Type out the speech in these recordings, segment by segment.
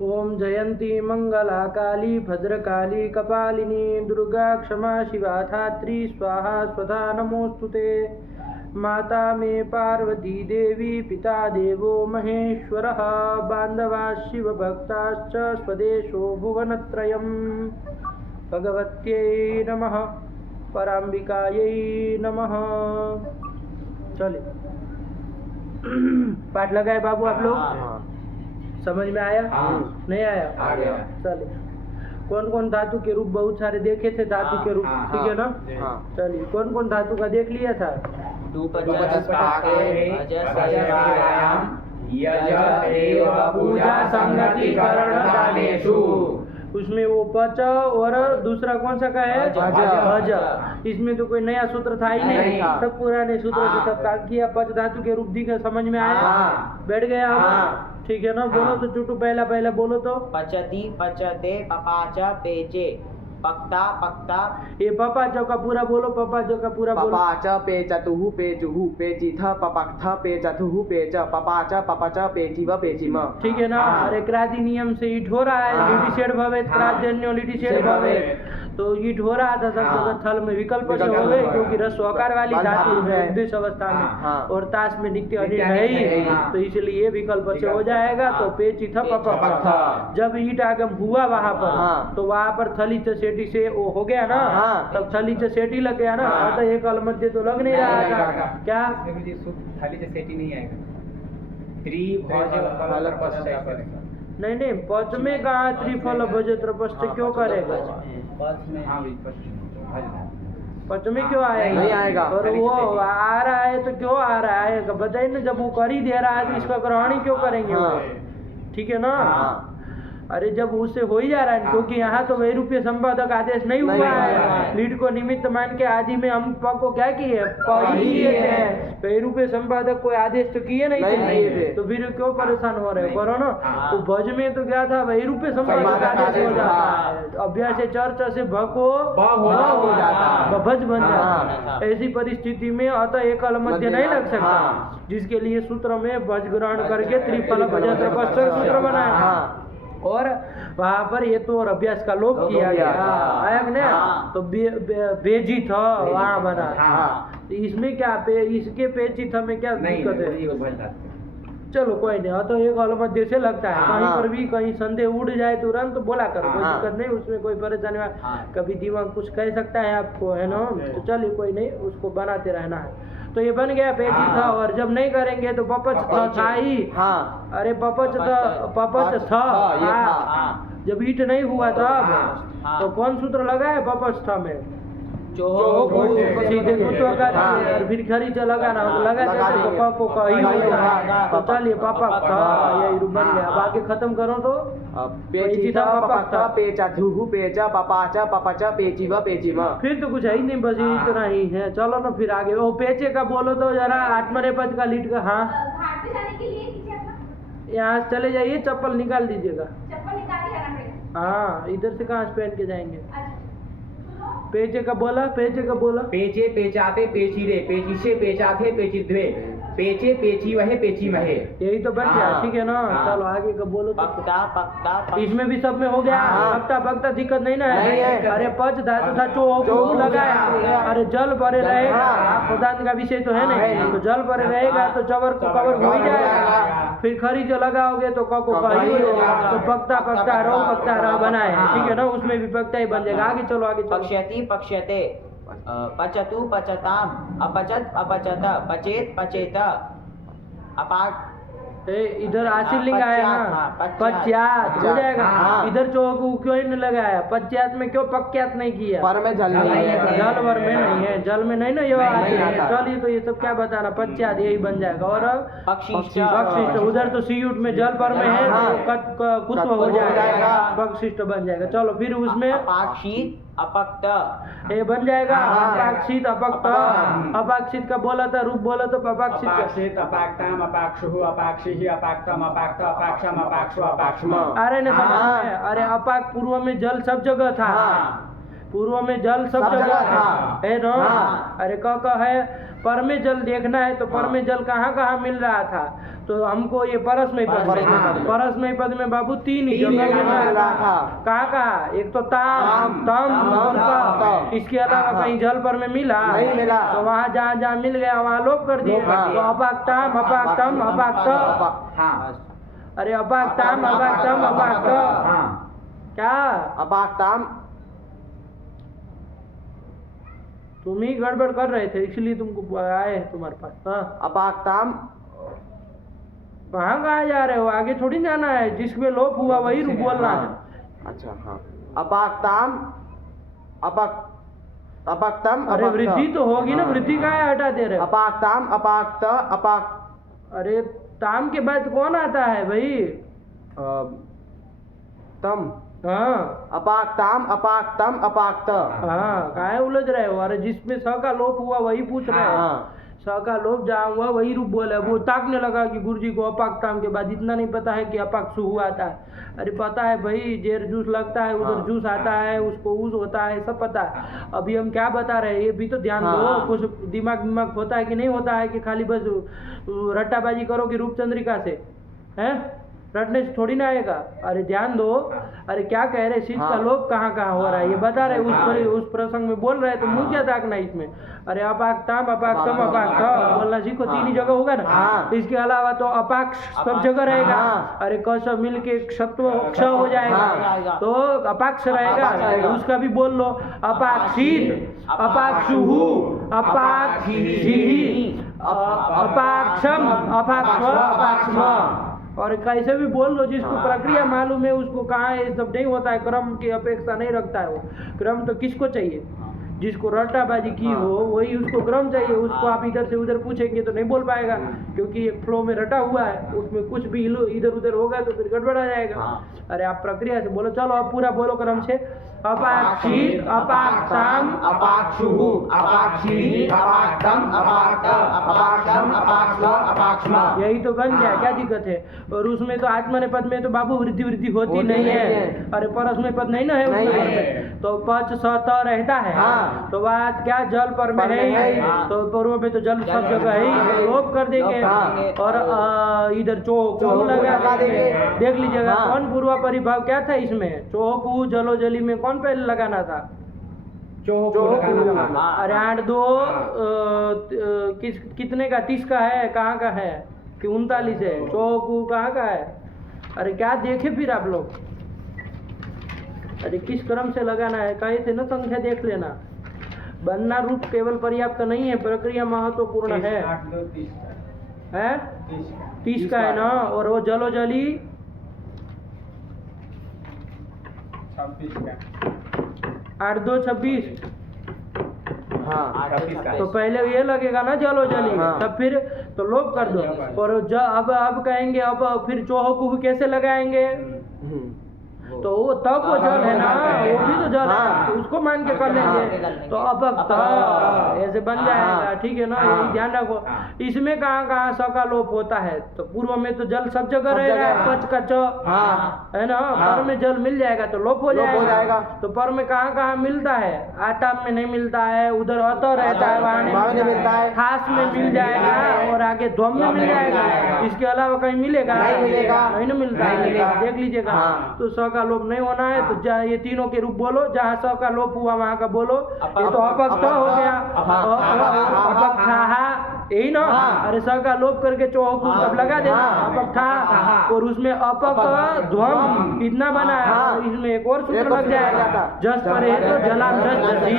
ओम जयंती मंगला काली भद्रकाली कपालिनी दुर्गा क्षमा शिवा धात्री स्वाहा स्वधा नमोस्तुते। माता मे पार्वती देवी पिता देवो महेश्वरः बान्धवा शिवभक्ताश्च स्वदेशो भुवनत्रयम्। भगवत्यै नमः पराम्बिकायै नमः। चलिए पाठ लगाए बाबू आप लोग? समझ में आया? नहीं आया? आ गया। चलिए कौन कौन धातु के रूप बहुत सारे देखे थे धातु के रूप, ठीक है ना? चलिए कौन कौन धातु का देख लिया था? पूजा संगति करण दानेषु। उसमें वो पच और दूसरा कौन सा का है? भज। इसमें तो कोई नया सूत्र था ही नहीं, सब पुराने सूत्र से सब काम किया। पच धातु के रूप दिखा, समझ में आया? बैठ गया हम? ठीक है ना? बोलो तो चुटू पहला बोलो तो। पचती पचते पपाचा पेचे पक्ता पक्ता। ये पपाचा का पूरा बोलो, पपाचा का पूरा बोलो। पपाचा पेचतुहु पेचुहु पेचिथ पपक्थ पेचतुहु पेच पपाचा पपच पेचिव पेचिम। ठीक है ना? अरे क्रांति नियम से ईट हो रहा है, लिटिशेड भवेत क्रांतिन्यो लिटिशेड भवेत। तो ईट हो रहा था सब जगह, थल में विकल्प से हो गए क्योंकि रस्व आकार वाली धातु है उद्देश्य अवस्था में, और ताश में नित्य अनिट है ही, तो इसलिए विकल्प से हो जाएगा। तो पेचिथ पपक्थ। जब ईट आगम हुआ वहाँ पर तो वहाँ पर थली चसेटी से वो हो गया ना, तब थली चसेटी लग गया ना, तो एक अल मध्य तो लग नहीं रहा था। क्या थाली से सेटी नहीं आएगा? नहीं पच में कहा त्रिफल भजत्र पश्च क्यों करेगा? पच में क्यों आएगा? नहीं आएगा। और वो आ रहा है तो क्यों आ रहा है बताइए ना। जब वो कर ही दे रहा है तो इसका ग्रहण ही क्यों करेंगे? ठीक है ना? अरे जब उससे हो ही जा रहा है, क्योंकि यहाँ तो वही रूपीय संपादक आदेश नहीं हुआ है। लीड को निमित्त मान के आदि में हम प को क्या किए? वही रूपीय संपादक कोई आदेश तो किए नहीं थे, तो फिर क्यों परेशान हो रहे? करो ना। तो भज में तो क्या था? वही रूपीय संपादक आदेश हो जाता है। अभ्यास चर्चा से भ को हो जाता, भज बन जाता। ऐसी परिस्थिति में अतः एक अल मध्य नहीं लग सकता, जिसके लिए सूत्र में भज ग्रहण करके त्रिफल भजत्र पश्च सूत्र बनाया। और वहाँ पर ये तो और अभ्यास का लोप किया गया आया ना, तो बेजी था वहाँ बना। तो इसमें क्या इसके पेची था में क्या दिक्कत है? चलो कोई नहीं, तो एक अल मध्य से लगता है। कहीं पर भी कहीं संदेह उड़ जाए तुरंत तो बोला करो, कोई दिक्कत नहीं, उसमें कोई परेशानी। कभी दिमाग कुछ कह सकता है आपको, है ना? तो चलिए कोई नहीं, उसको बनाते रहना है। तो ये बन गया पेची था। और जब नहीं करेंगे तो पपच था ही। अरे पपच था। जब ईट नहीं हुआ तब तो कौन सूत्र लगा है पपच था में? सीधे कुत्तों का और फिर खरीच लगाना लगा देते तो पापो का ही होगा। तो चलिए पापा था, यही रूप बन गया। अब आगे खत्म करो तो पेचिथा पपक्था पेचथुहु पेच पपाचा पपच पेचिव पेचिम। फिर तो कुछ है ही नहीं, बस इतना ही है। चलो ना फिर आगे वो पेचे का बोलो तो जरा। आत्मरे पद का लीड का। हाँ यहाँ से चले जाइए, चप्पल निकाल दीजिएगा। हाँ इधर से कहाँ से पहन के जाएंगे? पेचे का बोला, पेचे का बोला। पेचे पेचाते पेचीरे पेचिशे पेचाथे पेचिद्वे पेचे पेची वहे पेची महे। यही तो बन गया, ठीक है ना? चलो आगे का बोलो। पक्ता पक्ता इसमें भी सब में हो गया। पक्ता पक्ता दिक्कत नहीं ना है। अरे पच धातु था चो लगाया। अरे जल परे रहेगा, पदार्थ का विषय तो है नहीं, तो जल परे रहेगा तो चवर को कवर हो ही जाएगा। फिर खरी जो लगाओगे तो क को कही होगा। तो पक्ता पक्ता रहो बनाए, ठीक है ना? उसमें भी पक्ता ही बन जाएगा। आगे चलो आगे। पक्ष्यति पक्ष्यते पचतु पचताम अपचत अपचत पचेत पचेत अपाक। इधर आशीर लिंग आया ना, पश्चात हो जाएगा। इधर चौक क्यों नहीं लगाया? पश्चात में क्यों पक्यात नहीं किया? पर में जल जल वर में नहीं है, जल में नहीं ना ये। चलिए तो ये सब क्या बताना, पश्चात यही बन जाएगा। और पक्षिष्ट उधर तो सीयूट में जल पर में है तो कुत्व हो जाएगा, पक्षिष्ट बन जाएगा। चलो फिर उसमें अपक्त ये बन जाएगा। अपाक्षित अपक्त। अपाक्षित का बोला था रूप बोला तो अपाक्षित अपाक्षित अपाक्तम अपाक्षुः अपाक्षिः अपाक्तम अपाक्त अपाक्षम अपाक्षु अपाक्षम। अरे न समझ में? अरे अपाक पूर्व में जल सब जगह था, पूर्व में जल सब जगह था, है ना? अरे क है पर में जल देखना है तो पर में जल कहाँ कहाँ मिल रहा था, तो हमको ये परस्मय पद में, परस्मय पद में बाबू तीन ही जगह मिल रहा था। कहाँ कहाँ? एक तो ताम, तम और प। इसके अलावा कहीं जल पर में मिला नहीं मिला। तो वहाँ जहाँ जहाँ मिल गया वहाँ लोप कर दिए। तो अपाक्ताम, अपाक्तम, अपाक्त। हाँ अरे अपाक्ताम, अपाक्तम, अपाक्त हाँ क्या? अपाक्ताम। तुम ही गड़बड़ कर रहे थे इसलिए तुमको आए तुम्हारे पास। हाँ, अपाक्ताम। कहाँ जा रहे हो? आगे थोड़ी जाना है, जिसमें लोप हुआ वही रूप बोलना है। अच्छा हाँ। अपाक्ताम, अपाक्तम। अरे वृद्धि तो होगी ना, वृद्धि कहाँ हटा दे रहे हो? अपाक्ताम, अपाक्त, अरे ताम के बाद कौन आता है भाई? तम। हाँ अपाक्ताम, अपाक्तम, अपाक्त। हाँ, काहे उलझ रहे हो? अरे जिसमें स का लोप हुआ वही पूछ रहे हो। हाँ। स का लोप जहाँ हुआ वही रूप बोला। वो ताकने लगा कि गुरुजी को अपाक्ताम के बाद इतना नहीं पता है कि अपाक्षु हुआ था। अरे पता है भाई, जेर जूस लगता है उधर जूस आता है, उसको ऊस होता है, सब पता है। अभी हम क्या बता रहे हैं ये भी तो ध्यान दो। कुछ दिमाग होता है कि नहीं होता है कि खाली बस रट्टाबाजी करो कि रूप चंद्रिका से हैं, रटने से थोड़ी ना आएगा। अरे ध्यान दो। अरे क्या कह रहे, शीत का लोप कहाँ कहाँ हो रहा है ये बता रहे, उस प्रसंग में बोल रहे हैं तो मुंह क्या ताकना इसमें? अरे अपाक्ताम, अपाक्तम, अपाक्त बोलना सीखो, तीन ही जगह होगा ना। इसके अलावा तो अपाक्ष सब जगह रहेगा। अरे क सब मिल के क्षत्व क्ष हो जाएगा तो अपाक्ष रहेगा, उसका भी बोल लो। अपाक्षित, अपाक्षुहु, अपाक्षी, अपाक्षम, अपाक्ष, अपाक्षम। और कैसे भी बोल लो, जिसको प्रक्रिया मालूम है उसको कहाँ ये सब नहीं होता है, क्रम की अपेक्षा नहीं रखता है। वो क्रम तो किसको चाहिए? जिसको रट्टाबाजी की हो वही उसको क्रम चाहिए। उसको आप इधर से उधर पूछेंगे तो नहीं बोल पाएगा, क्योंकि एक फ्लो में रटा हुआ है, उसमें कुछ भी इधर उधर होगा तो फिर गड़बड़ा जाएगा। अरे आप प्रक्रिया से बोलो। चलो अब पूरा बोलो क्रम से। अपाक्षित, अपाक्ताम, अपाक्षुहु, अपाक्षी, अपाक्तम, अपाक्त, अपाक्षम, अपाक्ष, अपाक्षम। यही तो बन गया, क्या दिक्कत है? और उसमें तो आत्मने पद में तो बाबू वृद्धि होती नहीं है। अरे परस्मय पद नहीं ना है उसमें, तो पच स त रहता है। तो बात क्या, जल पर में है तो पूर्व में तो जल सब जगह है, लोप कर देंगे। और इधर चोहकू लगा देंगे। देख लीजिएगा कौन पूर्व परिभाव क्या था इसमें, चोहकू जलो जली में कौन पहले लगाना था? अरे 8 2 कितने का? 30 का है, कहाँ का है कि 39 है? चौकू कहाँ का है? अरे क्या देखे फिर आप लोग? अरे किस क्रम से लगाना है कहे थे ना, संख्या देख लेना। बनना रूप केवल पर्याप्त नहीं है, प्रक्रिया महत्वपूर्ण है। 30 का है ना। और वो जलो जली 8 2 26। तो पहले ये लगेगा ना जलो जली, तब फिर तो लोप कर दो। और अब कहेंगे अब फिर चौहकू कैसे लगाएंगे? तो वो तब वो जल है ना, वो भी तो जल है, तो उसको मान के कर लेंगे। तो अब ऐसे बन जाएगा, ठीक है ना? यही ध्यान रखो। इसमें कहाँ कहाँ स का लोप होता है? तो पूर्व में तो जल सब जगह रहेगा, पच का च है ना। पर में जल मिल जाएगा तो लोप हो जाएगा। तो पर में कहाँ कहाँ मिलता है? आताम में नहीं मिलता है, उधर अत रहता है, वहाँ नहीं मिलता है। खास में मिल जाएगा और आगे ध्वम में मिल जाएगा। इसके अलावा कहीं मिलेगा? नहीं ना मिलता है, देख लीजिएगा। तो स का लोप नहीं होना है तो ये तीनों के रूप बोलो। जहाँ स का लोप हुआ वहाँ का बोलो। ये तो अपक्त हो गया, अपक्था यही ना। अरे स का लोप करके चौहकू सब लगा देना, अपक्था। और उसमें अपक ध्वम इतना बना है, इसमें एक और सूत्र लग जाएगा, जस पर है तो जलाम जस जसी,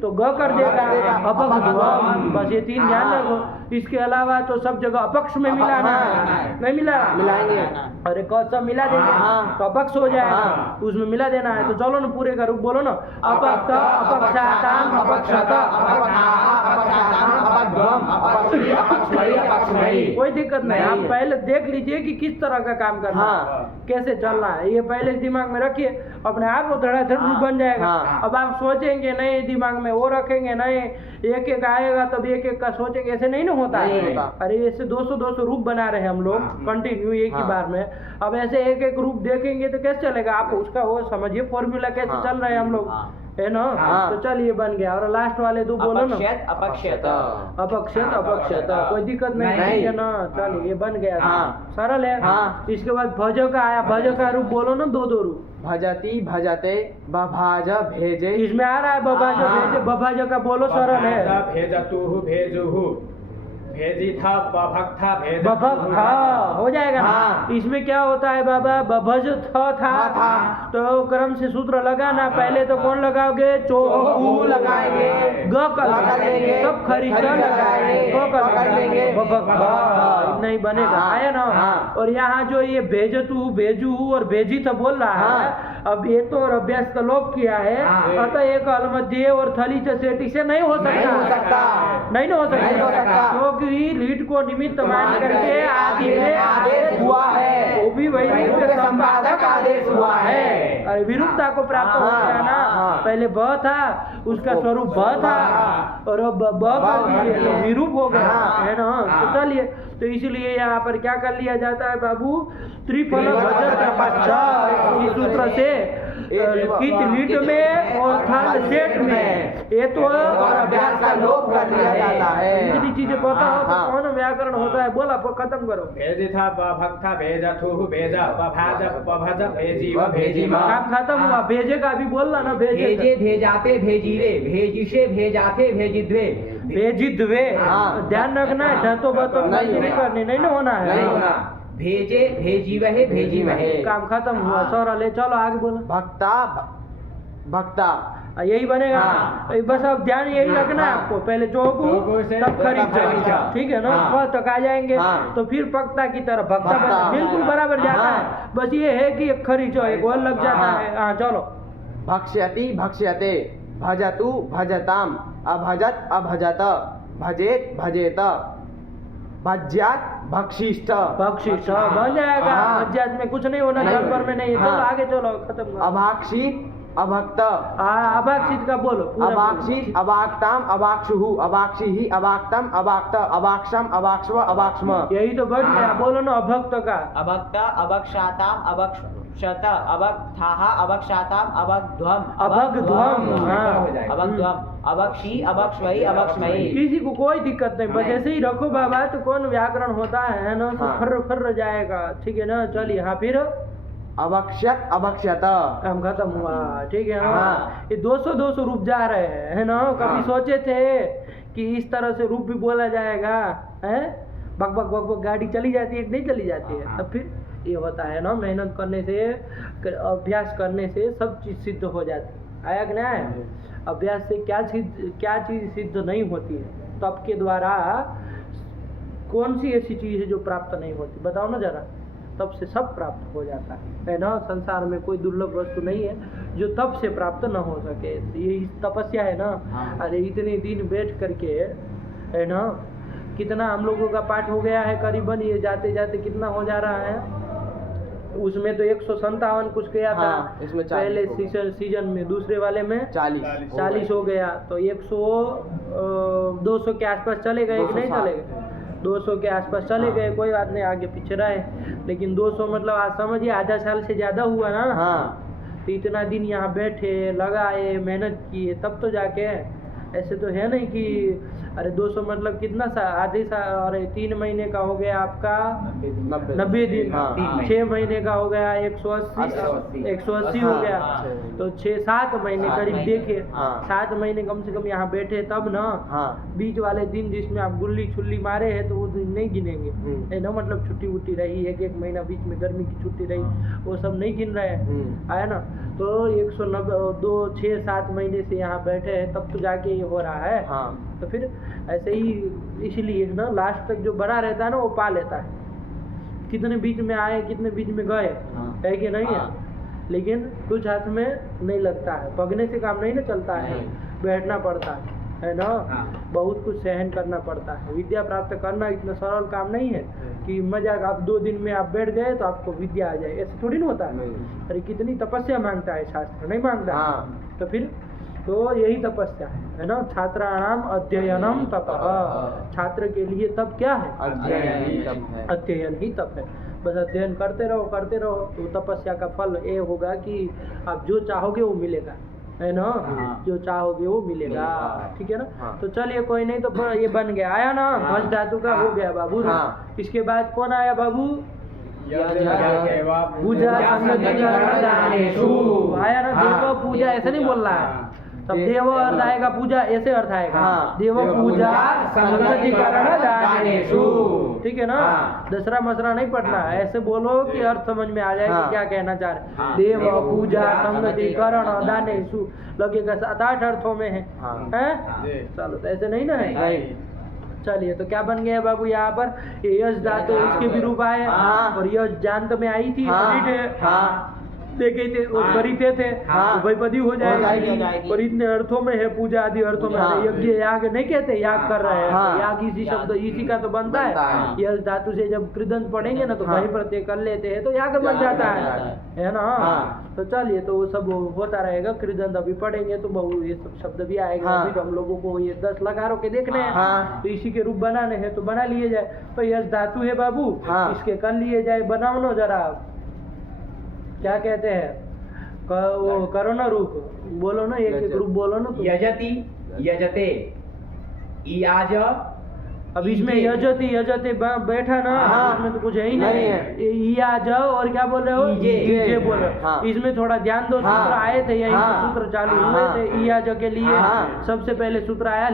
तो ग कर देगा अपक ध्वम। बस ये 3 ध्यान रखो। इसके अलावा तो सब जगह अपक्ष में मिलाना है, नहीं मिला मिलाएंगे। अरे क सब मिला देंगे तो अपक्ष हो जाएगा, उसमें मिला देना है। तो चलो ना पूरे का रूप बोलो ना। अपक्त, अपक्षाताम, अपक्षत, कोई दिक्कत नहीं। आप पहले देख लीजिए कि किस तरह का काम करना है, कैसे चलना है, ये पहले दिमाग में रखिए। अपने आप वो धड़ाधड़ रूप बन जाएगा। अब आप सोचेंगे नहीं, दिमाग में वो रखेंगे नहीं, एक एक आएगा तब एक एक का सोचेंगे, ऐसे नहीं ना होता है। अरे ऐसे 200 रूप बना रहे हैं हम लोग कंटिन्यू एक ही बार में। अब ऐसे एक एक रूप देखेंगे तो कैसे चलेगा? आप उसका वो समझिए फॉर्मूला कैसे चल रहा है हम लोग। है ना। हाँ। तो चलिए बन गया। और लास्ट वाले दो बोलो ना। अपक्षत अपक्षत अपक्षत अपक्षत, कोई दिक्कत नहीं नहीं। है ना। चलिए ये बन गया। हाँ। सरल है। हाँ। इसके बाद भज का आया, भज का रूप बोलो ना, दो रूप। भजती भजते बभाज भेजे। इसमें आ रहा है बभाज हाँ। भेजे, बभाज का बोलो, सरल है। भेजतुहु भेजुहु भेजी था बभक था भेज बभक था हो जाएगा ना। हाँ। इसमें क्या होता है बाबा, बभज था था। तो क्रम से सूत्र लगाना। पहले तो कौन लगाओगे, चौहू लगाएंगे। ग का लगाएंगे। सब खरी खरी लगाएंगे। ग का पकड़ लेंगे। बभक नहीं बनेगा। हाँ। आया ना। हाँ। और यहाँ जो ये भेजतू भेजू और भेजी तो बोल रहा है। हाँ। अब ये तो और अभ्यास का लोप किया है। हाँ। अतः एक अलमध्य और थली सेठी से नहीं हो सकता। नहीं हो सकता। नहीं हो सकता। नहीं हो सकता। क्योंकि लीड को निमित्त मान करके आदि में आदेश हुआ है। वो भी वही वही रूप संपादक आदेश हुआ है। अरे विरूपता को प्राप्त हो हाँ, गया ना। हाँ। पहले ब था, उसका स्वरूप ब था, और अब ब कर दिए तो विरूप हो गया, हाँ। है ना। तो चलिए, तो इसलिए यहाँ पर क्या कर लिया जाता है बाबू, त्रिफल भजन इस सूत्र से कित लीड में और थल सेठ में ये तो और अभ्यास का लोप कर दिया जाता है। इतनी चीजें पता हो तो हाँ। कौन व्याकरण होता है, बोला खत्म करो। भेजी था बभक था भेजतुहु भेजा बभाज बभज भेजी व भेजी मा काम खत्म हुआ। भेजे का भी बोलना ना, भेजे भेजाते भेजीरे भेजिशे भेजाते भेजिद्वे भेजिद्वे। हाँ। ध्यान रखना है, ढतो बतो नहीं नहीं करनी, नहीं ना होना है। नहीं होना। भेजे भेजी वहे भेजी वहे काम खत्म हुआ। सरल है, चलो आगे बोलो। भक्ता भक्ता यही बनेगा। हाँ। बस अब ध्यान यही रखना है हाँ। आपको, पहले चौकू चौकू से तब खरीचा, खरीचा। ठीक है ना। हाँ। ब तक आ जाएंगे हाँ। तो फिर पक्ता की तरफ भक्ता भक्ता। बिल्कुल बराबर जाता हाँ। है। बस ये है कि एक खरीचो एक और लग जाता हाँ। है। हाँ चलो। भक्ष्यति भक्ष्यते भजतु भजताम अभजत अभजत भजेत भजेत भज्यात भक्षिष्ठ बख्शिश बन जाएगा। हाँ। भज्यात में कुछ नहीं होना, नहीं। जानवर में नहीं है। चलो हाँ। आगे चलो, खत्म करो। अभाक्षित अभक्त अभाक्षित का बोलो पूरा बोलो। अभाक्षित अभाक्ताम अभाक्षुहु अभाक्षिहि अभाक्तम अभाक्त अभाक्षम अभाक्ष्व अभाक्ष्म। यही तो बढ़ गया। बोलो ना अभक्त का। अभक्ता अभक्षाताम अभक्षत अभक्थाः अभक्षाताम अभग्ध्वम अभग्ध्वम। हाँ। अभग्ध्वम अभक्षी अभक्ष्वै अभक्ष्मै। किसी को कोई दिक्कत नहीं, बस नहीं। ऐसे ही रखो बाबा, तो कौन व्याकरण होता है ना, तो हाँ। फर्र जाएगा। ठीक है ना। चलिए हाँ, फिर अभक्ष्यत अभक्ष्यत काम खत्म हुआ। ठीक है। हाँ। हाँ। ये 200 रूप जा रहे हैं, है ना। कभी हाँ। सोचे थे कि इस तरह से रूप भी बोला जाएगा, है। बक बक बक बक गाड़ी चली जाती है कि नहीं चली जाती है। तब फिर ये होता है ना, मेहनत करने से, अभ्यास करने से सब चीज सिद्ध हो जाती है। आया कि नहीं आया? अभ्यास से क्या चीज सिद्ध नहीं होती है, तप के द्वारा कौन सी ऐसी चीज है जो प्राप्त नहीं होती, बताओ ना जरा। तप से सब प्राप्त हो जाता है ना। संसार में कोई दुर्लभ वस्तु नहीं है जो तप से प्राप्त न हो सके। ये तपस्या है ना। अरे इतने दिन बैठ करके, है ना, कितना हम लोगों का पाठ हो गया है करीबन। ये जाते जाते कितना हो जा रहा है, उसमें तो 157 कुछ गया था। हाँ, इसमें 40 पहले हो गया। सीजन में, दूसरे वाले में 40 हो गया। तो 200 के आसपास चले गए कि नहीं 260 चले गए? 200 के आसपास चले गए। कोई बात नहीं, आगे पीछे रहे। लेकिन 200 मतलब आज समझिए आधा साल से ज्यादा हुआ ना। हाँ। तो इतना दिन यहाँ बैठे, लगाए, मेहनत किए, तब तो जाके। ऐसे तो है नहीं कि अरे 200 मतलब कितना सा, आधे साल, अरे 3 महीने का हो गया आपका 90 दिन। हाँ। 6 महीने का हो गया 180 हो गया। तो 6-7 महीने करीब देखे। हाँ। 7 महीने कम से कम यहाँ बैठे तब ना। हाँ। बीच वाले दिन जिसमें आप गुल्ली छुल्ली मारे हैं तो वो दिन नहीं गिनेंगे, है ना। मतलब छुट्टी वुट्टी रही, एक महीना बीच में गर्मी की छुट्टी रही, वो सब नहीं गिन रहे हैं, आया ना। तो 190 6-7 महीने से यहाँ बैठे हैं, तब तो जाके ये हो रहा है। हाँ। तो फिर ऐसे ही, इसलिए ना लास्ट तक जो बड़ा रहता है ना वो पा लेता है। कितने बीच में आए, कितने बीच में गए, है कि नहीं है। लेकिन कुछ हाथ में नहीं लगता है, पगने से काम नहीं ना चलता है, बैठना पड़ता है ना। बहुत कुछ सहन करना पड़ता है। विद्या प्राप्त करना इतना सरल काम नहीं है कि मजाक आप 2 दिन में आप बैठ गए तो आपको विद्या आ जाए, ऐसे थोड़ी ना होता है। अरे कितनी तपस्या मांगता है शास्त्र, नहीं मांगता। हाँ। तो फिर तो यही तपस्या है ना। छात्राणाम अध्ययनम तपः। छात्र के लिए तप क्या है? अध्ययन ही तप है। अध्ययन ही तप है। बस अध्ययन करते रहो तो तपस्या का फल ये होगा कि आप जो चाहोगे वो मिलेगा। है ना, जो चाहोगे वो मिलेगा, ठीक है ना। तो चलिए कोई नहीं, तो ये बन गया, आया ना, भज धातु का हो गया बाबू। इसके बाद कौन आया बाबू, पूजा संगतिकरण दानेषु, आया ना। देव पूजा ऐसे नहीं बोल रहा है, तब देव अर्थ आएगा, पूजा ऐसे अर्थ आएगा, देव पूजा संगतिकरण दानेषु, ठीक है ना। दसरा मसरा नहीं पढ़ना, ऐसे बोलो कि अर्थ समझ में आ जाए कि क्या कहना चाह रहे। देव पूजा संगतिकरण दानेषु लगेगा 7-8 अर्थों में है, चलो तो ऐसे नहीं ना है। चलिए तो क्या बन गया बाबू, यहाँ पर यश धातु इसके भी रूप आए, और यश जानत में आई थी, देखे थे और परिते थे, उभयपदी हो जाएगी। और इतने अर्थों में है, पूजा आदि अर्थों में है। यज्ञ याग नहीं कहते, याग कर रहे हैं, तो याग इसी शब्द इसी का तो बनता है। यश धातु से जब कृदंत पढ़ेंगे ना तो वही प्रत्यय कर लेते हैं तो याग बन जाता है ना। तो चलिए तो वो सब होता रहेगा, कृदंत अभी पढ़ेंगे तो बहु ये सब शब्द भी आएगा। अभी हम लोगों को ये 10 लकारों के देखने हैं, तो इसी के रूप बनाने हैं तो बना लिए जाए। तो यश धातु है बाबू, इसके कर लिए जाए, बनाओ ना जरा, क्या कहते हैं, वो करो ना रूप, बोलो ना, एक रूप बोलो ना। यजति यजते, इयाज, अब इसमें यजति यजते बैठा ना, इसमें तो कुछ है ही नहीं। इयाज और क्या बोल रहे हो, ईजे बोल रहे हो। इसमें थोड़ा ध्यान दो, सूत्र आए थे यहीं से सूत्र चालू हुए थे। इयाज के लिए सबसे पहले सूत्र आया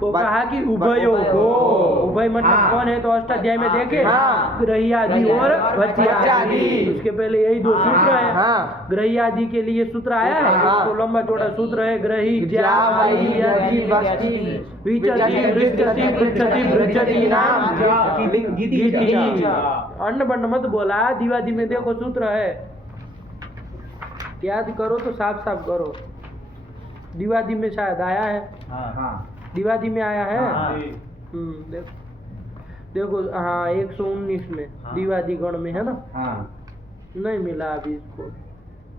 वो कहा कि उभयो हो, उभय मतलब कौन है, तो अष्टाध्याय में देखे ग्रह्यादि और वच्यादि, उसके पहले यही 2 सूत्र है। ग्रह्यादि के लिए सूत्र आया है, तो लंबा चौड़ा सूत्र है, ग्रही अन्न बन्न मत बोला, दिवादी में देखो सूत्र है, याद करो तो साफ साफ करो। दिवादी में शायद आया है, दिवादी में आया है, देखो हाँ 119 में दिवादी गण में है ना, नहीं मिला अभी इसको,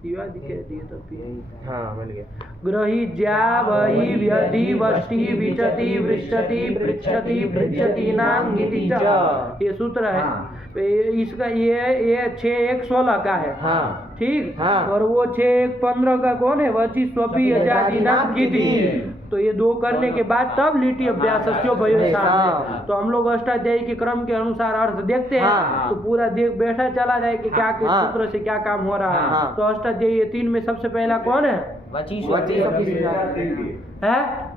दिवादी कह दिए तब भी मिल गया। ग्रही ज्या वही व्यधि वष्टि विचति वृष्टति पृच्छति पृच्छति नाम गिति च, ये सूत्र है। इसका ये 6-1-16 का है, ठीक। और वो 6-1-15 का कौन है, वची स्वपी अजादि नाम गिति। तो ये 2 करने के बाद तब लिटी अभ्यास तो हम लोग अष्टाध्यायी के क्रम के अनुसार अर्थ देखते हैं, तो पूरा देख बैठा चला जाए कि क्या किस सूत्र से क्या काम हो रहा है। तो अष्टाध्यायी 3 में सबसे पहला कौन है,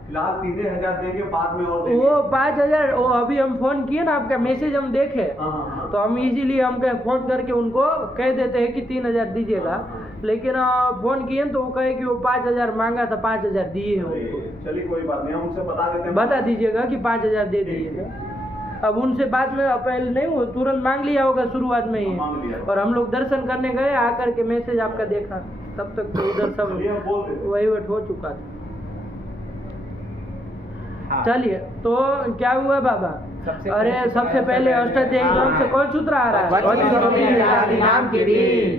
फिलहाल 3000 देंगे, बाद में और वो 5000। वो अभी हम फोन किए ना, आपका मैसेज हम देखे, तो हम इजीली हम फोन करके उनको कह देते हैं कि 3000 दीजिएगा, लेकिन फोन किए तो वो कहे कि वो 5000 मांगा था, 5000 दिए हैं उनको। चलिए कोई बात नहीं, हम उनसे बता देते हैं, बता दीजिएगा कि 5000 दे दीजिएगा। अब उनसे बाद में पहले नहीं, वो तुरंत मांग लिया होगा शुरुआत में ही, और हम लोग दर्शन करने गए, आकर के मैसेज आपका देखा, तब तक तो उधर सब वहीवट हो चुका था। चलिए तो क्या हुआ बाबा, अरे सबसे पहले अष्टाध्यायी क्रम से कौन सूत्र आ रहा है,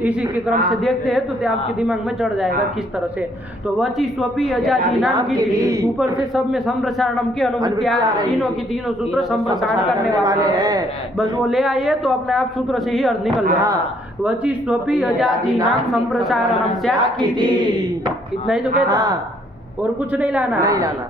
इसी के क्रम से देखते हैं तो आपके दिमाग में चढ़ जाएगा किस तरह से। तो वची स्वपी अजादि नाम की, ऊपर से सब में संप्रसारणम की अनुमति आ रही, तीनों की तीनों सूत्र संप्रसारण करने वाले हैं, बस वो ले आइए तो अपने आप सूत्र से ही अर्थ निकल जाएगा। वची स्वपी अजादि नाम संप्रसारणम इतना ही तो कहता, और कुछ नहीं लाना,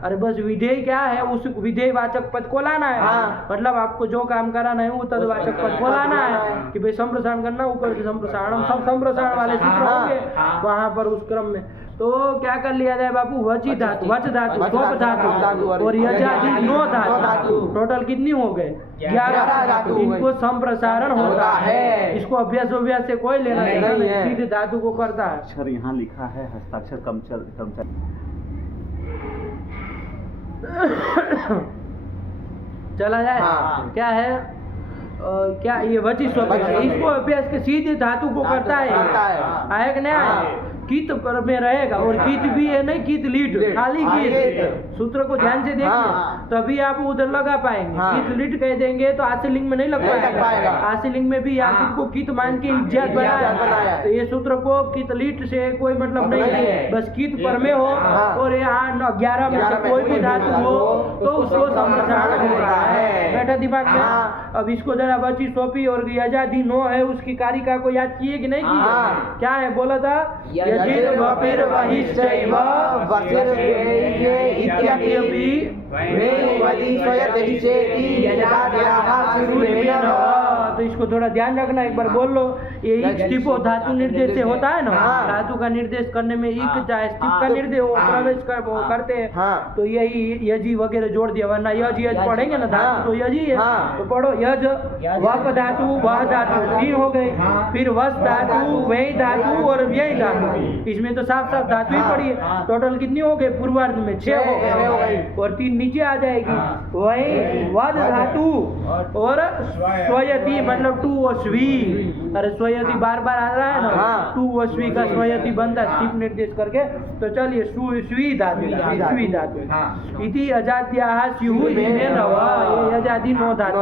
अरे बस विधेय क्या है, उस विधेय वाचक पद को लाना है। मतलब आपको जो काम कराना है वो तदवाचक पद को लाना है कि भाई संप्रसारण करना, ऊपर से संप्रसारण, सब संप्रसारण वाले सूत्र होंगे वहां पर उस क्रम में। तो क्या कर लिया जाए बाबू, वची धातु, वच धातु, स्वप धातु और यजादि 9 धातु, टोटल कितनी हो गए 11 धातु, इनको संप्रसारण होता है। इसको अभ्यास से कोई लेना नहीं है, सीधे धातु को करता है। अक्षर यहाँ लिखा है, हस्ताक्षर कमचर चला जाए। क्या है, क्या ये वची स्वप, इसको अभ्यास के सीधे धातु को करता है, आया कि नहीं आया। कित पर में रहेगा और कित भी है नहीं, कित लीट खाली कित। सूत्र को ध्यान से देखिए तभी आप उधर लगा पाएंगे। कित लीट कह देंगे तो आशीलिंग में नहीं लग पाएगा। आशीलिंग में भी यासिन को कित मान के इज्जत बनाया, तो ये सूत्र को कित लीट से कोई मतलब नहीं है। बस कित पर में हो और यहाँ 11 में से कोई भी धातु हो तो उसको संप्रसारण हो रहा है। बैठा दिमाग में। अब इसको जरा बची सोपी और यजादि नो है, उसकी कारिका को याद किए कि नहीं किए? क्या है बोला था? यजित वपिर वहिश्चैव इत्यपि तो इसको थोड़ा ध्यान रखना, एक बार बोल लो। ये इक स्टिपो धातु निर्देश से होता है ना, धातु का निर्देश करने में इक चाहे स्टिप का निर्देश वो प्रवेश कर वो करते हैं, तो यही यजी वगैरह जोड़ दिया, वरना यज यज पढ़ेंगे ना धातु तो यजी है। तो पढ़ो यज वक धातु वह धातु 3 हो गई, फिर वस धातु वही धातु और व्यय धातु, इसमें तो साफ साफ धातु ही पड़ी है। टोटल कितनी हो गई? पूर्वार्ध में 6 हो गई और 3 नीचे आ जाएगी। वही वद धातु और स्वयति मतलब 2 अश्वी। अरे स्वयति बार बार आ रहा है ना, 2 अश्वी का स्वयति बनता है स्टिप निर्देश करके। तो चलिए स्वी धातु स्वी धातु इति अजाद्याः स्युः इमे नव, ये अजादि 9 धातु।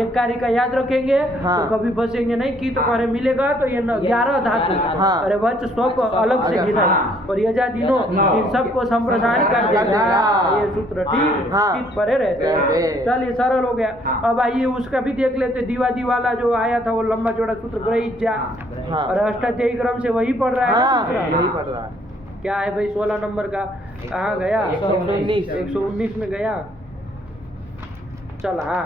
एक कार्य का याद रखेंगे तो कभी फंसेंगे नहीं। की तो कार्य मिलेगा तो ये 11 धातु। अरे वच स्वप अलग से गिना और यजादि नो इन सबको संप्रसारण कर देगा ये सूत्र। ठीक परे रहते हैं। चलिए सरल हो गया। अब आइए उसका भी देख लेते। दिवादी वाला जो आया था वो लंबा चौड़ा सूत्र ग्रहीज्या और अष्टाध्यायी क्रम से वही पढ़ रहा है। यही पढ़ रहा है। क्या है भाई 16 नंबर का? कहाँ गया? 119 में गया। चल हाँ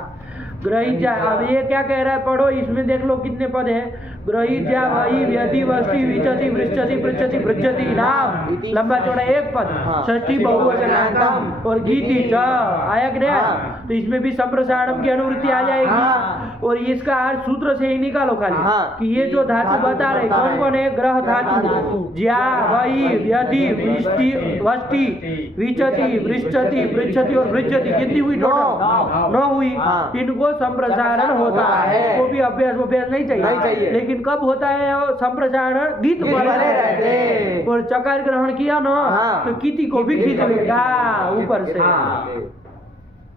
ग्रहीज्या। अब ये क्या कह रहा है पढ़ो, इसमें देख लो कितने पद है। ग्रहीज्या वही व्यति वष्टि विचति वृश्चति पृच्छति भृज्यति नाम, लंबा चौड़ा एक पद। षष्ठी बहुवचनान्तम और गीति च आया कि नहीं? तो इसमें भी संप्रसारणम की अनुवृत्ति आ जाएगी। और इसका अर्थ सूत्र से ही निकालो खाली कि ये जो धातु बता रहे कौन कौन है? ग्रह धातु ज्या वही व्यति वष्टि विचति वृश्चति पृच्छति और भृज्यति कितनी हुई? टोटल 9 हुई। इनको संप्रसारण होता है। इसको भी अभ्यास नहीं चाहिए, लेकिन कब होता है संप्रसारण? गीत पर रहते और चकार ग्रहण किया ना तो किति को भी खींच लेगा ऊपर से।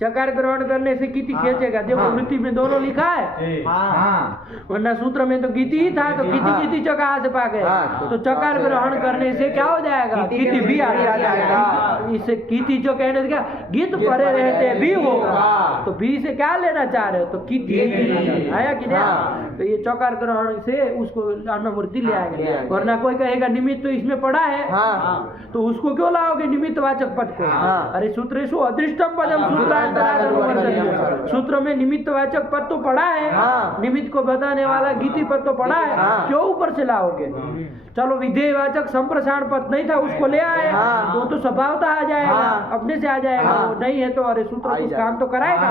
चकार ग्रहण करने से किति खींचेगा। देखो वृत्ति में दोनों लिखा है, वरना सूत्र में तो गीति ही था तो किति चकार से पा गए। तो चकार ग्रहण करने से क्या हो जाएगा? किति भी आ जाएगा। इससे किति जो कहने क्या गीत परे रहते भी होगा, तो भी से क्या लेना चाह रहे हो? तो किति आया कि नहीं? तो ये चकार ग्रहण से उसको अनुवृत्ति ले आएगा। वरना कोई कहेगा निमित्त तो इसमें पड़ा है तो उसको क्यों लाओगे निमित्त वाचक पद को? अरे सूत्रेषु अदृष्टम पदम सूत्रांतरागम। सूत्र में निमित्त वाचक पद तो पड़ा है, निमित्त को बताने वाला गीति पद तो पड़ा है, क्यों ऊपर से लाओगे? चलो विधेय वाचक संप्रसारण पद नहीं था उसको ले आए वो तो स्वभावतः आ जाएगा, अपने से आ जाएगा। वो नहीं है तो अरे सूत्र कुछ काम तो कराएगा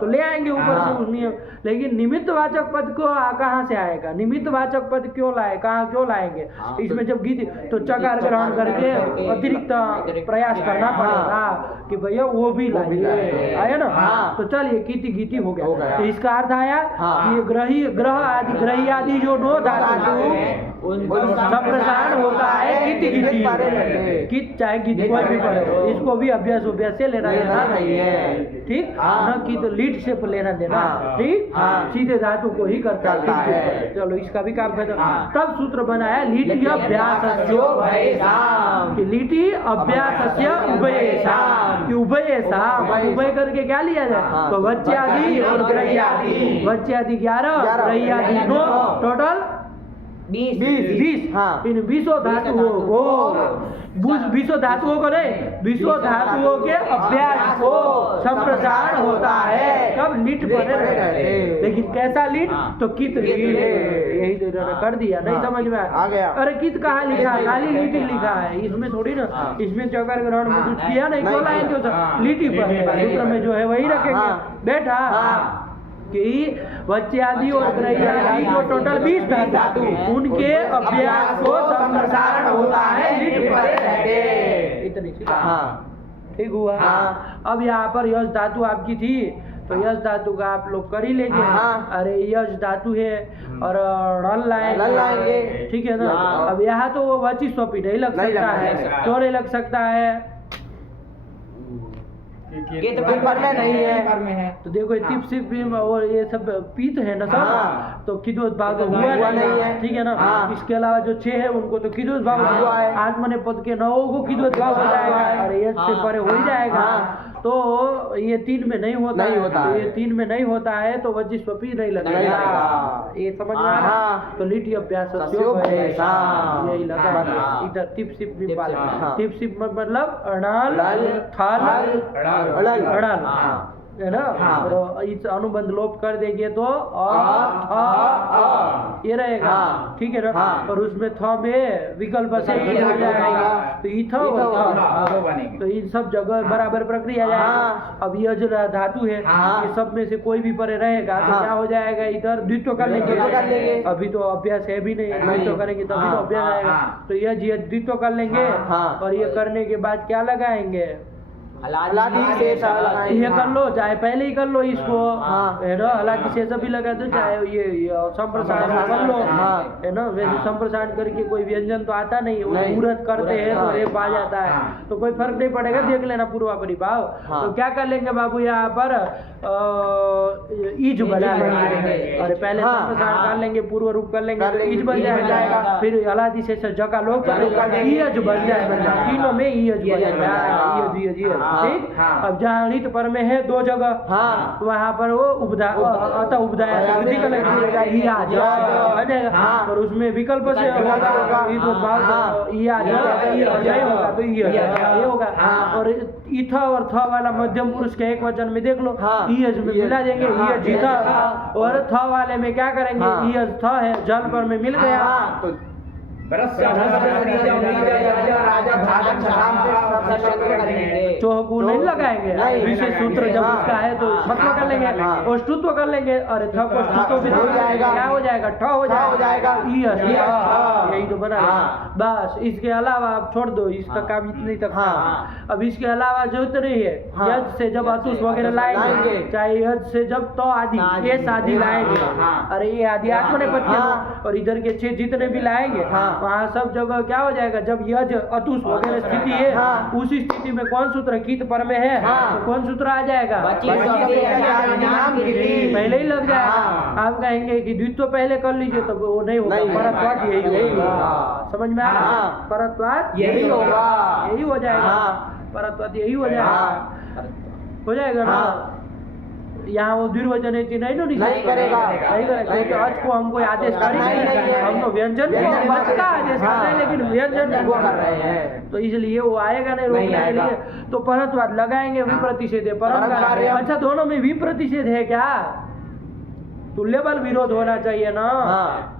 तो ले आएंगे ऊपर से उस नियम। लेकिन निमित्त वाचक पद को कहाँ से आएगा? निमित्त वाचक पद क्यों लाए? कहाँ क्यों लाएंगे? इसमें जब गीत तो चकार ग्रहण करके अतिरिक्त प्रयास करना पड़ेगा कि भैया वो भी लाइए। आया ना? तो चलिए गीति गीति हो गया। तो इसका अर्थ आया कि ग्रही आदि जो 9 धातु संप्रसारण होता है गीति गीति कित चाहे गीत कोई भी पढ़े, इसको भी अभ्यास से लेना देना नहीं है। ठीक न कि तो लीड से लेना देना। ठीक सीधे धातु को ही करता है। चलो इसका भी काम खत्म। तब सूत्र बनाया लीटी अभ्यासस्य लीटी अभ्यासस्य उभयेषाम् कि उभयेषाम् उभय करके क्या लिया जाए? तो वच्यादि और ग्रह्यादि। वच्यादि 11 ग्रह्यादि 9 टोटल 20। इन 20 धातुओं को 20 धातुओं को नहीं 20 धातुओं के अभ्यास को संप्रसारण होता है। कब? लीट बने रहते। लेकिन कैसा लीट? तो कित लीट। यही तो इन्होंने कर दिया। नहीं समझ में आ गया? अरे कित कहाँ लिखा है? खाली लीट ही लिखा है। इसमें थोड़ी ना, इसमें चकार ग्रहण में कुछ किया नहीं। क्यों लाएंगे? लीटी पर सूत्र में जो है वही रखेंगे। बैठा कि वच्यादि और ग्रह्यादि जो टोटल 20 धातु उनके अभ्यास को संप्रसारण होता है लीट परे रहते। इतनी ठीक हुआ। अब यहाँ पर यश धातु आपकी थी तो यश धातु का आप लोग कर ही लेंगे। अरे यश धातु है और ड़ल लाएंगे, ठीक है ना। हाँ। अब यहाँ तो वो वची स्वपी नहीं लग नहीं सकता लग है, सकता। क्यों नहीं लग सकता है? कित पर में नहीं है। पर में है। तो देखो टिप सिप भी और ये सब पीत है ना सब, हाँ। तो किदोस भाव तो हुआ हुआ नहीं नहीं है। है, ठीक है ना। हाँ। इसके अलावा जो 6 है उनको तो किदोस भाव हाँ। हुआ है, आत्मने पद के 9 को किदोस भाव हो जाएगा, और ये से परे हो ही जाएगा। हाँ। तो ये 3 में नहीं होता नहीं है, होता तो है। ये 3 में नहीं होता है तो वजी स्वपी नहीं लगेगा। लगेगा। ये समझ में आ रहा हाँ। है? तो लिटी अभ्यास सस्यो भयेसा। यही लगा हाँ। इधर टिप सिप भी टिप पाल, सिप, हाँ। टिप सिप मतलब अड़ाल लल, थाल अड़ल, अड़ाल, हाँ। है ना। हाँ। तो इस अनुबंध लोप कर देंगे तो ये रहेगा, हाँ। ठीक है ना। हाँ। और उसमें थ में विकल्प से ही हो जाएगा, तो इथ और इथ और थ। वो बनेगी। तो इन सब जगह बराबर प्रक्रिया जाएगी। हाँ। अब यह जो धातु है, हाँ। ये सब में से कोई भी परे रहेगा तो हाँ। क्या हो जाएगा, इधर द्वित्व कर लेंगे। द्वित्व कर लेंगे। अभी तो अभ्यास है भी नहीं, नहीं। द्वित्व करेंगे तभी तो हाँ। अभ्यास आएगा। हाँ। तो यह द्वित्व कर लेंगे, हाँ। और ये करने के बाद क्या लगाएंगे, हलादी शेष लगाएंगे। ये कर लो, चाहे पहले ही कर लो इसको, हाँ। है ना। हालांकि शेष भी लगा दो, चाहे ये संप्रसारण कर लो, हाँ। है ना। वैसे संप्रसारण करके कोई व्यंजन तो आता नहीं, वो नहीं। मुहूर्त करते हैं तो हाँ। रेप आ जाता है, हाँ। तो कोई फर्क नहीं पड़ेगा, देख लेना पूर्वापरी भाव। हाँ। तो क्या कर लेंगे बाबू यहाँ पर, ईज बना लेंगे, और पहले हाँ। संप्रसारण कर लेंगे, पूर्व रूप कर लेंगे कर तो लेंगे, ईज बन ईज बन जाएगा। जाएगा। फिर हलादी से जका लोग कर लेंगे। ईज बन जाएगा, तीनों में ईज बन ईज बन जाएगा, जाएगा। ईज ईज, हाँ। ठीक। हाँ। अब जहाँ ऋत पर में है 2 जगह, हाँ। वहाँ पर वो अतः उपदाय समृद्धि का लगेगा, ये आ जाएगा, हाँ। और उसमें विकल्प से विकल्प होगा। ये तो भाव हाँ। ये आ जाएगा, ये होगा तो ये होगा। हाँ। और इथा और थ वाला मध्यम पुरुष के एक वचन में देख लो, हाँ। ईयज में मिला देंगे, हाँ। ईयज जीता, और थ वाले में क्या करेंगे, हाँ। ईयज थ है, जल पर में मिल गया, हाँ, तो चौहकू नहीं लगाएंगे, नहीं। विशेष सूत्र जब हाँ। उसका है तो षत्व कर लेंगे, हाँ। और स्तुत्व कर लेंगे, अरे थ को स्तुत्व भी हो जाएगा। क्या हो जाएगा, ठ हो हो जाएगा। ईयस, ईयस, हाँ, हाँ। यही तो बना हाँ। बस। इसके अलावा आप छोड़ दो, इसका काम इतने तक था। हाँ। अब इसके अलावा जो तो नहीं है, हाँ। यज से जब अतुष वगैरह लाएंगे। लाएंगे, चाहे यज से जब तो आदि, ये शादी लाएंगे, हाँ। अरे ये आदि आत्मने पद के हाँ। दो, और इधर के 6 जितने भी लाएंगे, हाँ। वहाँ सब जगह क्या हो जाएगा, जब यज अतुष वगैरह स्थिति है, हाँ। उसी स्थिति में कौन सूत्र कीत पर में है, हाँ। तो कौन सूत्र आ जाएगा, बची नाम गिरी। पहले ही लग जाएगा। हाँ। आप कहेंगे कि द्वित्व पहले कर लीजिए, तो वो नहीं होगा, नहीं। परत्वाद यही यही होगा। होगा। समझ में आ रहा है? हाँ। परत्वाद यही होगा। यही हो जाएगा, हाँ। परत्वाद यही हो जाएगा, हाँ। हो जाएगा ना। हाँ। यहाँ वो द्विर्वचन है, नहीं नो नहीं करेगा। नहीं करेगा, क्योंकि आज को हमको आदेश करना ही नहीं है। हम तो व्यंजन को व्यंजन वच का आदेश कर रहे हैं, हाँ। लेकिन व्यंजन वो कर रहे हैं। तो इसलिए वो आएगा नहीं रोकने के आएगा। लिए। तो परत्वाद लगाएंगे, विप्रतिषेध है, परम परम कार्य। अच्छा दोनों में विप्रतिषेध है क्या, तुल्य बल विरोध होना चाहिए ना। हाँ।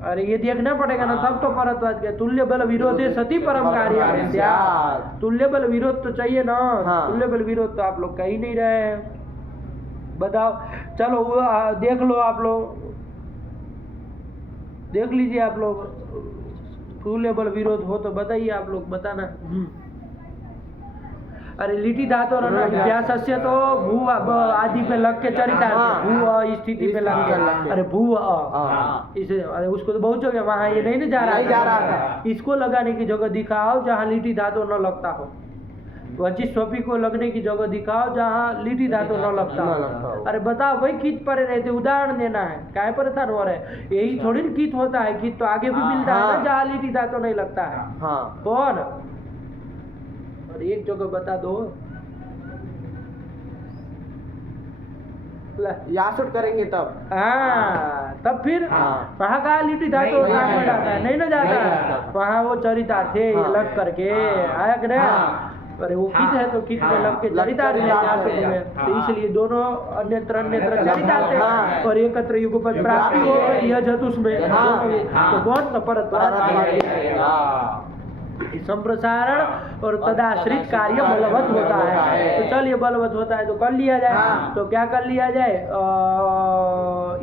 अरे ये देखना पड़ेगा ना, तब तो परत्वाद के तुल्य बल विरोधे सती परम कार्य, तुल्य बल विरोध तो चाहिए ना। हाँ। तुल्य बल विरोध तो आप लोग कह ही नहीं रहे हैं, बताओ। चलो वो देख लो, आप लोग देख लीजिए, आप लोग तुल्य बल विरोध हो तो बताइए, आप लोग बताना। अरे लिटी धातु और व्यासस्य तो भू आदि पे लग के चरितार्थ, हाँ। भू स्थिति पे लग के, अरे भू हाँ। इसे, अरे उसको तो बहुत जगह वहाँ ये नहीं जा रहा नहीं जा रहा था। इसको लगाने की जगह दिखाओ जहाँ लिटी धातु न लगता हो, वची स्वपी को लगने की जगह दिखाओ जहाँ लिटी धातु न लगता हो। अरे बताओ भाई, कित पर रहते, उदाहरण देना है, काय परेशान हो रहे हैं, यही थोड़ी ना कित होता है, कित तो आगे भी मिलता है ना जहाँ लिटी धातु नहीं लगता है। हाँ। कौन, और एक जगह बता दो, यासुट करेंगे तब। हाँ, तब फिर हाँ। वहाँ कहा लिटी धातु नहीं में जाता है, नहीं ना जाता नहीं है, जाता। वहाँ वो चरितार्थ है, हाँ। लग करके आया कि नहीं। हाँ। अरे वो कित है तो कित में लग के लग चरितार्थ है चरितार्थ यासुट है। में, तो इसलिए दोनों अन्यत्र चरितार्थ है, हाँ। और एकत्र युगपद प्राप्ति हो यह जतुष में, हाँ। तो कौन तो परत्वाद। संप्रसारण और तदाश्रित कार्य बलवत होता है, तो चलिए बलवत होता है तो कर लिया जाए। हाँ। तो क्या कर लिया जाए,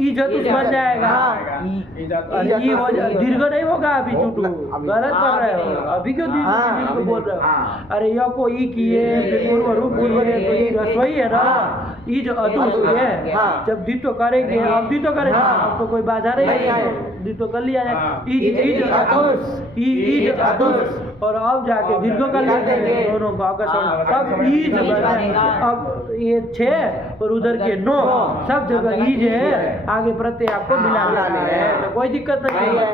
ईजतुष बन जाएगा। अरे ई हो दीर्घ नहीं होगा अभी, चुटू गलत कर रहे हो, अभी क्यों दीर्घ को बोल रहे हो। अरे य को ई किए, फिर पूर्व रूप किए, तो ये रसोई है ना, ईज अदुस है। हाँ। जब द्वित्व करेंगे अब द्वित्व करेंगे हाँ। अब तो कोई बाधा नहीं नहीं है, है। द्वित्व कर लिया जाए। ईज ईज अदुस। ईज अदुस और अब जाके दीर्घ कर लेंगे दोनों का आकर्षण सब ईज बनेगा। अब ये 6 और उधर के 9 सब जगह ईज है, आगे प्रत्यय आपको मिलाना है तो कोई दिक्कत नहीं है।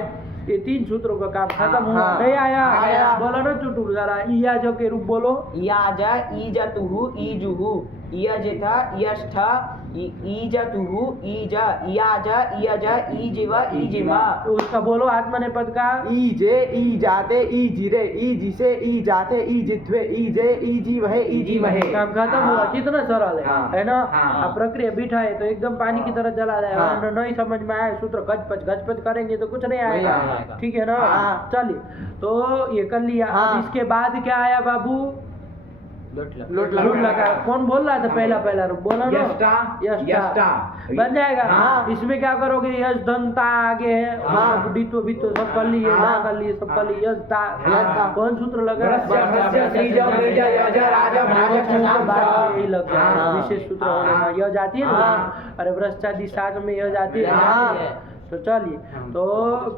ये 3 सूत्रों का काम खत्म हुआ। हाँ। नहीं आया आया। बोलो ना चुटुर जरा इया जो के रूप बोलो। याजा ईजतुहु ईजुहु इयजिथा इयष्ठ ईजतुहु ईजा इयाजा इयजा ईजिव ईजिमा। तो उसका बोलो आत्मनेपद का। ईजे ई जाते ई जिरे ई जिसे ई जाते ई जित्वे ईजे ई जी वहे ई जी वहे। काम खत्म हुआ। कितना सरल है, हाँ। है ना। हाँ। अब प्रक्रिया बिठा है तो एकदम पानी की तरह चला जाएगा। हाँ। वरना नहीं समझ में आए सूत्र गजपच करेंगे तो कुछ नहीं आएगा। आएगा। ठीक है ना। हाँ। चलिए तो ये कर लिया। अब हाँ। इसके बाद क्या आया बाबू। लूट लूट लगा। कौन बोल रहा था पहला रूप बोला ना। यष्टा, यष्टा यष्टा। बन जाएगा। हाँ। इसमें क्या करोगे यश दंता आगे है। हाँ। डित्व बित्व सब कर लिए हाँ। कर लिए सब कर लिए यशता। यशता। कौन सूत्र लगा। वृश्च, वृश्च, श्रीज, मीज, यज, राज, भाज, छटाम, सा। यही लग गया। हाँ। विशेष सूत्र होने का यह जाती है ना। हाँ। अरे वृश्चादि साग में यह जाती है। हाँ। तो चलिए तो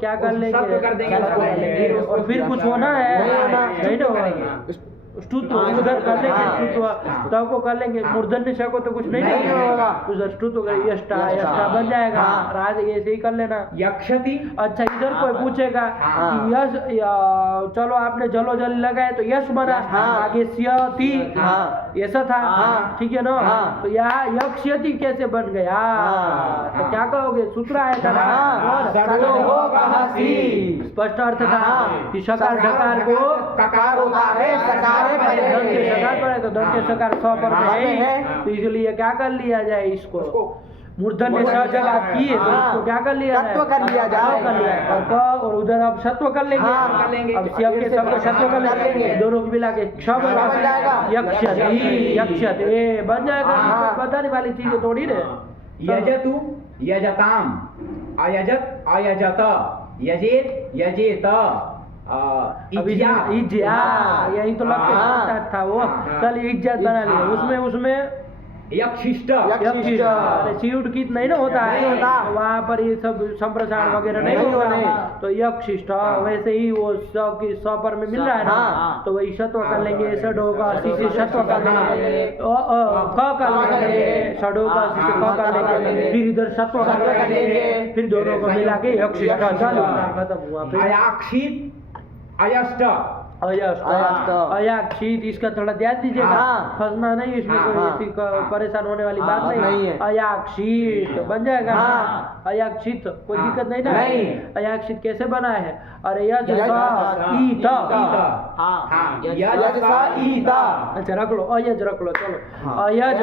क्या कर लेंगे। सत्व कर देंगे, सत्व कर लेंगे। सत्व। और फिर कुछ होना है नहीं होना। नहीं ना होगा। स्तुत्व उधर कर लेंगे। हाँ। स्तुत्व तब को कर लेंगे। मूर्धन्य श को तो कुछ नहीं नहीं होगा। उधर स्तुत्व कर यष्टा यष्टा। यष्टा बन जाएगा। हाँ। राज ऐसे ही कर लेना। यक्षति। अच्छा इधर कोई पूछेगा हाँ। कि यश चलो आपने जलो जल लगाए तो यश बना। हाँ। आगे स्यति हाँ। ऐसा था। हाँ। ठीक है ना। हाँ। तो यहाँ यक्षयति कैसे बन गया। हाँ। तो क्या कहोगे सूत्र आया था ना। हाँ। और सलोकहसी। स्पष्ट अर्थ था हाँ। कि सकार ढकार को ककार होता है, सकार धन के पड़े। सकार पड़े तो धन के सकार 100 पर हाँ, है है। तो इसलिए क्या कर लिया जाए इसको मूर्धन्य स जब आप किए तो हाँ। इसको क्या कर लिया जाए। तत्व कर लिया जाए। कर लिया और क और उधर अब सत्व कर लेंगे। हाँ, कर लेंगे। अब सियब के सबको सत्व कर लेंगे। दोनों को मिला के क्ष बन जाएगा। यक्षत ए बन जाएगा। हाँ। बताने वाली चीजें थोड़ी ना। यजतु यजताम अयजत अयजत यजेत यजेत अभी इज्जा। इज्जा हाँ। यही तो लगता हाँ। था वो। हाँ। कल इज्जत बना लिया। हाँ। उसमें यक्षिष्ट। यक्षिष्ट। अरे सीउड की नहीं ना होता है। नहीं होता। वहाँ पर ये सब संप्रसारण वगैरह नहीं नहीं होता। नहीं। तो यक्षिष्ट वैसे ही वो 100 की 100 पर में मिल रहा है ना। हाँ। तो वही सत्व कर लेंगे। षडो का अस्सी से सत्व कर लेंगे। क कर लेंगे। षडो का अस्सी से क कर लेंगे। फिर इधर सत्व कर लेंगे। फिर दोनों को मिला के यक्षिष्ट चलो खत्म हुआ। फिर अयाक्षित अयष्ट। अयष्ट अयाक्षित इसका थोड़ा ध्यान दीजिएगा। हाँ। फंसना नहीं इसमें हाँ, कोई हाँ। ऐसी परेशान होने वाली बात हाँ, नहीं नहीं है। अयाक्षित बन जाएगा। हाँ। अयाक्षित कोई दिक्कत नहीं ना। नहीं। अयाक्षित कैसे बना है। अरे यज यज सा ईत। हाँ हाँ। यज यज सा ईता। अच्छा रख लो अयज रख लो चलो। हाँ। अयज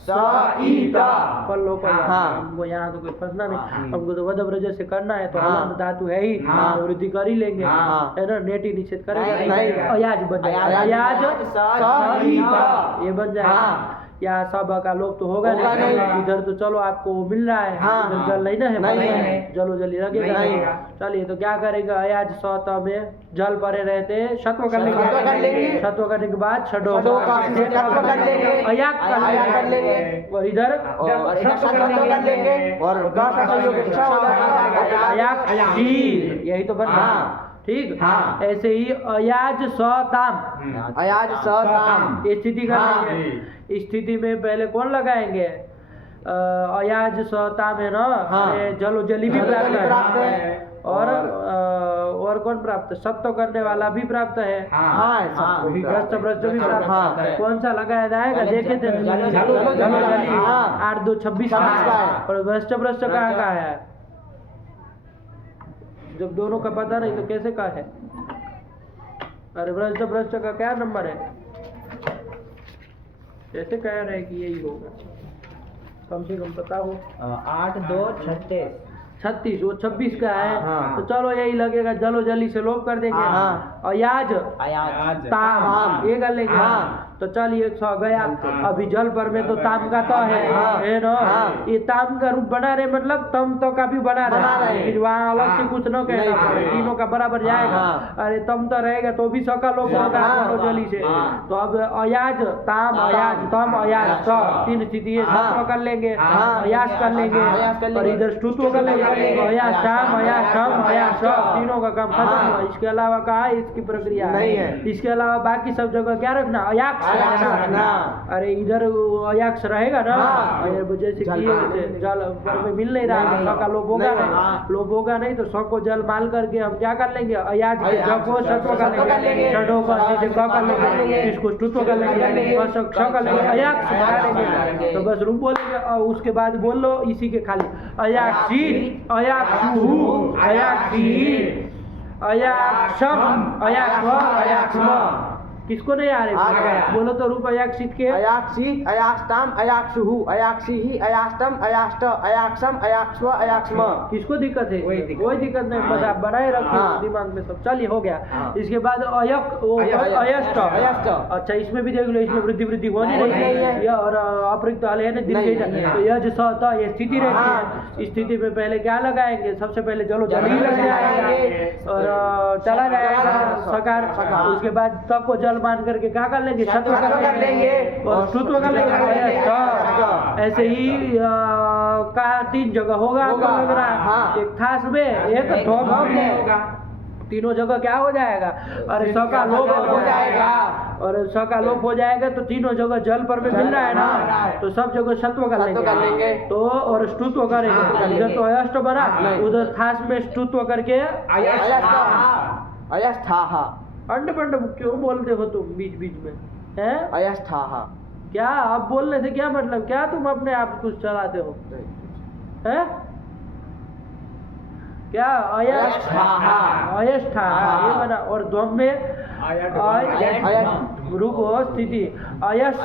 सा ईता। पढ़ लो पढ़ लो। हाँ। हमको यहाँ तो कोई फंसना नहीं। हमको तो वदव्रज से करना है तो हाँ। हलंत धातु है ही। हाँ। तो वृद्धि कर ही लेंगे। हाँ। है ना नेटी निषेध करेगा नहीं। अयाज बन जाएगा। अयाज सा ईता। ये बन जाएगा। हाँ। यहाँ सब का लोप तो होगा होगा नहीं। नहीं। इधर तो चलो आपको वो मिल रहा है। हाँ। इधर जल नहीं ना है। नहीं पता है। जलो जली लगेगा नहीं नहीं। है। चलिए तो क्या करेगा अयाज सौत में जल परे रहते सत्व कर लेंगे। सत्व कर लेंगे। सत्व करने के बाद षडो षडो का से सत्व कर लेंगे। अयाक अयाक कर लेंगे। और इधर और सत्व कर लेंगे। और गा का संयोग इच्छा हो जाएगा। अयाक शीर यही तो बन रहा है। हाँ। ठीक। हाँ। ऐसे ही अयाज सताम अयाज सताम। ये स्थिति हाँ। करेंगे। इस स्थिति में पहले कौन लगाएंगे। अयाज सताम है ना। हाँ। अरे जलो जली भी जलो प्राप्त जली है। प्राप्त है। और कौन प्राप्त सत्व करने वाला भी प्राप्त है। हाँ भ्रष्ट भ्रष्ट भी प्राप्त हाँ। है। कौन सा लगाया जाएगा देखे थे। जलो जली हाँ। 8 2 26 का का है। है। और भ्रष्ट भ्रष्ट कहाँ का है। जब दोनों का पता नहीं तो कैसे का है। अरे भ्रष्ट भ्रष्ट का क्या नंबर है। कैसे कह रहे हैं कि यही होगा। कम से कम पता हो। 8 2 36 36 वो 26 का है। हाँ। तो चलो यही लगेगा जलो जली से लोप कर देंगे। हाँ। अयाज अयाज ताम ये कर लेंगे। हाँ। तो चलिए गया। अभी जल पर में तो ताम का तो है ना, ये ताम का रूप बना रहे मतलब तम तो का भी बना रहे, फिर वहाँ अलग से कुछ न कहना पड़े, तीनों का बराबर जाएगा। अरे तम तो रहेगा तो भी सका लोग होगा जली से। तो अब अयाज ताम अयाज तम अयाज स तीन स्थिति है, सत्व कर लेंगे, अयास कर लेंगे और इधर स्तुत्व कर लेंगे, अयास ताम अयास तम अयास स, तीनों का काम खत्म हुआ। इसके अलावा कहा इसकी प्रक्रिया नहीं है। इसके अलावा बाकी सब जगह क्या रखना, अयाक्ष रखना। अरे इधर अयाक्ष रहेगा ना, जैसे जल में मिल नहीं रहा है, का लोभ होगा नहीं, लोभ होगा नहीं तो स को जल माल करके हम क्या कर लेंगे, अयाज को सत्व कर लेंगे, षडो को सीधे क कर लेंगे, इसको स्तुत्व कर लेंगे, क कर लेंगे, अयाक्ष बना लेंगे। तो बस रूप बोलेंगे और उसके बाद बोल लो इसी के खाली अयाक्षी अयाक्षु अयाक्षी अयाक्षम अयाक्ष्व अयाक्ष्म। किसको नहीं आ रहे बोलो तो रूप अयाक्षित के, अयाक्षित अयाष्टाम अयाक्षुहु अयाक्षिहि अयाष्टम अयाष्ट अयाक्षम अयाक्ष्व अयाक्ष्म। किसको दिक्कत है, कोई दिक्कत नहीं, बस आप बनाए रखो दिमाग में सब। चलिए हो गया। इसके बाद अयष्ट अयष्ट, अच्छा इसमें भी देख लो, इसमें वृद्धि वृद्धि होनी नहीं है और अप्रयुक्त है ना, दिन यज स ये स्थिति रहती है। स्थिति में पहले क्या लगाएंगे, सबसे पहले चलो जल ही लग जाएगा और चला जाएगा सकार। उसके बाद तब को जल मान करके क्या कर लेंगे, सत्व कर लेंगे और स्तुत्व कर लेंगे। ऐसे ही कहा 3 जगह होगा लग रहा है, एक थास में एक ढोक में, तीनों जगह क्या हो जाएगा, अरे सका लोप हो जाएगा और सका लोप हो जाएगा तो तीनों जगह जल पर में मिल रहा है ना, तो सब जगह सत्व कर लेंगे तो और स्तुत्व करेंगे। इधर तो अयष्ट बना, उधर थास में स्तुत्व करके अयष्ठाहा। अंड पंड क्यों बोलते हो तुम बीच बीच में हैं? अयष्ठाहा क्या आप बोलने से क्या मतलब, क्या तुम अपने आप कुछ चलाते हो हैं? क्या अयष्ठाहा अयष्ठाहा ये बना और ध्वम में रूप हो स्थिति अयश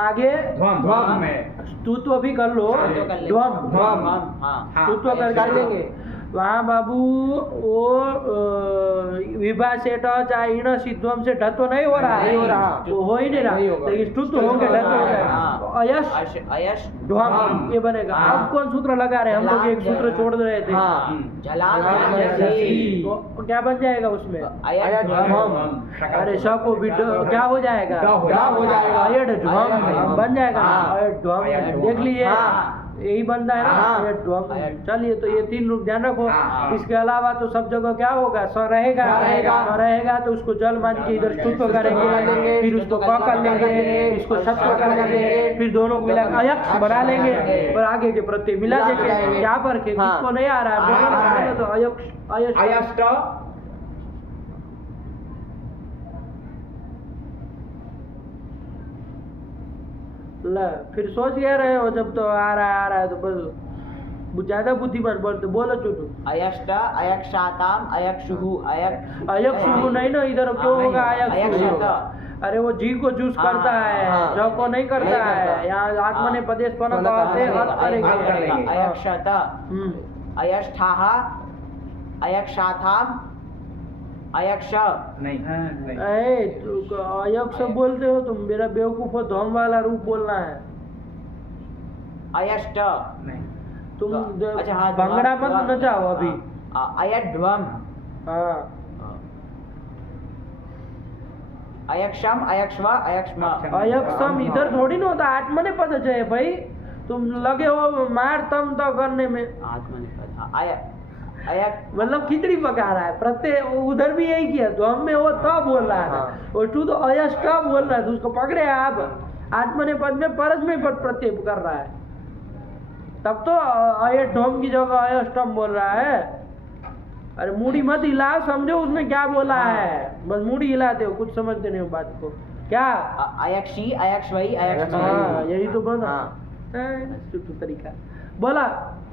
आगे ध्वम में स्तुत्व भी कर लो, ध्वम स्तुत्व कर लेंगे। वहाँ बाबू वो विभा से चाहे इन सिद्धम से ढत्व नहीं हो रहा है, वो हो ही नहीं रहा, लेकिन स्तुत्व होंगे ढत्व हो जाएगा। अयश अयश ध्वम ये बनेगा। अब कौन सूत्र लगा रहे हम लोग, एक सूत्र छोड़ रहे थे, तो क्या बन जाएगा उसमें, अरे सब को क्या हो जाएगा, अयड ध्वम बन जाएगा। देख लीजिए यही बनता है ना। चलिए तो ये 3 रूप ध्यान रखो। इसके अलावा तो सब जगह क्या होगा, स रहेगा तो उसको जल मान के इधर स्तुत्व करेंगे, फिर उसको क कर लेंगे, इसको सत्व कर लेंगे, फिर दोनों को मिला अयक्ष बना लेंगे और आगे के प्रत्यय मिला देंगे। क्या फर्क है, किसको नहीं आ रहा है तो अयष्ट फिर सोच क्या रहे हो, जब तो आ रहा है तो बस ज्यादा बुद्धिमान बोलते, बोलो चुटू। अयष्ट अयक्षाताम अयक्षुहु अयक्षुहु नहीं ना, इधर क्यों होगा अयक्षुहु? अरे वो जी को चूज करता है, ज को नहीं करता है। यहाँ आत्मा ने प्रदेश से करेंगे। अयक्षत अयष्ठाहा अयक्षाथाम अयक्ष नहीं अयक्ष बोलते हो तुम, मेरा बेवकूफ हो, ध्वम वाला रूप बोलना है। अयष्ट नहीं तुम अच्छा भंगड़ा मत न जाओ अभी। अयड्वम अयक्षम अयक्ष्व अयक्ष्म अयक्षम इधर थोड़ी ना होता, आत्मा ने पद है भाई, तुम लगे हो मार तम तो करने में। आत्मा ने मतलब खिचड़ी पका रहा है, प्रत्यय उधर भी यही किया, तो हम में वो तब बोल रहा है और तू तो अयष्ट बोल रहा है, तो उसको पकड़े आप। आत्मा ने पद में परस में प्रत्यय कर रहा है, तब तो अयष्टम की जगह अयष्टम बोल रहा है। अरे मूड़ी मत हिलाओ, समझो उसने क्या बोला है, बस मूड़ी हिलाते हो, कुछ समझते नहीं हो बात को। क्या अयक्षी अयक्षवई अयक्ष, यही तो बना तरीका बोला।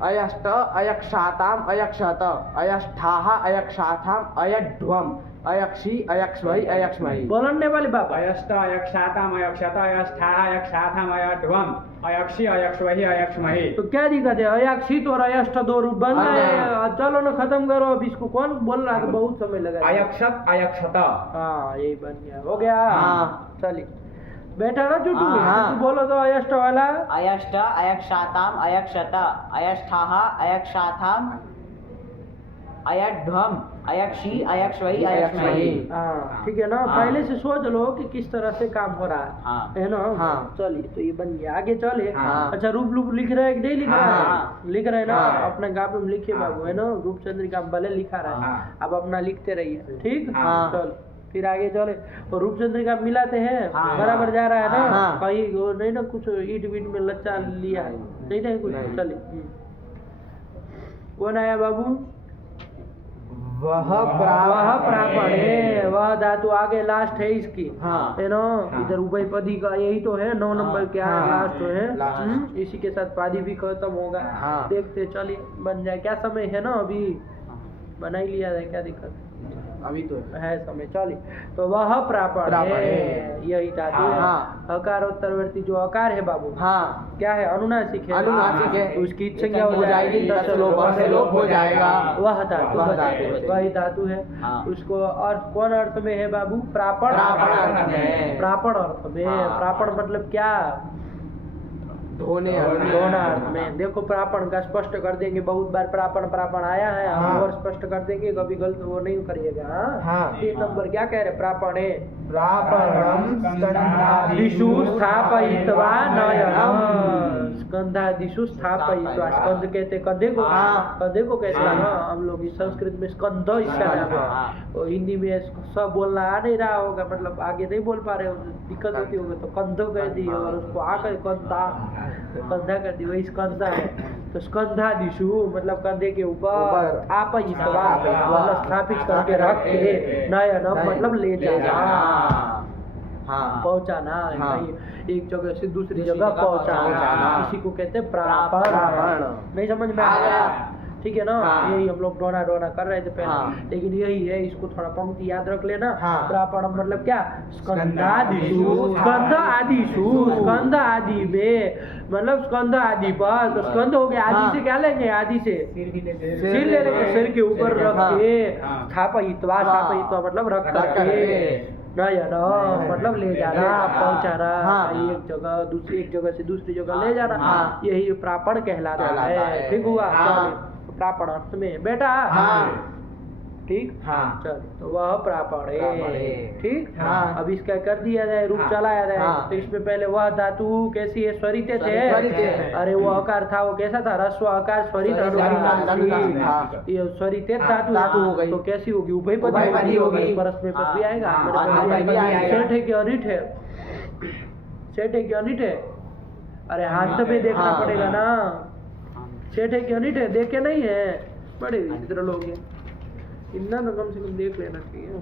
अयष्ट अयक्षाताम अयक्षत अयष्ठाहा अयक्षाथाम अयड्वम अयक्षी अयक्षवई अयक्षमहि। बोलने वाले बाबा अयष्ट अयक्षाताम अयक्षत अयष्ठाहा अयक्षाथाम अयड्वम अयक्षी अयक्षवहि अयक्षमहि। तो क्या दिक्कत है, अयक्षित और अयष्ट 2 रूप बन गए। चलो ना खत्म करो, अब इसको कौन बोल रहा है, बहुत समय लगा। अयक्षत अयक्षत हाँ यही बन गया, हो गया। चलिए बैठा ना चुटू हाँ। तू बोलो तो अयष्ट वाला अयष्ट अयक्षाताम अयक्षत अयष्ठाः अयक्षाथाम अयध्वम अयक्षी अयक्षवई अयक्षमहि। हाँ ठीक है ना। पहले से सोच लो कि किस तरह से काम हो रहा हाँ। है ना। हाँ। चलिए तो ये बन गया, आगे चले। हाँ। अच्छा रूप रूप लिख रहा है कि नहीं लिख रहा है? हाँ। लिख रहे हैं ना। हाँ। अपने कापी में लिखिए हाँ। बाबू, है ना। रूप चंद्रिका भले लिखा रहा है, हाँ। अब अपना लिखते रहिए, ठीक। हाँ। चल फिर आगे चले। और रूप चंद्रिका मिलाते हैं, हाँ। बराबर जा रहा है ना। हाँ। कहीं वो नहीं ना कुछ ईट वीट में लच्चा लिया है, नहीं ना कुछ। नहीं। चलिए कौन आया बाबू? वह वह प्रापण है, वह धातु आगे लास्ट है इसकी, हाँ। है ना। हाँ। इधर उभयपदी का यही तो है, 9 नंबर के हाँ। लास्ट है। लास्ट। इसी के साथ पादी भी खत्म होगा। हाँ। देखते चलिए बन जाए, क्या समय है ना अभी, बना ही लिया है, क्या दिक्कत अभी तो है समय। चलिए तो वह प्रापण प्रापण है, है। यही धातु है। हाँ। अकारोत्तरवर्ती जो अकार है बाबू, हाँ क्या है? अनुनासिक है। अनुनासिक है। तो उसकी संज्ञा हो जाएगी, तत्लोप से लोप हो जाएगा। वह धातु वह बचेगा। धातु। वही धातु है। हाँ। उसको अर्थ कौन अर्थ में है बाबू? प्रापण प्रापण अर्थ में। प्रापण अर्थ में। हाँ। प्रापण मतलब क्या? धोने अर्थ में। धोना अर्थ में। देखो प्रापण का स्पष्ट कर देंगे, बहुत बार प्रापण प्रापण आया है, हम हाँ। और स्पष्ट कर देंगे, कभी गलत वो नहीं करिएगा। हाँ? हाँ। 3 नंबर क्या कह रहे? प्रापण है प्रापणम दिशु स्थापयित्वा नयनम। स्कंधादिषु स्थापयित्वा। स्कंद कहते कंधे को, हाँ। कंधे को कहते हैं ना हम लोग। इस संस्कृत में स्कंध इसका नाम है। हाँ। और हिंदी में सब बोलना आ नहीं रहा होगा, मतलब आगे नहीं बोल पा रहे हो, दिक्कत होती होगी, तो कंधो कह दी और उसको आकर कंधा कर दी, वही स्कंधा है। तो स्कंधादिषु मतलब कंधे के ऊपर, स्थापयित्वा मतलब स्थापित करके रख के, नयनम मतलब ले जाना, हाँ। पहुंचाना, हाँ। कहीं एक जगह से दूसरी जगह पहुंचाना, पहुंचाना। इसी को कहते हैं प्रापण। प्रापण। नहीं समझ में आ गया? ठीक है ना। हाँ। यही हम लोग डोना कर रहे थे पहले। हाँ। लेकिन यही है, इसको थोड़ा पंक्ति याद रख लेना। हाँ। प्रापण मतलब क्या? स्कंधादिषु, स्कंध आदिषु, स्कंध आदि में मतलब स्कंध आदि पर। तो स्कंध हो गया, आदि हाँ। से क्या लेंगे? आदि से सिर भी लेते हैं। सिर ले लेंगे, सिर के ऊपर सिर के- रख के। हाँ। स्थापयित्वा, स्थापयित्वा मतलब रख रख करके, करके। नयन मतलब ले जाना, पहुंचाना, हाँ। एक जगह दूसरी, एक जगह से दूसरी जगह ले जाना, हाँ। यही प्रापण कहलाता है। ठीक हुआ? हाँ। चलो, प्रापण अर्थ में बेटा। हाँ। ठीक। हाँ। चल तो वह प्रापण प्रापण है। है। ठीक। हाँ। अब इसका कर दिया जाए, रूप हाँ। चलाया जाए। हाँ। तो इसमें पहले वह धातु कैसी है? स्वरित थे। स्वरित है। अरे वो आकार था, वो कैसा था? ह्रस्व आकार स्वरित अनुनासिक। हाँ। ये स्वरित धातु धातु हो गई। तो कैसी होगी? उभयपदी उभयपदी होगी। परस्मै पद भी आएगा। हाँ, मेरे हाँ, पद भी हाँ, आएगा। हाँ, सेठ है कि अनिट है? सेठ है कि अनिट है? अरे हाथ पे देखना हाँ। पड़ेगा ना। सेठ है कि अनिट है? देखे नहीं है, बड़े विचित्र लोग हैं। इतना तो कम से कम देख लेना चाहिए।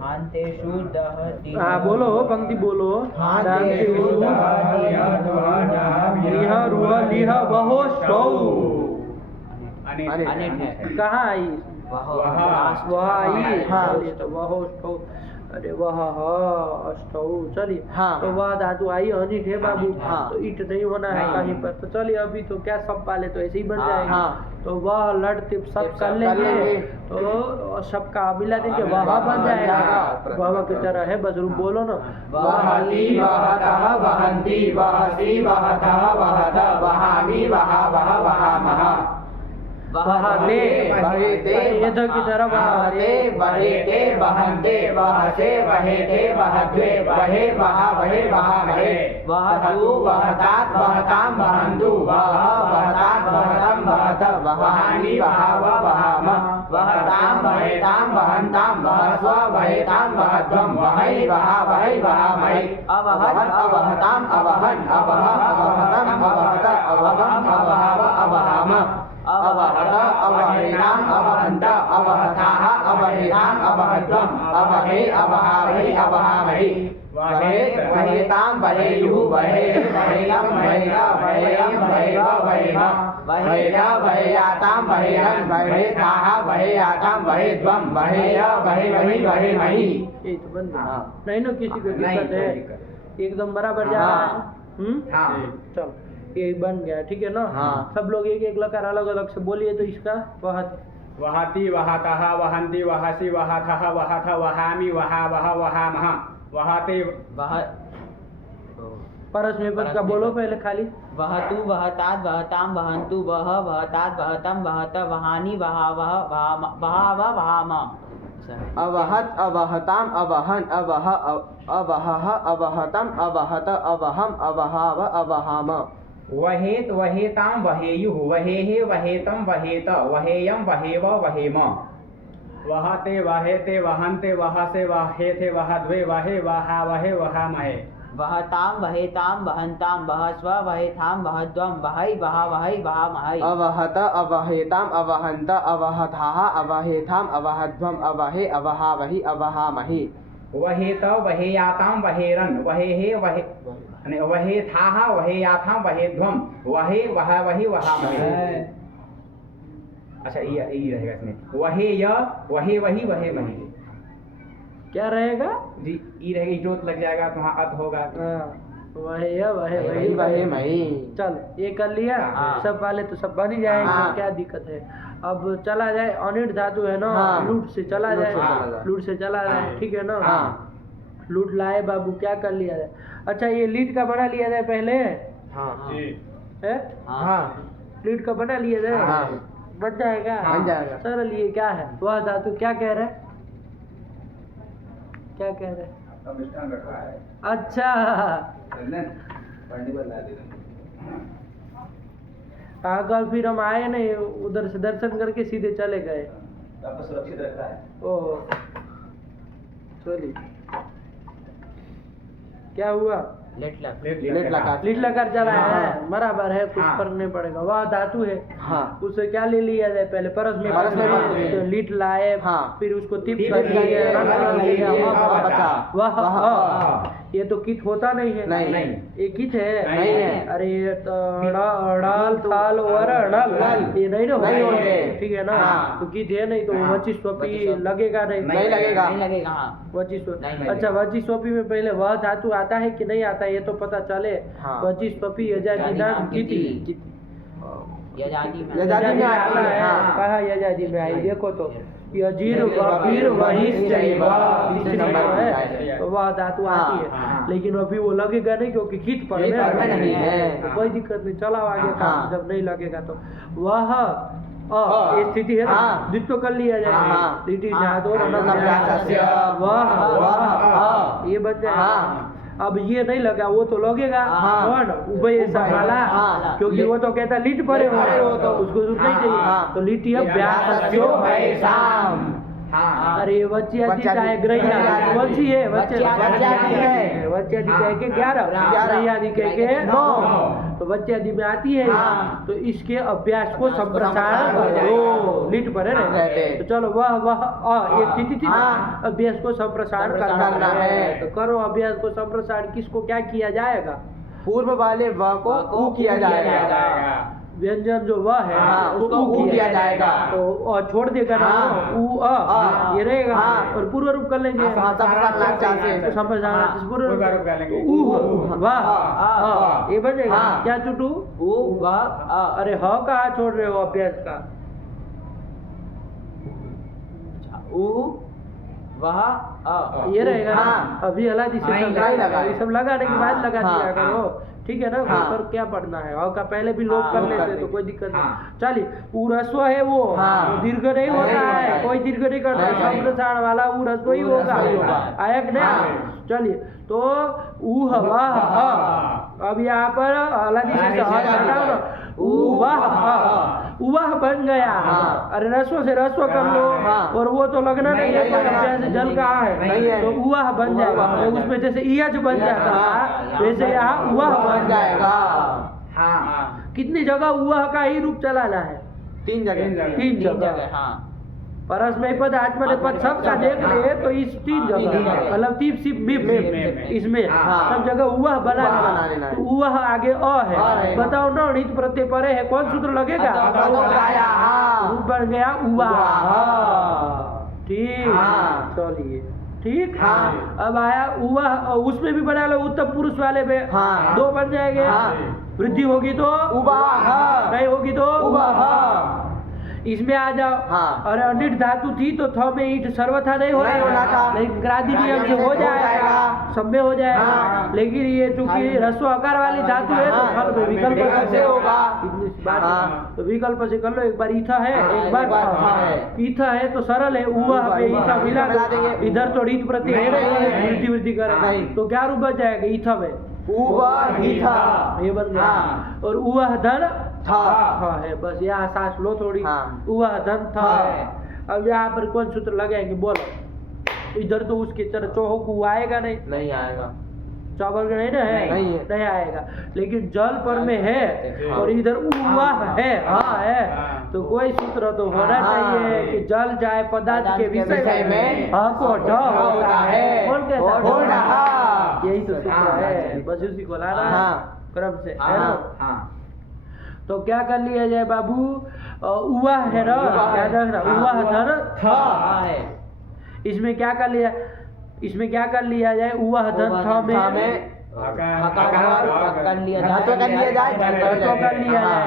हान्तेषु दहति। हाँ बोलो, पंक्ति बोलो। हान्तेषु लिह रुह लिह वहो स्टौ। अनिट। अनिट है। कहाँ आई? वह आई। हाँ। चलिए तो वह स्टौ। अरे वह अष्टौ। चलिए हाँ। तो वह धातु आई, अनिट है बाबू। हाँ। तो ईट नहीं होना है नहीं। कहीं पर। तो चलिए अभी तो क्या सब पाले तो ऐसे ही बन हाँ। जाएगा। हाँ। तो वह लट तिप सब तिप कर सब कर लेंगे, लेंगे। तो सबका मिला देंगे, वह बन जाएगा। जाएगा। वह की तरह है, बस रूप बोलो ना। वहति वहतः वहन्ति वहसि वहतः वहत वहामि वहा वह वहामः। वहते वहेते ये ध की तरह वहते वहेते वहन्ते वहसे वहेते वहद्वे वहे वहा वहे वहामहे। वहतु वहतात् वहतां वहन्तु वह वहतात् वहतं वहत वहामि वहाव वहामः। वहतां वहेतां वहन्तां वहस्व वहेतां वहध्वं वहै वहा वहै वहामहे। अवहन् अवहताम् अवहन् अवह अवहतम् अवहत अवहम् अवहाव अवहामः। अवहत अवहेताम् अवहन्त अवहताः अवहेताम् अवहध्वम् अवहे अवहावै अवहामहे। वहेत् वहेताम् वहेयुः वहेत् वहेयं वहेत वहेयं वहेव वहेम। वहेय वहेयाताम् वहेरन् वहेताः वहेयाताम् वहेध्वम् वहेय वहेमहि वहेमहि। ये तो बन गया। हाँ। नहीं ना किसी को नहीं, दिक्कत कोई है? दिक्कत एकदम बराबर जा रहा है। हाँ। चल ये बन गया, ठीक है ना। हाँ। सब लोग एक एक लकार अलग अलग से बोलिए तो इसका वहत। वहति वहतः वहन्ति वहसि वहथः वहथ वहामि वहा वह वहामः। वहाते वह परस्मैपद का बोलो पहले खाली। वहतु वहतात वहताम वहन्तु वह वहतात वहतम वहत वहानि वहावह वहाव वहाम। अवहत अवहताम अवहन अवह अवहः अवहतम अवहत अवहम अवहाव अवहाम। वहेत वहेताम वहेयुः वहेहे वहेतम वहेत वहेयम वहेव वहेम। वहाते वाहेते वहन्ते वहासे वाहेथे वहाद्वे वाहे वहावहे वहामहे। वहताम वहेताम वहन्ताम वहस्व वहेथाम वहद्वम वहै वहावहै वहामहै। अवहत अवहेताम अवहन्त अवहथाः अवहेथाम अवहध्वम अवहे अवहावहि अवहामहि। वहेत वहेयाताम वहेरन वहेहे वहे वहेथाः वहेयाथाम वहेध्वम वहे वहावहि वहामहे। अच्छा ये रहेगा इसमें वहेय वहे वही वहे मही। क्या रहेगा? जी ई रहेगा, जोत लग जाएगा तो वहाँ अत होगा। वहे वही वहे मही। चल ये कर लिया। हाँ। सब वाले तो सब बन ही जाएंगे। हाँ। क्या दिक्कत है? अब चला जाए अनिट धातु है ना। हाँ। लूट से चला लूट जाए। से चला जाए। लूट से चला जाए, ठीक है ना। हाँ। लूट लाए बाबू, क्या कर लिया जाए? अच्छा ये लीड का बना लिया जाए पहले हाँ है। हाँ लीड का बना लिया जाए। हाँ। बन जाएगा। बन जाएगा। सरल ये क्या है? वह धातु क्या कह रहे हैं? क्या कह रहे हैं? आपका मिष्ठान रख रहा है अच्छा पढ़ने बदला दे कल फिर हम आए नहीं, उधर से दर्शन करके सीधे चले गए। आपको सुरक्षित रख रहा है। ओह चलिए क्या हुआ? लेट लग लेट लगा। लीट लकार चला है, बराबर है, कुछ हाँ। फर्क नहीं पड़ेगा। वह धातु है, हाँ उसे क्या ले लिया जाए पहले? परस में परस में बात हुई। तो लीट लाए, हाँ। फिर उसको तिप तिप कर कर लिए, लिए, रन कर लिए, लिए, वह बचा। वह वह, अ। ये तो कित होता नहीं है। नहीं। ये कित है। नहीं है। अरे ये तो अड़ाल थाल और अड़ल ये नहीं ना नहीं होगा। होंगे। ठीक है ना। हाँ। तो कित है नहीं तो हाँ। वची स्वपी वची लगेगा नहीं। नहीं लगेगा। नहीं लगेगा। हाँ वची नहीं स्वपी। अच्छा वची स्वपी में पहले वह धातु आता है कि नहीं आता है ये तो पता चले। हाँ। वची स्वपी यजाति नाम किति। यजाति में यजाति में आता है। हाँ। कहा यजाति में आई? देखो तो यजीर वबीर वहिश्चैव तीसरी में है तो वह धातु आती है। हाँ। लेकिन अभी वो लगेगा नहीं क्योंकि कित पर कित में पर में नहीं है। तो कोई दिक्कत नहीं, चलाओ आगे काम। हाँ। जब नहीं लगेगा तो वह ये स्थिति है ना, हाँ। द्वित्व कर लिया जाए। हाँ। लिटि हाँ। धातु और अनभ्यासस्य वह ये बच जाएगा। हाँ। अब ये नहीं लगा वो तो लगेगा। हाँ। कौन? उभय ऐसा वाला। हाँ। क्योंकि वो तो कहता लीट परे हो परे हो तो। उसको जरूरत नहीं चाहिए। हाँ। तो लिटि अब व्यासस्यो भयसाम। हाँ अरे वच्ची चाहे ग्रहिया वच्ची है वच्ची कह के 11 ग्रहियादि कह के 9 तो वच्ची आदि में आती है। हाँ। तो इसके अभ्यास को संप्रसारण करो। लिट पर है ना। तो चलो वह ये स्थिति थी। हाँ। अभ्यास को संप्रसारण करना है। तो करो अभ्यास को संप्रसारण। किसको क्या किया जाएगा? पूर्व वाले व को उ किया जाएगा। व्यंजन जो वह है हाँ, उसको उ किया जाएगा। तो छोड़ देगा ना हाँ। उ अ ये रहेगा। हाँ। और पूर्व रूप कर लेंगे। संप्रसारण संप्रसारण पूर्व पूर्व रूप कर लेंगे। उ वाह हाँ। ये बनेगा। हाँ। क्या चुटू? उ व अ। अरे ह कहाँ छोड़ रहे हो अभ्यास का? उ वह अ। ये रहेगा ना। हाँ। अभी हलादी से नहीं सब लगा। ये सब लगाने के बाद लगा हाँ। दिया करो। ठीक है ना। हाँ। पर क्या पढ़ना है? और का पहले भी लोग हाँ, कर लोग कर लेते तो लेते। कोई दिक्कत नहीं। हाँ। चलिए उरस्व है वो हाँ। दीर्घ नहीं होता नहीं होता है। है। कोई दीर्घ नहीं करता। नहीं, नहीं। संप्रसारण वाला उरस्व ही होगा। उरस्व ही होगा। आया कि नहीं? हाँ। चलिए तो उ वाह अ। अब यहाँ पर हलादी से हटाओ ना। उ वाह बन गया। हाँ। अरे रस्व से रस्व कर लो। हाँ। और वो तो लगना नहीं है। नहीं लगना। जैसे जल कहाँ नहीं है है। तो उवाह बन जाएगा। उवाह बन उसमें जैसे इयज बन जाता है वैसे यहाँ उवाह बन जाएगा। हाँ कितनी जगह उवाह का ही रूप चलाना है? 3 जगह। तीन जगह। हाँ परस में पद आत्मनेपद सबका देख ले तो इस 3 तीन जगह जगह। मतलब तीप सिप मिप में। इसमें हाँ। सब जगह उवाह बना उवाह लेना। बना लेना है। तो उवाह आगे अ अ है। रहेगा। बताओ ना नित प्रत्यय परे है कौन सूत्र लगेगा? रूप बन गया उवाह। ठीक। हाँ। चलिए ठीक। हाँ। अब आया उवाह उसमें भी बना लो उत्तम पुरुष वाले में। हाँ। 2 बन जाएंगे। हाँ। वृद्धि होगी तो उवाह। नहीं होगी तो उवाह। इसमें आ जाओ। हाँ। अरे अनिट धातु थी तो थ में ईट सर्वथा नहीं होना नहीं होना था। लेकिन क्रांति नियम से हो जाएगा, सब में हो जाएगा। हाँ। लेकिन ये चूंकि ह्रस्व आकार वाली धातु है तो हाँ। फल में विकल्प विकल्प से होगा। इतनी सी बात हाँ। है। तो विकल्प से कर लो, एक बार ईथा है, हाँ, एक बार एक बार था था है। ईथा है तो सरल है, उवा पे ईथा मिला मिला देंगे। इधर तो रीत प्रति है नहीं। वृद्धि करें नहीं। तो क्या रूप बच जाएगा ईथा में? उवा ही था। ये बन गया। हाँ। और उवा धन था। है, बस यहाँ सांस लो थोड़ी। हाँ। उवा धन था था। है। अब यहाँ पर कौन सूत्र लगाएंगे बोलो? इधर तो उसके तरह चौहो को आएगा नहीं, नहीं आएगा। चावल का नहीं ना है, नहीं है। नहीं आएगा। लेकिन जल पर में है और इधर उवा है, हाँ है, तो कोई सूत्र तो होना हाँ। चाहिए कि जल जाए पदार्थ के विषय में हाँ को ढ होता है। कौन कहता है? हो रहा। यही तो सूत्र है, बस उसी को लाना है हाँ। क्रम से, है ना? हाँ तो क्या कर लिया जाए बाबू? उवा है ना, क्या रखना? उवा धन था। है। इसमें क्या कर लिया? इसमें क्या कर लिया जाए? उवा धन था में कर लिया धातु कर लिया जाए। तत्व कर लिया हाँ। जाए,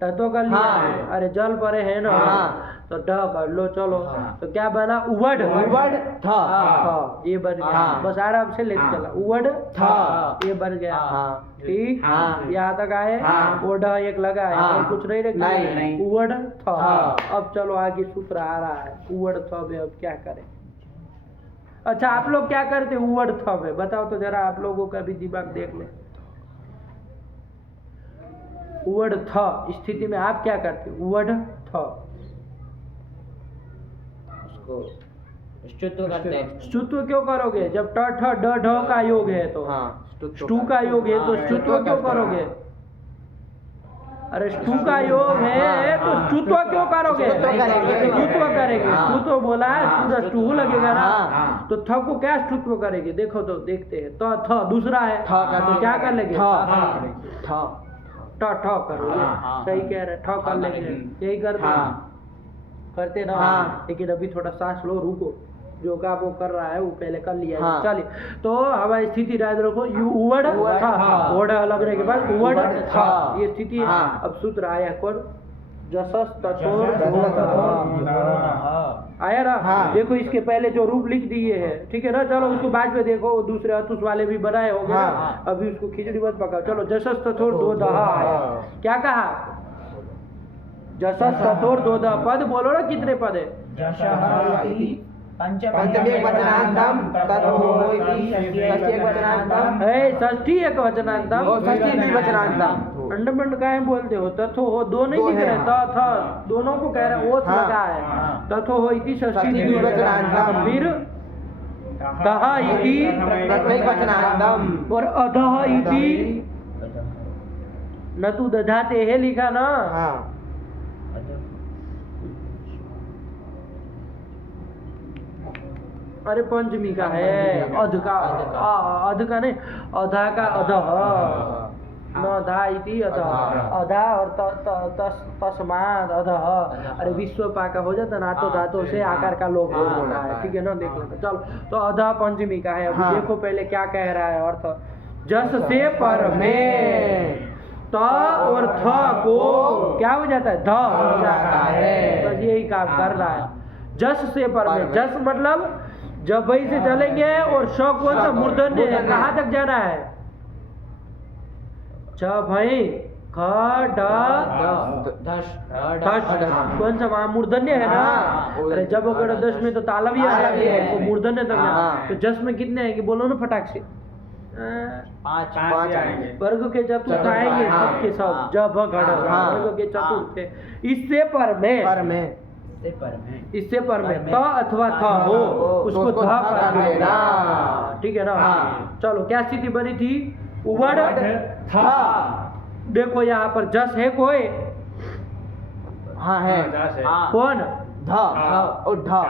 तत्व कर लिया हाँ। जाए। अरे जल परे है ना, हाँ। तो ड कर लो चलो। तो क्या बना? उवड उवड था। हाँ, ये बन गया। हाँ। बस आराम से लेके चला, उवड था। ये बन गया। हाँ। ठीक, हाँ। यहाँ तक आए। हाँ। वो ड एक लगा है, हाँ। और कुछ नहीं रखा। नहीं। उवड था। हाँ। अब चलो आगे सूत्र आ रहा है, उवड था में अब क्या करें? अच्छा, आप लोग क्या करते? उवड था में बताओ तो जरा, आप लोगों का भी दिमाग देख ले। उवड था स्थिति में आप क्या करते? उवड था उसको स्तुत्व करते हैं। स्तुत्व क्यों करोगे? जब ट ठ ड ढ का योग है तो हाँ। स्टू का योग है तो स्तुत्व क्यों करोगे? अरे स्टू का योग है तो स्तुत्व क्यों करोगे? स्तुत्व करेंगे। स्तुत्व करेंगे। हाँ। स्तुत्व बोला है, स्तु स्टू लगेगा ना, हाँ। तो थ को क्या स्तुत्व करेंगे? देखो तो देखते हैं। तो थ दूसरा है था का तो क्या कर लेंगे? था। था। था। ठ करोगे। हाँ। सही कह रहे, ठ कर लेंगे। यही करते हाँ। करते ना। हाँ। लेकिन अभी थोड़ा सांस लो, रुको। जो का वो कर रहा है वो पहले कर लिया। हाँ। चलिए, तो हमारी स्थिति याद रखो, यू उवड़ उवड़ था, था। ओढ़ लगने के बाद उवड़ उवड़ था, था। ये स्थिति है। हाँ। अब सूत्र आया कौन? जसस तथोर आया ना। हाँ। देखो इसके पहले जो रूप लिख दिए हैं, ठीक है ना? चलो उसको बाद में देखो, वो दूसरे अतुष वाले भी बनाए होंगे ना। हाँ। अभी उसको खिचड़ी मत पकाओ। चलो, जसस तथोर दो दहा आया। क्या कहा? जसस तथोर दो दहा। पद बोलो ना, कितने पद है? पंचमी एक वचनांतम तथोइति षष्ठी एक वचनांतम षष्ठी एक वचनांतम और षष्ठी द्विवचनांतम। अंडमंड काहे बोलते हो? तथो हो, दो नहीं दो दिख है। रहे, त थ दोनों को कह रहे, ओस हाँ। लगा है। तथो हो इति षष्ठी षष्ठी द्विवचनांतम, द्विवचनांतम। फिर तहा इति प्रथमिक वचनांतम और अधः इति न तू दधाते है लिखा ना। हाँ। अरे पंचमी का है, अध का, अध का नहीं, अधा का अधः, न धा इति अधः, अधा और तस्माद अधः। अरे विश्व पाका हो जाता ना, तो धातु से आकार का लोप होता है, ठीक है ना? देख लो। चलो, तो अधः पंचमी का है। अभी देखो पहले क्या कह रहा है अर्थ। जस से पर में त और थ को क्या हो जाता है? ध हो जाता है। बस यही काम कर रहा है। जस से पर में, जस मतलब जब वही से चलेंगे और श कौन सा? मूर्धन्य है। कहाँ तक जाना है? छ भाई ख ड कौन सा? वहाँ मूर्धन्य है ना। हाँ। अरे जब अगर दस में तो तालव्य तालव्य है, है। तो मूर्धन्य तक जाना। हाँ। तो जस में कितने आएंगे बोलो ना फटाक से? पाँच पाँच आएंगे। वर्ग के चतुर्थ आएंगे, हाँ। सबके सब जब घड़ हाँ। वर्ग के चतुर्थ है। इससे पर में, इससे पर में त अथवा थ हो, उसको उसको ध ध कर कर लेना, लेना। ठीक है ना? हाँ। चलो, क्या स्थिति बनी थी? उवड़ था। देखो यहाँ पर जस है कोई? हाँ है। हाँ। कौन? धा और ढा।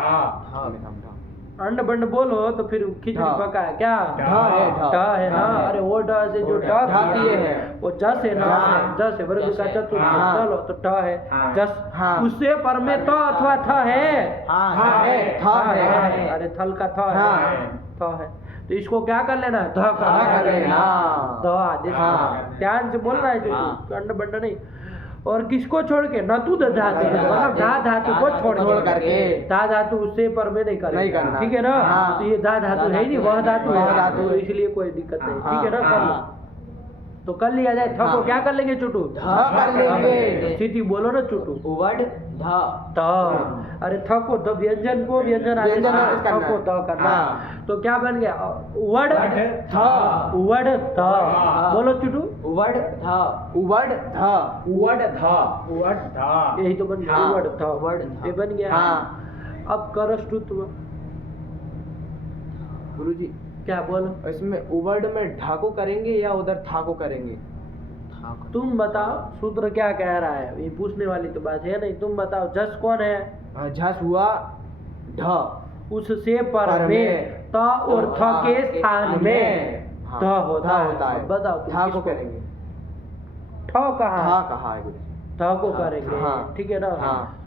अंड बंड बोलो तो फिर खिचड़ी ढ। पका है क्या? ढ है, ढ। ढ है ना। हाँ। अरे वो ढ से जो ढ ढ किए किए हैं हैं। वो जस है ना। हाँ। जस है, वर्ग जस का है। चतुर्थ। हाँ। चलो, तो ढ है जस। हाँ। उससे पर में तो अथवा थ है। हाँ है। था है। अरे थल का थ है। हाँ। थ है, तो इसको क्या कर लेना है? ध कर ध कर लेना। ध आदेश। हाँ। ध्यान से बोलना है, जो हाँ। अंड बंड नहीं। और किसको छोड़ के? नतु धातु, मतलब धा धातु को छोड़ करके। धा धातु उससे पर में नहीं नहीं करना। ठीक है ना? हाँ। तो ये धा धातु है ही नहीं, वह धातु वह है, धातु तो है। इसलिए कोई दिक्कत नहीं। हाँ। ठीक है ना? कर लो। तो कर लिया जाए। थ को हाँ। क्या कर लेंगे चुटू? ध कर लेंगे। स्थिति बोलो ना चुटू। उवड ध त। अरे थ को द व्यंजन को व्यंजन आदेश व्यंजन करना, आदेश थ करना को है। द करना। हाँ। तो क्या बन गया? उवड थ उवड थ। बोलो चुटू। उवड ध उवड ध उवड ध उवड ध यही तो बन गया। हाँ। उवड थ। उवड ध। ये बन गया। हाँ। अब करष्टुत्व गुरुजी क्या बोलो? इसमें उवर्ड में ढा को करेंगे या उधर था को करेंगे? तुम बताओ सूत्र क्या कह रहा है? ये पूछने वाली तो बात है नहीं। तुम बताओ जस कौन है? झस हुआ ढ उससे पर में त और थ के स्थान में हाँ, ध होता है। है। बताओ तुम था को किसको? करेंगे। ठ कहाँ था है? कहा है गुरुजी? थ को करेंगे। हाँ। ठीक है ना? हाँ।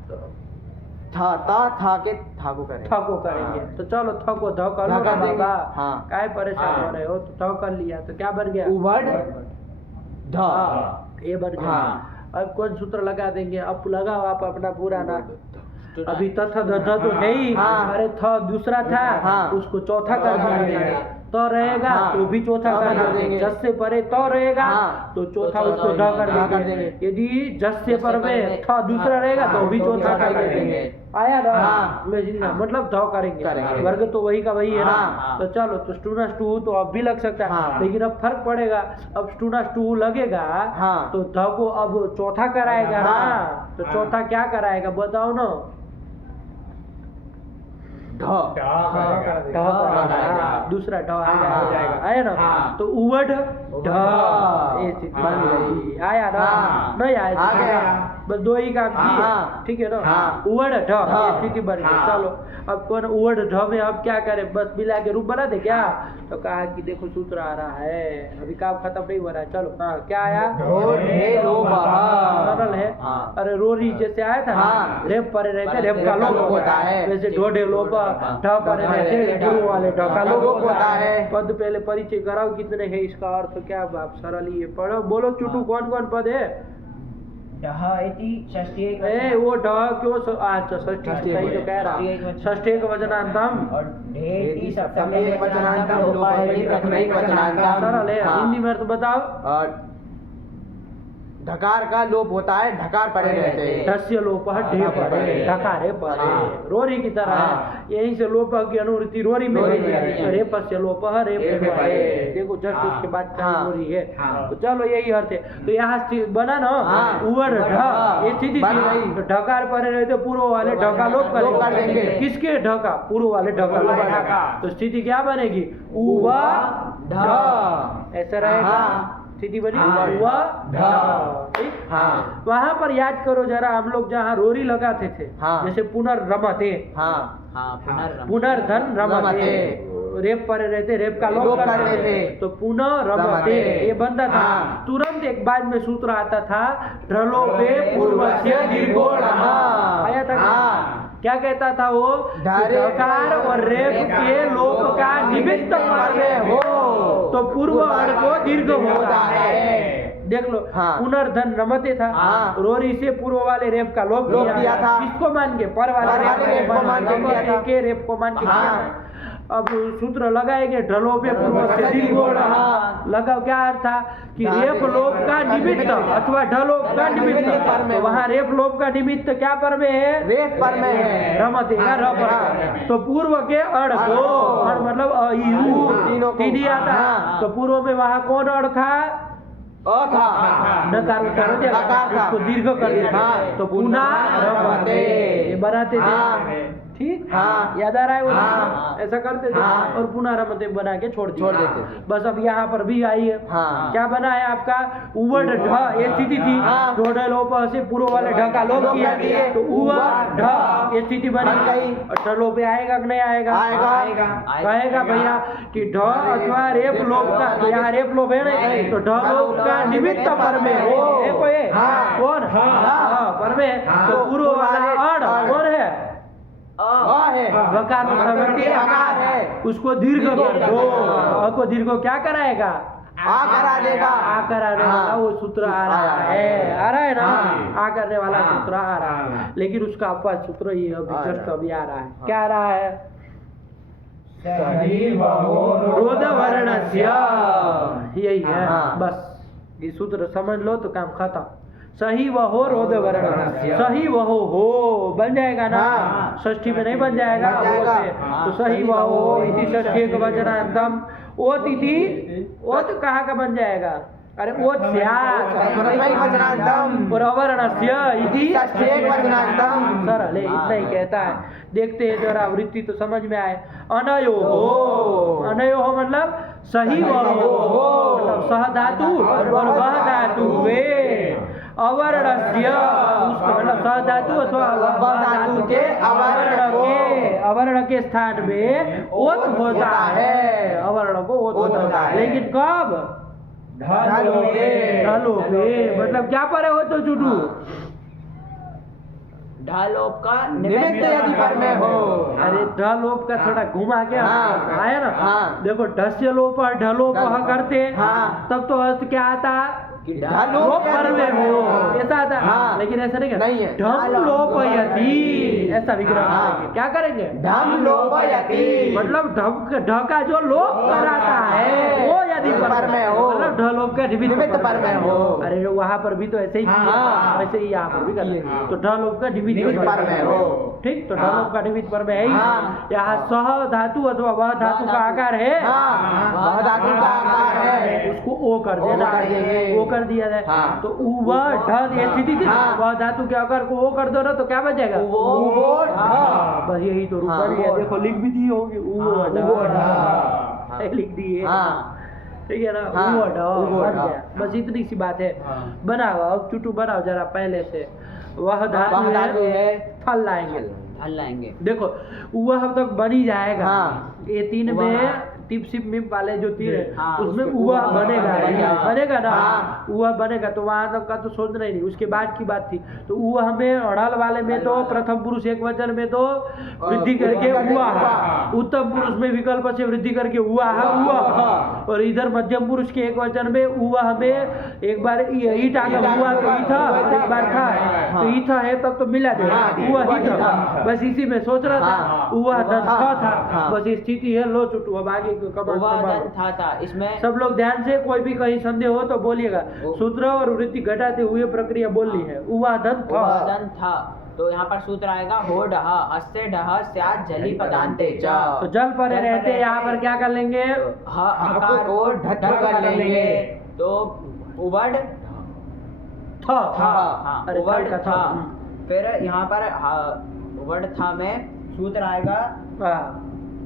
था के था को करेंगे। थ को करेंगे। तो चलो थ को ध कर लो ध ना कर देंगे। बाबा। हाँ। काय परेशान हाँ। हो रहे हो? तो थ कर लिया तो क्या बन गया? उवर्ड ध हाँ, ये बन गया। हाँ। अब कौन सूत्र लगा देंगे? अब लगाओ आप अपना पूरा ना। अभी तथ ध तो है ही। हाँ। अरे थ दूसरा था, हाँ। उसको चौथा कर चौथा कर देंगे। देंगे। तो रहेगा हाँ। तो भी चौथा चौथा कर कर देंगे। देंगे। जस से परे तो रहेगा हाँ। तो चौथा तो उसको ध चौथा कर कर देंगे। देंगे। यदि जस से पर में थ दूसरा रहेगा तो भी चौथा कर देंगे। आया ना? हाँ। मैं जिंदा मतलब ध करेंगे। करेंगे। वर्ग तो वही का वही है ना? हाँ। तो चलो तो स्टूडेंट टू तो अब भी लग सकता है। हाँ। लेकिन अब फर्क पड़ेगा। अब स्टूडेंट टू लगेगा हाँ। तो ध को अब चौथा कराएगा ना? हाँ। तो चौथा क्या कराएगा बताओ ना? ढ ढ करेगा। ढ कराएगा। दूसरा ढ आ हाँ। जाएगा। आया ना? हाँ। तो उवड ढ हाँ। ये स्थिति बन बन गई। गई। आया ना? हाँ। नहीं आया? आ गया। बस दो ही काम किए। हाँ। ठीक है ना? हाँ। उवड ढ हाँ। ये स्थिति बन गई। हाँ। चलो अब कौन उवड ढ में अब क्या करें? बस मिला के रूप बना दे क्या? तो कहा कि देखो सूत्र आ रहा है, अभी काम खत्म नहीं हो रहा है। चलो हाँ क्या आया? ढो ढे लो बहा। सरल है। हाँ। अरे रोरी जैसे आया था ना, हाँ। रेप परे रहते रेप का रेप का लोप लोप होता होता है। है। वैसे ढोढे लोप ढ परे रहते गुरु वाले ढ का लोप होता है। पद पहले परिचय कराओ कितने है इसका अर्थ क्या? बाप सरल ही है। पढ़ो बोलो चुटू कौन कौन पद है? यह इति षष्ठी एक ए वो ढ क्यों अच्छा षष्ठी षष्ठी सही तो कह षष्ठी एक रहा। वचन। षष्ठी एक वचनांतम और ढेति सप्तमी सप्तमी एक वचनांतम लोपायति प्रथम एक वचनांतम। सरल है। हाँ। हिंदी में अर्थ बताओ। और ढकार का लोप होता है, ढकार पड़े रहते हैं। धस्य लोप ढे परे ढकारे परे हाँ। रोरी की तरह है। हाँ। यहीं से लोप की अनुवृत्ति रोरी में रोरी होती में है। है। रेपस्य लोप रेप रेप परे। परे। देखो जस्ट हाँ। उसके बाद हाँ। रोरी है। हाँ। तो चलो यही अर्थ है। तो यहाँ बना ना हाँ। उवर ढ ये स्थिति बन थी। गई। तो ढकार परे रहते पूर्व वाले ढका लोप लोप कर करेंगे। देंगे। किसके ढका? पूर्व वाले ढका लोप वाले करेंगे। ढका। तो स्थिति क्या बनेगी? उवा ढ ऐसा रहेगा। हाँ। स्थिति बनी हाँ। उवा ढ। ठीक? हाँ। वहां पर याद करो जरा, हम लोग जहाँ रोरी लगाते थे हाँ। जैसे पुनर्रमते हाँ। हाँ पुनर्रम पुनर्धन रमते रमते। रेप पर रहते रेप का लोप लोप करते करते थे थे। तो पुनः रमते रमते। ये बनता था। हाँ। तुरंत एक बाद में सूत्र आता था ढलोपे पूर्वस्य दीर्घोण आया था। हाँ। क्या कहता था वो? ढारे ढकार और रेप के लोप का निमित्त पर में हो तो पूर्व अण को दीर्घ होता है। देख लो। हाँ। पुनर्धन रमते था। हाँ। रोरी से पूर्व वाले रेप का लोप लोप किया था। किसको मान के? पर वाले रेप को मान के के रेप को मान के हाँ। किया। अब सूत्र लगाएंगे ढलो पे पूर्व से दीर्घोण। हाँ। लगाओ क्या अर्थ था कि रेप लोप का निमित्त अथवा ढलोप का निमित्त। तो वहाँ रेप लोप का निमित्त क्या पर में है? रेप पर में है। रमते का र पर। तो पूर्व के अड़ को अड़ मतलब अ, ई, उ, तीनों को। तीन ही आता। हाँ। तो पूर्व में वहाँ कौन अड़ था? था। नकार उतार दिया, नकार था। उसको दीर्घ कर दिया। हाँ। तो पुनः रमते ये बनाते थे। हाँ। ठीक। हाँ। याद आ रहा है वो? हाँ। ऐसा करते थे। हाँ। और पुनः रमते बना के छोड़ छोड़ देते थे। बस अब यहाँ पर भी आई है। हाँ। क्या बना है आपका? उवड ढ ये स्थिति थी। हाँ। ढोढे लोप से पूर्व वाले ढ का लोप लोप किया। कर दिए। तो उवा ढ ये स्थिति बनी। बन गई। और ढ लोप पे आएगा कि नहीं आएगा? आएगा। कहेगा भैया कि ढ अथवा रेप लोप का, तो यहाँ रेप लोप है नहीं, तो ढ लोप का निमित्त पर में हो। देखो ये हाँ। कौन? हाँ पर में। तो पूर्व वाला अड़ कौन है? है। वकार वकार है। उसको दीर्घ कर दो। अ को दीर्घ क्या कराएगा? आ करा देगा। आ कराने वाला वो सूत्र आ रहा है, आ रहा है ना, हाँ। आ करने वाला हाँ। सूत्र आ रहा है, हाँ। लेकिन उसका अपवाद सूत्र ये अभी आ जस्ट रहा है। अभी आ रहा है, हाँ। क्या आ रहा है? सही वहो रोदवर्णस्य, यही है, हाँ। बस ये सूत्र समझ लो तो काम खत्म। सही वहो रोदवर्ण, रोदवर्णस्य। सही वहो हो बन जाएगा ना, हाँ। षष्ठी में नहीं बन जाएगा, बन जाएगा। वो से। हाँ, तो सही सही वहो वहो इति षष्ठी एक वचनांतम, ओत इति, ओत कहाँ का बन जाएगा? अरे ओत स्यात् प्रथमैक वचनांतम और अवर्णस्य इति षष्ठी एक वचनांतम। सरल है, इतना ही कहता है। देखते हैं जरा वृत्ति तो समझ में आए। अनयो हो, अनयो हो मतलब सही वह हो, मतलब सह धातु और वह धातु वे, अवर्णस्य उसका मतलब सह धातु अथवा वह धातु के अवर्ण के स्थान में ओत होता है, अवर्ण को ओत होता है, लेकिन कब? ढलो पे, मतलब क्या पर है वो तो चुटू? ढलोप का निमित्त यदि पर में हो। अरे ढ लोप का थोड़ा घुमा के हाँ। आया ना, हाँ। देखो ढस्य लोप और ढलोप करते हाँ। तब तो अर्थ क्या आता? लोप पर में हो, ऐसा आता है। हाँ। लेकिन ऐसा नहीं नहीं है। ढम लोप यदि, ऐसा विग्रह हाँ। करेंगे। क्या करेंगे? ढम लोपयति, मतलब ढ का जो लोप कराता है वो यदि पर में हो, मतलब ढ लोप का निमित्त पर में हो। अरे वहाँ पर भी तो ऐसे ही किया, हाँ। वैसे ही यहाँ पर भी कर ये। तो ढ लोप का निमित्त पर में हो। ठीक, तो ढ हाँ। लोप का निमित्त पर में है ही। हाँ। यहाँ सह धातु अथवा वह धातु का आकार है, हाँ, वह धातु का आकार है, उसको ओ कर देना, ओ कर देंगे। ओ कर दिया जाए। हाँ। तो वह ढ ये स्थिति थी, हाँ। वह धातु के आकार को ओ कर दो ना तो क्या बच जाएगा? उवो ढ। बस यही तो रूप हाँ। बन गया। देखो लिख भी दिए होंगे उवो हाँ, ढ। उवो ढ। लिख दिए, हाँ। ठीक है ना, हाँ, उवो ढ उवो बन ढ। गया। बस इतनी सी बात है। हाँ। बनाओ अब चुटू बनाओ जरा पहले से। वह धातु वह धातु है, है, फल लाएंगे। ढल लाएंगे। देखो वह अब तक बन ही जाएगा। हाँ। ये तीन वह। में टिप सिप मिप वाले जो तीन है हाँ, उसमें उसमें उवा उवा बनेगा, बनेगा। बनेगा ना, हाँ। उवा बनेगा। तो वहां तक का तो सोचना ही नहीं, उसके बाद की बात थी। तो उवा हमें अड़ल वाले में तो प्रथम पुरुष एक वचन में तो वृद्धि करके उवा, उत्तम पुरुष में विकल्प से वृद्धि करके उवा हुआ, और इधर मध्यम पुरुष के एक वचन में उवा हमें एक बार ईट आगे हुआ तो ई था, एक बार था तो ई था है, तब तो मिला दे उवा ही था। बस इसी में सोच रहा था, उवा था, बस स्थिति है। लो चुटू अब आगे कमांड था इसमें सब लोग ध्यान से, कोई भी कहीं संदेह हो तो बोलिएगा। सूत्र और वृत्ति घटाते हुए प्रक्रिया बोलनी है। उवादन था, उवादन था। तो यहाँ पर सूत्र आएगा हो डह, हस्ते डह स्यात् जलि पदान्ते च। तो जल पर रहते यहाँ पर क्या कर लेंगे? हकार को ढट कर लेंगे। तो उवड था, हाँ, अरे उवड कल का था। था। फिर यहाँ पर उवड था में सूत्र आएगा हाँ,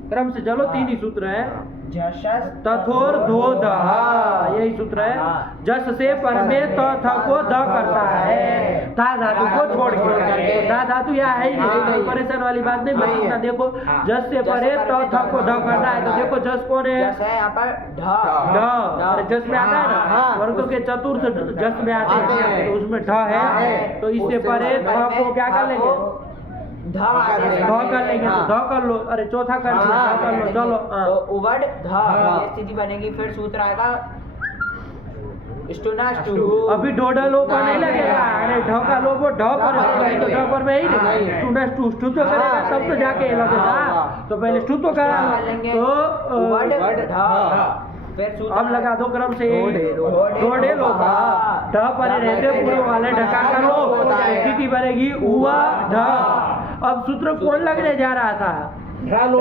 क्रम से चलो, तीन ही सूत्र है। झषस तथोर धो दह, यही सूत्र है। हाँ। जस से पर में त थ को ध करता है, धा धातु को छोड़ के। धा धातु यहाँ है ही नहीं, परेशान वाली बात नहीं। बस इतना देखो, जस से परे त थ को ध करना है। तो देखो जस कौन है? जस है यहाँ पर ढ। ढ, अरे जस में आता है ना, हाँ। वर्ग के चतुर्थ जस में आते आते हैं, हैं। तो उसमें ढ है। तो इससे परे थ को क्या कर लेंगे? ध आदेश ध कर लेंगे। तो ध कर लो, अरे चौथा कर लो, ध कर लो, चलो। हाँ। तो उवड ध ये स्थिति बनेगी। फिर सूत्र आएगा स्टुना स्टुहु। अभी ढोढा लोप पर नहीं लगेगा। अरे ढ का लोप वो ढ पर है, तो ढ पर में ही नहीं। स्टूडेंट स्टू तो करेगा तब तो जाके लगेगा। तो पहले स्टू तो करा तो उवड ध। फिर सूत्र अब लगा दो क्रम से। ढोढे ढोढे लोप ढ पर रहते पूरे वाले ढका करो, स्थिति बनेगी उवा ढ। अब सूत्र कौन लगने जा रहा था? पूर्व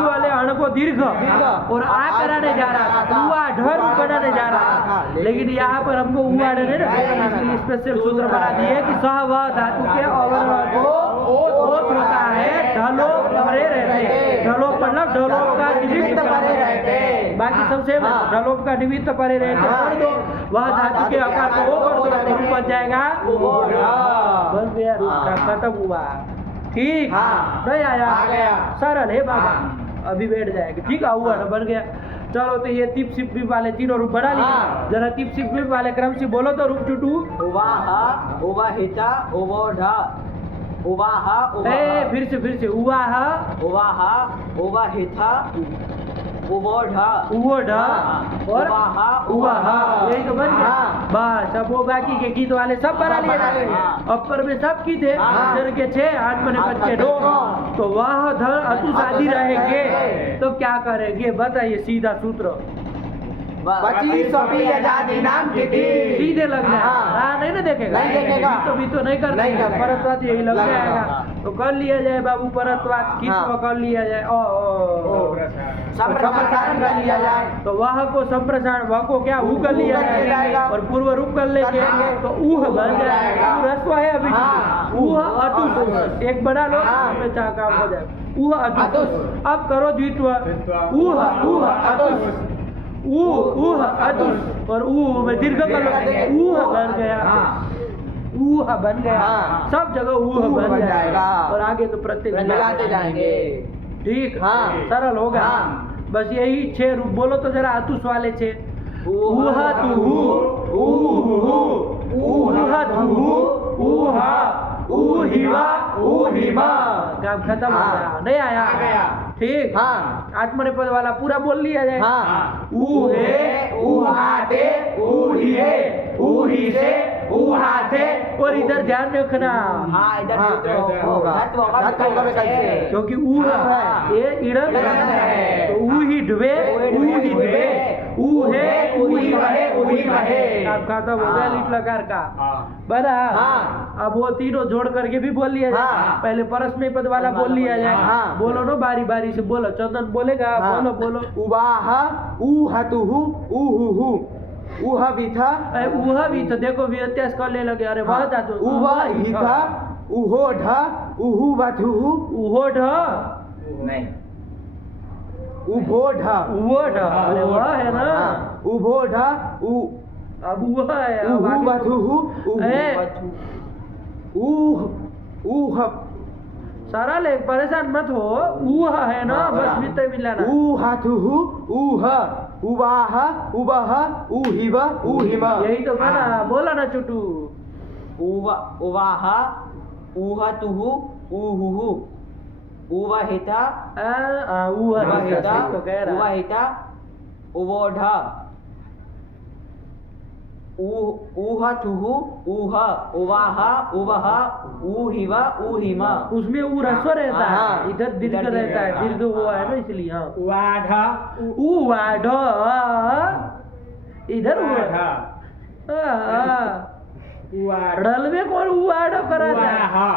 वाले अण को दीर्घ और आ कराने जा रहा था, उवा ढ बनाने जा रहा था। लेकिन यहाँ पर हमको उवा ढ इसलिए स्पेशल सूत्र बना दिए कि सह व धातु के अवर्ण को ओत होता है, ढलोप परे रहते। ढलोप मतलब ढलोप का निमित्त परे रहते। बाकी सबसे ढलोप का निमित्त परे रहते कर दो, वह धातु के आकार को वो कर दो, रूप बन जाएगा बन गया, रूप का खत्म हुआ। ठीक, नहीं आया? आ गया। सरल है बाबा, अभी बैठ जाएगा। ठीक है, हुआ ना, बन गया। चलो तो ये टिप सिप भी वाले तीनों रूप बना लिए। जरा टिप सिप भी वाले क्रम से बोलो तो रूप चुटू। उवाह उवाहिता उवोढ उवाह फिर से उवाह उवाह उवाहिता उवोढ उवोढ और उवाह उवाह, यही तो बन गया। हाँ। बस अब वो बाकी के गीत वाले सब बना लिए बना लेंगे। अपर में सब की थे, हाँ। जर के 6 8 मने 5 के 2, तो वाह ध अतु शादी रहेंगे तो क्या करेंगे बताइए, सीधा सूत्र बची सभी आजादी नाम की थी। सीधे लग जाए। हाँ। हाँ नहीं ना देखेगा, नहीं देखेगा। भी तो नहीं करना, नहीं करेगा। परत्वात यही लग लगेगा। जाएगा, तो कर लिया जाए बाबू परत्वात, कित हाँ। कर लिया जाए संप्रसारण कर लिया जाए। तो वह को संप्रसारण, वह को क्या ऊ कर लिया ऊ कर लिया जाएगा, जाएगा। और पूर्व रूप कर लेंगे करेंगे। तो ऊह बन जाएगा। जाएगा। ऊ रस्व है अभी, हाँ। ऊह अतुष एक बना लो, हाँ। उसमें चाह काम हो जाए। ऊह अतुष, अतुष। अब करो द्वित्व, ऊह अतुष, ऊह अतुष, और ऊ में दीर्घ कर लो, ऊह बन गया, ऊह बन गया, हाँ। सब जगह ऊह ऊह बन बन जाएगा, जाएगा। और आगे तो प्रत्येक मिलाते जाएंगे। ठीक, हाँ। सरल होगा। हाँ। बस यही 6 रूप बोलो तो जरा अतुष वाले 6, ऊहा तुहु, ऊहुहु, ऊहा तुहु, ऊहा, ऊहिवा, ऊहिमा। काम खत्म हो हाँ। गया, नहीं आया? आ गया। ठीक। हाँ। आत्मनेपद वाला पूरा बोल लिया जाए। हाँ। ऊहे, ऊहाते, ऊहिए, ऊहिसे, ऊहाते, और इधर ध्यान रखना, हाँ इधर हाँ, सूत्र होगा। धत्व होगा धत्व होगा विकल्प विकल्प से। से। क्योंकि ऊ हाँ। ये इड़न इड़न है। तो ऊ ही ढवे, ऊ ही ढवे, ऊ है, ऊ ही वहे, ऊ ही वहे। काम खत्म हो गया लिट लकार का। बना। हाँ। अब वो तीनों जोड़ करके भी बोल लिया जाए। हाँ। पहले परस्मय पद वाला बोल लिया जाए। हाँ। बोलो ना बारी बारी से बोलो, चंदन बोलेगा, हाँ। बोलो बोलो। उवाह, ऊहतुहु, ऊहुहु, ऊहविथा, ऊहा भी तो देखो व्यत्यास कर ले लगे, अरे वह धातु उवहिथा, उहोढ, उहुवधुहु, उहोढ, नहीं, उभोढ, उहोढ, अरे वह है ना, हाँ, उभोढ, अब वह है, अब आगे उहुवधुहु, ए, ऊह, सरल है, परेशान मत हो, ऊह है ना, हाँ, बस बराबर। मिलते मिलाना। ऊहतुहु, ऊह, उवाह, उवह, ऊहिव, ऊहिम। यही तो बना, बोला ना चुटू। उवाह ऊहतुहु ऊहुहु उवहिता उवहिता तो कह रहा है। उवहिता उवोढ ऊहतुहु ऊह उवाह उवह ऊहिव ऊहिम। उसमें ऊ रस्व रहता है, हाँ। इधर दीर्घ इधर रहता है, दीर्घ। दीर्घ हुआ है ना इसलिए। हाँ, वाढा उवाढ, इधर हुआ। रल में कौन उवाढ करा था?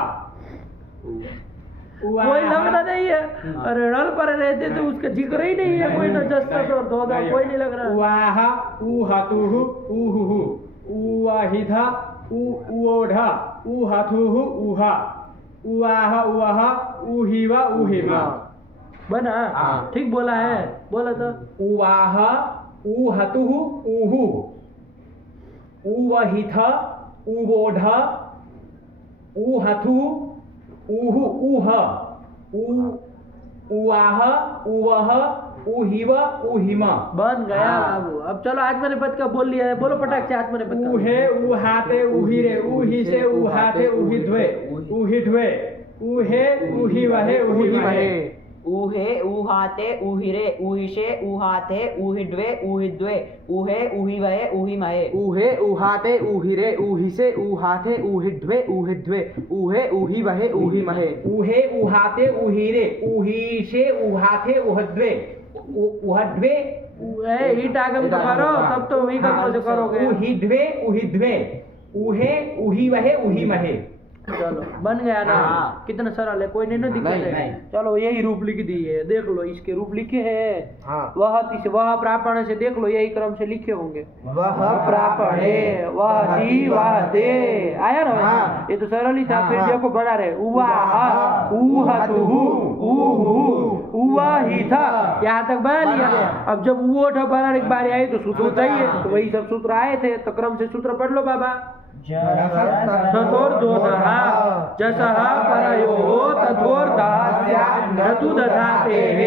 कोई लगना नहीं है, अरे रल पर रहते तो उसका जिक्र ही नहीं है, कोई न जस्ता और धोधा, कोई नहीं लग रहा। वाह ऊहतुहु ऊहुहु ऊवाहिधा ऊओढ ऊहथुहु ऊहा उवाह उवह ऊहिव ऊहिमा। बना, हाँ। ठीक बोला है, बोला तो। उवाह ऊहतुहु ऊहु ऊवहिथ ऊवोढ ऊहथु ऊहु ऊह उवाह उवह ऊहिव ऊहिमा। बन गया हाँ। बाबू। अब चलो आज मैंने पद का बोल लिया है, बोलो पटाख से आज मैंने पद का। ऊहे ऊहाते ऊहिरे ऊहिसे ऊहाते ऊहिध्वे ऊहिध्वे ऊहे ऊहिवहे ऊहिमहे। ऊहे ऊहाते ऊहिरे ऊहिषे ऊहाते ऊहिड्वे ऊहिद्वे ऊहे ऊहिवहे ऊहिमहे। ऊहे, ऊहाते, ऊहिरे, ऊहिसे, ऊहाथे, ऊहिड्वे, ऊहिध्वे, ऊहे, ऊहिवहे, ऊहिमहे। ऊहे ऊहाते ऊहिरे ऊहिशे ऊहाथे ऊहद्वे ऊहड्वे ईट आगम तो करो, तब तो वही कर्म से करोगे। ऊहिध्वे ऊहिध्वे ऊहे ऊहिवहे ऊहिमहे। चलो बन गया ना। हाँ। कितना सरल है, कोई नहीं ना दिक्कत नहीं, है। नहीं। चलो यही रूप लिख दिए, देख लो इसके रूप लिखे हैं। हाँ। वह प्रापण से देख लो, यही क्रम से लिखे होंगे। वह प्रापणे, वह दी, वह दे, आया ना? हाँ। ये तो सरल ही था। हाँ, फिर हाँ। देखो बना रहे, उवाह, ऊहतुहु, ऊहु, उवाहिथा, यहाँ तक बना लिया। हाँ। अब जब ऊओठ बनाने की बारी आई तो सूत्र चाहिए, तो वही सब सूत्र आए थे, तो क्रम से सूत्र पढ़ लो बाबा। तथोर्धोधः जसः परयोः तथोर्धः न तु दधातेः।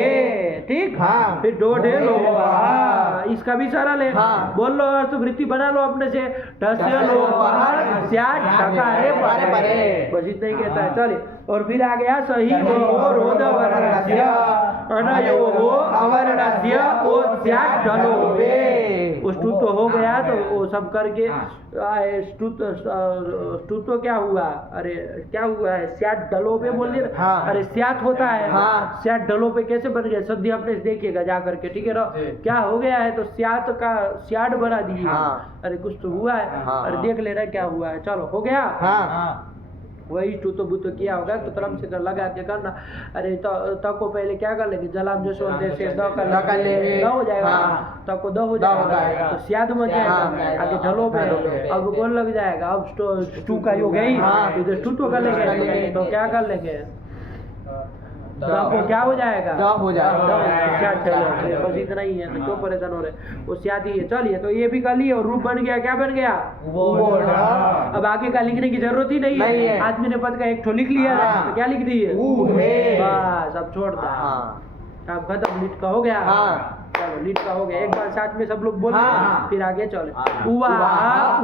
ठीक। हाँ। फिर डोढे लोभः, इसका भी सरल है। हाँ। बोल लो अर्थ वृत्ति बना लो अपने से। ढस्य लो बाहर स्याट ढकारे परे। बस इतना ही कहता है। चलिए और फिर आ गया सही वो रोध वर्णस्य अनयो हो अवर्णस्य ओ स्याट ढलोपे। वो स्तुत हो गया तो वो सब करके स्तुत क्या हुआ? अरे क्या हुआ है? स्याट ढलोपे बोल दिया। हाँ। अरे स्याट होता है। हाँ। स्याट ढलोपे कैसे बन गया? सद्य अपने से देखिएगा जा करके, ठीक है ना? क्या हो गया है? तो स्याट का स्याट बना दिए। हाँ। अरे कुछ तो हुआ है। हाँ। अरे देख ले रहा क्या हुआ है। चलो हो गया। हाँ। वही टूतो बुतो किया होगा तो क्रम से लगा के करना। अरे तो को पहले क्या कर लेंगे? जलाम जो से द कर लेंगे, द हो जाएगा। हाँ। तो को द हो जाएगा तो स्याद में जाएगा। हाँ। आगे ढलो पे अब कौन लग जाएगा? अब स्टू का योग है ही। हाँ। इधर टूटो कर लेंगे तो क्या कर लेंगे? को क्या हो जाएगा? द हो जाएगा। बस इतना ही है। तो क्यों परेशान हो रहे? वो स्याद ही है। चलिए तो ये भी कर लिए और रूप बन गया। क्या बन गया? अब आगे का लिखने की जरूरत ही नहीं है। आदमी ने पद का एक ठो लिख लिया है तो क्या लिख दिए? बस अब छोड़ दो। अब खत्म। लिट का हो गया। चलो लिट का हो गया। एक बार साथ में सब लोग बोल फिर आगे चले। उवा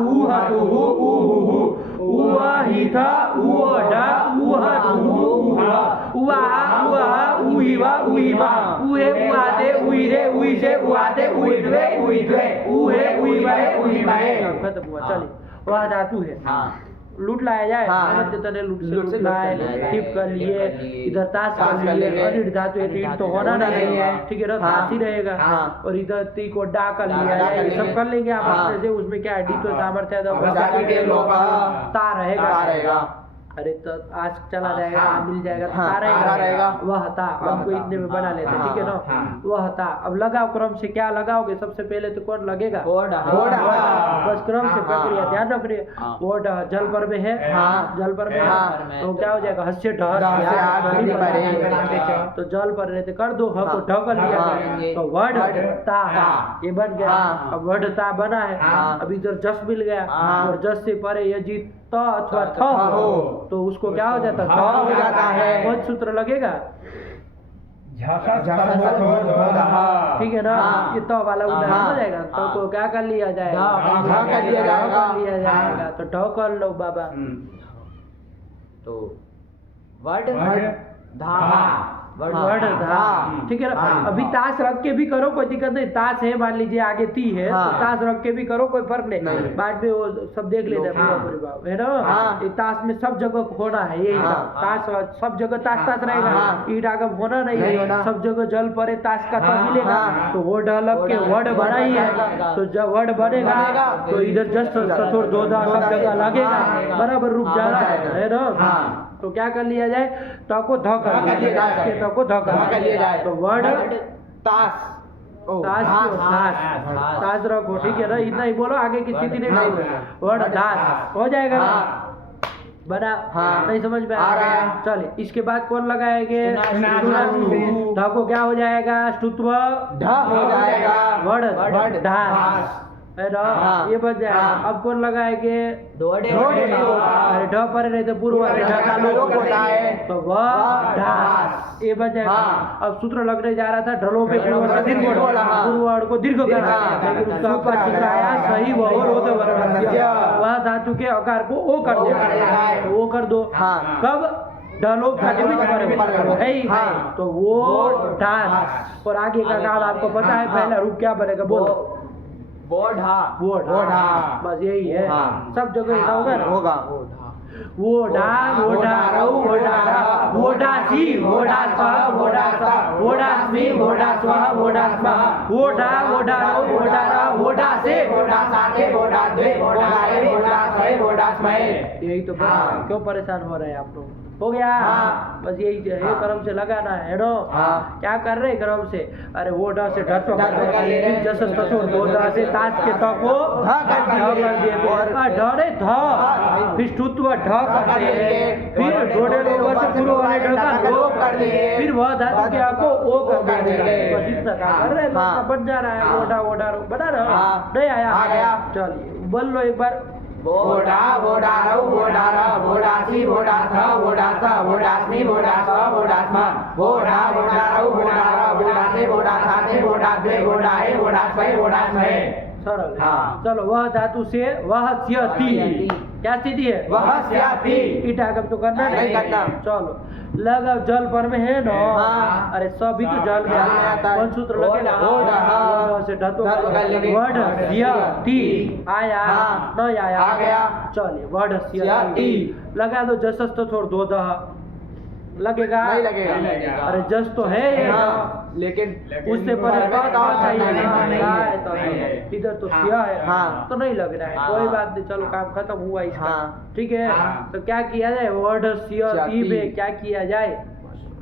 उहा तुहु उहुहु उवा हिथा उवडा उहा तुहु उहा उवा उहा उहिवा उहिवा उहे उआते उइरे उइसे उआते उइडवे उइडवे उहे उइवाए उहिवाए। खत्म हुआ। चलिए वह धातु है। लूट लाया जाए। तने लूट से लाए टिप कर लिए। इधर ताश कर लिए। अनिट धातु है टीट तो होना नहीं है, ठीक है ना? ताश ही रहेगा। और इधर ती को डा कर लिया है। ये सब कर लेंगे आप अपने से। उसमें क्या है? डी तो सामर्थ्य ता रहेगा। अरे तो आज चला जाएगा मिल जाएगा तो ता रहेगा। वह था हमको इतने में बना लेते, ठीक है ना? वह था। अब लगाओ क्रम से। क्या लगाओगे? सबसे पहले तो कौन लगेगा? बस क्रम से प्रक्रिया ध्यान रखिए। वो जल पर में है। जल पर में तो क्या हो जाएगा? हस्य ढ। तो जल पर रहते कर दो। ह को ढ कर लिया तो वड ता ये बन गया। अब वड ता बना है। अब इधर जस मिल गया और जस से परे यजित त अथवा थ हो तो उसको क्या हो जाता है? कौन सूत्र लगेगा? ठीक है ना? ये तो वाला उदाहरण हो जाएगा। तो को क्या कर लिया जाएगा? कर लिया जाएगा। तो ढ कर लो बाबा। तो वड धा वर्ड धा, ठीक है ना? अभी ताश रख के भी करो कोई दिक्कत नहीं। ताश है मान लीजिए आगे ती है तो ताश रख के भी करो कोई फर्क नहीं। बाद में वो सब देख लेते हैं पूरा परिवार, है ना? ये ताश में सब जगह होना है। यही ताश सब जगह ताश ताश रहेगा। ईट आगे होना नहीं है। सब जगह जल परे ताश का तो मिलेगा। तो वो ढलक के वर्ड बना ही है। तो जब वर्ड बनेगा तो इधर जस्ट कठोर दो दा सब जगह लगेगा। बराबर रुक जाना है ना? तो क्या कर लिया जाए? तो को ध कर लिया जाए। तो को ध कर लिया जाए। तो वर्ड ताश ताश रखो, ठीक है ना? इतना ही बोलो, आगे की स्थिति नहीं। वर्ड दास हो जाएगा ना? बना? नहीं समझ में आ रहा है? चलिए इसके बाद कौन लगाएंगे? ध को क्या हो जाएगा? स्तुत्व ढ हो जाएगा। वर्ड ढास है ना? ये बच जाएगा। अब कौन लगाएंगे? अरे ढ पर नहीं तो पूर्व का लोग होता है तो वह ढास ये बच जाएगा। अब सूत्र लगने जा रहा था ढलो पे पूर्व से दीर्घ पूर्व को दीर्घ करना, लेकिन उसका ऊपर सिखाया सही वह रोध वह धातु के आकार को ओ कर देना। वो कर दो। कब? ढलो है तो वो ढास। और आगे का काम आपको पता है। पहला रूप क्या बनेगा? बोलो। बस यही है। सब जगह ऐसा होगा ना? होगा। वोडा वोडा रऊ वोडा रा वोडा सी वोडा स्वा वोडा सा वोडा स्मी वोडा स्वा वोडा स्मा वोडा वोडा रऊ वोडा रा वोडा से वोडा साथे वोडा द्वे वोडा ए वोडा स्वे वोडा स्मय। यही तो क्यों परेशान हो रहे हैं आप लोग? हो गया? बस यही है। क्रम से लगाना है ना? क्या कर रहे क्रम से? अरे वो ढ से ढटो जैसे दो ढ से ताश के ट को कर दिए ढरे ध फिर स्तुत्व ढ कर दिए फिर डोडे लोग से शुरू होने ढ का दो कर दिए फिर वह धातु के आपको ओ कर दिए। बस इतना काम कर रहे हैं। बन जा रहा है। ओडा ओडा बना रहा नहीं आया? चलिए बोल लो एक बार। वोडा वोडा रऊ वोडा रा वोडा सी वोडा सा वोडा सा वोडा स्मी वोडा सा वोडा स्मा वोडा वोडा रऊ वोडा रा वोडा से वोडा साथे वोडा द्वे गोडाहे गोडास्वहे गोडास्वहे सरल है। हाँ। चलो वह धातु से वह स्यति क्या स्थिति है वह स्याति ईटागम तो करना नहीं करना। चलो लगा जल पर में है ना हाँ। अरे सभी तो जल में आता है। कौन सूत्र लगेगा वड, वड से धातु धातु कर लेंगे। वड स्यति आया हाँ। न आया आ गया। चलिए वड स्यति स्यति। लगा दो जसस तो छोड़ दो दह लगेगा नहीं लगेगा। नहीं लगेगा। अरे जस तो है ये हाँ, लेकिन उससे पहले नहीं, चाहिए नहीं, ना, नहीं, है तो नहीं, नहीं। इधर तो हाँ, सिया है हाँ। तो नहीं लग रहा है हाँ। कोई बात नहीं चलो काम खत्म हुआ इसका हाँ। ठीक है हाँ। तो क्या किया जाए वर्ड सिया स्याति। पे क्या किया जाए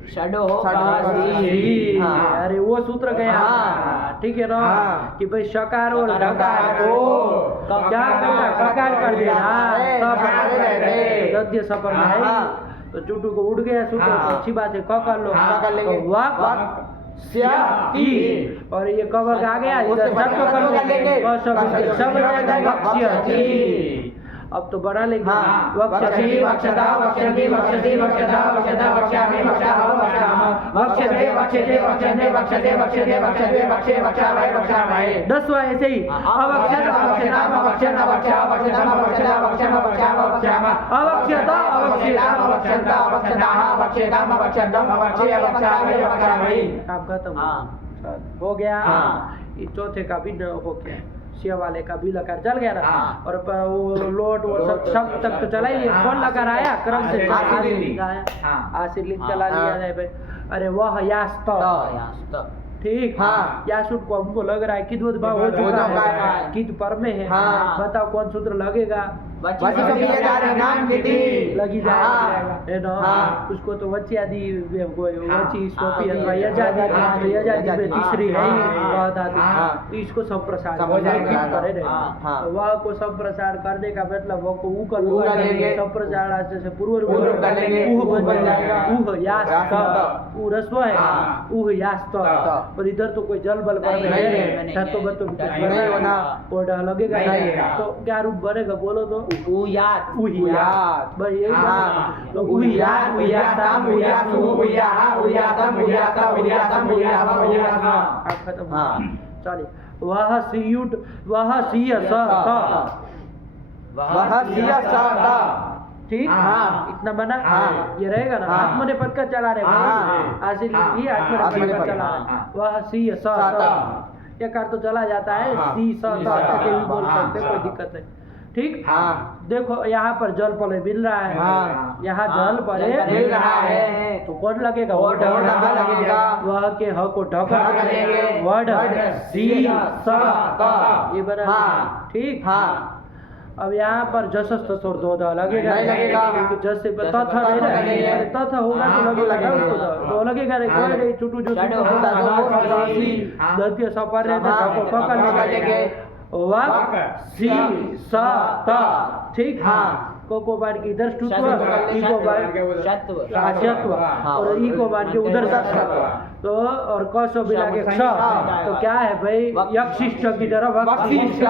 षडो सी। हाँ। अरे वो सूत्र गया हाँ। ठीक है ना हाँ। कि भाई शकार और शकार, डकार ओ। को क्या करना ककार कर देना अरे, सब अरे, गद्य सफर में है हाँ। तो चुटू को उड़ गया सूत्र हाँ। तो अच्छी बात है क कर लो हाँ, कर लेंगे। तो वाक स्याति। और ये कवर आ गया उससे इधर सब बड़ा कर लेंगे। लेंगे सब हो जाएगा वक्ष्यति। अब तो बना लेंगे हाँ। वक्ष्यति वक्षता वक्षति वक्षति वक्षता वक्षता वक्ष्यामि वक्षामः वक्षामः वक्ष्यते वक्ष्यते वक्ष्यन्ते वक्ष्यते वक्ष्यते वक्ष्यते वक्ष्ये वक्ष्यामहे वक्ष्यामहे 10वां ऐसे ही अवक्ष्यत अवक्ष्यताम अवक्ष्यन अवक्ष्या अवक्ष्यतम अवक्ष्यता अवक्ष्यम अवक्ष्याम अवक्ष्यामः अवक्ष्यता अवक्ष्यताम अवक्ष्यन्त अवक्ष्यताः अवक्ष्यताम अवक्ष्यन्तम अवक्ष्ये अवक्ष्यामहे वक्ष्यामहे काम खत्म हाँ। हो गया हाँ। ये चौथे का भी न हो गया सिया वाले का भी लकार चल गया ना हाँ। और वो लोट वो सब तक तो चला ही लिया हाँ। कौन लकार आया क्रम से आशीर्लिंग। आशीर्लिंग आया हाँ। आशीर्लिंग हाँ। चला लिया हाँ। जाए भाई अरे वह यास्त ठीक हाँ। यासुट को हमको लग रहा है कि दूध भाव हो हो चुका चुका है है। कित पर में है हाँ। बताओ कौन सूत्र लगेगा वची कभी ये जा रहे नाम खेती लगी हाँ। जाएगा है ना हाँ। उसको तो वची आदि वची सोफी हाँ। अथवा यजादि हाँ। तो यजादि में हाँ। तीसरी है ही हाँ। वह धातु हाँ। तो इसको संप्रसार संप्रसार कित करेगा। करे हाँ। हाँ। तो वह को संप्रसार करने का मतलब वह को ऊ कर ऊ कर लेंगे। संप्रसार आज से पूर्व पूर्व कर लेंगे। ऊह ऊह बन जाएगा। ऊह यास्त यास्त। ऊ रस्व है हाँ। ऊह यास्त हाँ। और इधर तो कोई जल बल पर नहीं, है नहीं, धत्तो बत्तो नहीं होना। और लगेगा नहीं नहीं। लगेगा। तो क्या रूप बनेगा बोलो तो उयात उहियात भाई यही हाँ। तो उहियात उहियाताम उहियासु उहियाहा उहियातम उहियाता उहियातम उहियावा उहियास्मा आप खत्म हो हाँ। चलिए वह सीयुट वह सीय स त वह सिया साता ठीक हाँ। इतना बना हाँ। ये रहेगा ना हाँ। आत्मनेपद का चला रहे हाँ। आसिर हाँ। ये आत्मनेपद का आत्मनेपद, चला हाँ। रहे वह सीय स त एक कार तो चला जाता है हाँ। सी स सी, त स, ऐसे भी बोल हाँ। सकते कोई दिक्कत नहीं ठीक हाँ। देखो यहाँ पर जल पले मिल रहा है हाँ। यहाँ जल पले मिल रहा है। तो कौन लगेगा वो वड ढ लगेगा। वह के ह को ढ कर ढ करेंगे। वड वड, सी सी, स त। ये बना हाँ। ठीक हाँ। अब यहाँ पर जसस तो दो दा लगेगा नहीं लगेगा। क्योंकि जस से जस तथ से नहीं तथ नहीं ना है। तथ होगा तो हाँ, लगेगा तो उसको लगेगा। तो लगेगा नहीं कोई नहीं छुटू जो षड छुटू होगा, हाँ। दत्य सपर रहता हाँ, को पकड़ पकड़ लेंगे लेंगे। वक वक, सी स त ठीक हाँ। को बार की इधर टूटवा शत्व, ई को बार शत्व शत्व हाँ। और ई को बार के उधर शत्व। तो और क से मिला के क्ष तो क्या है भाई यक्षिष्ट की तरह वक्षिष्ठ।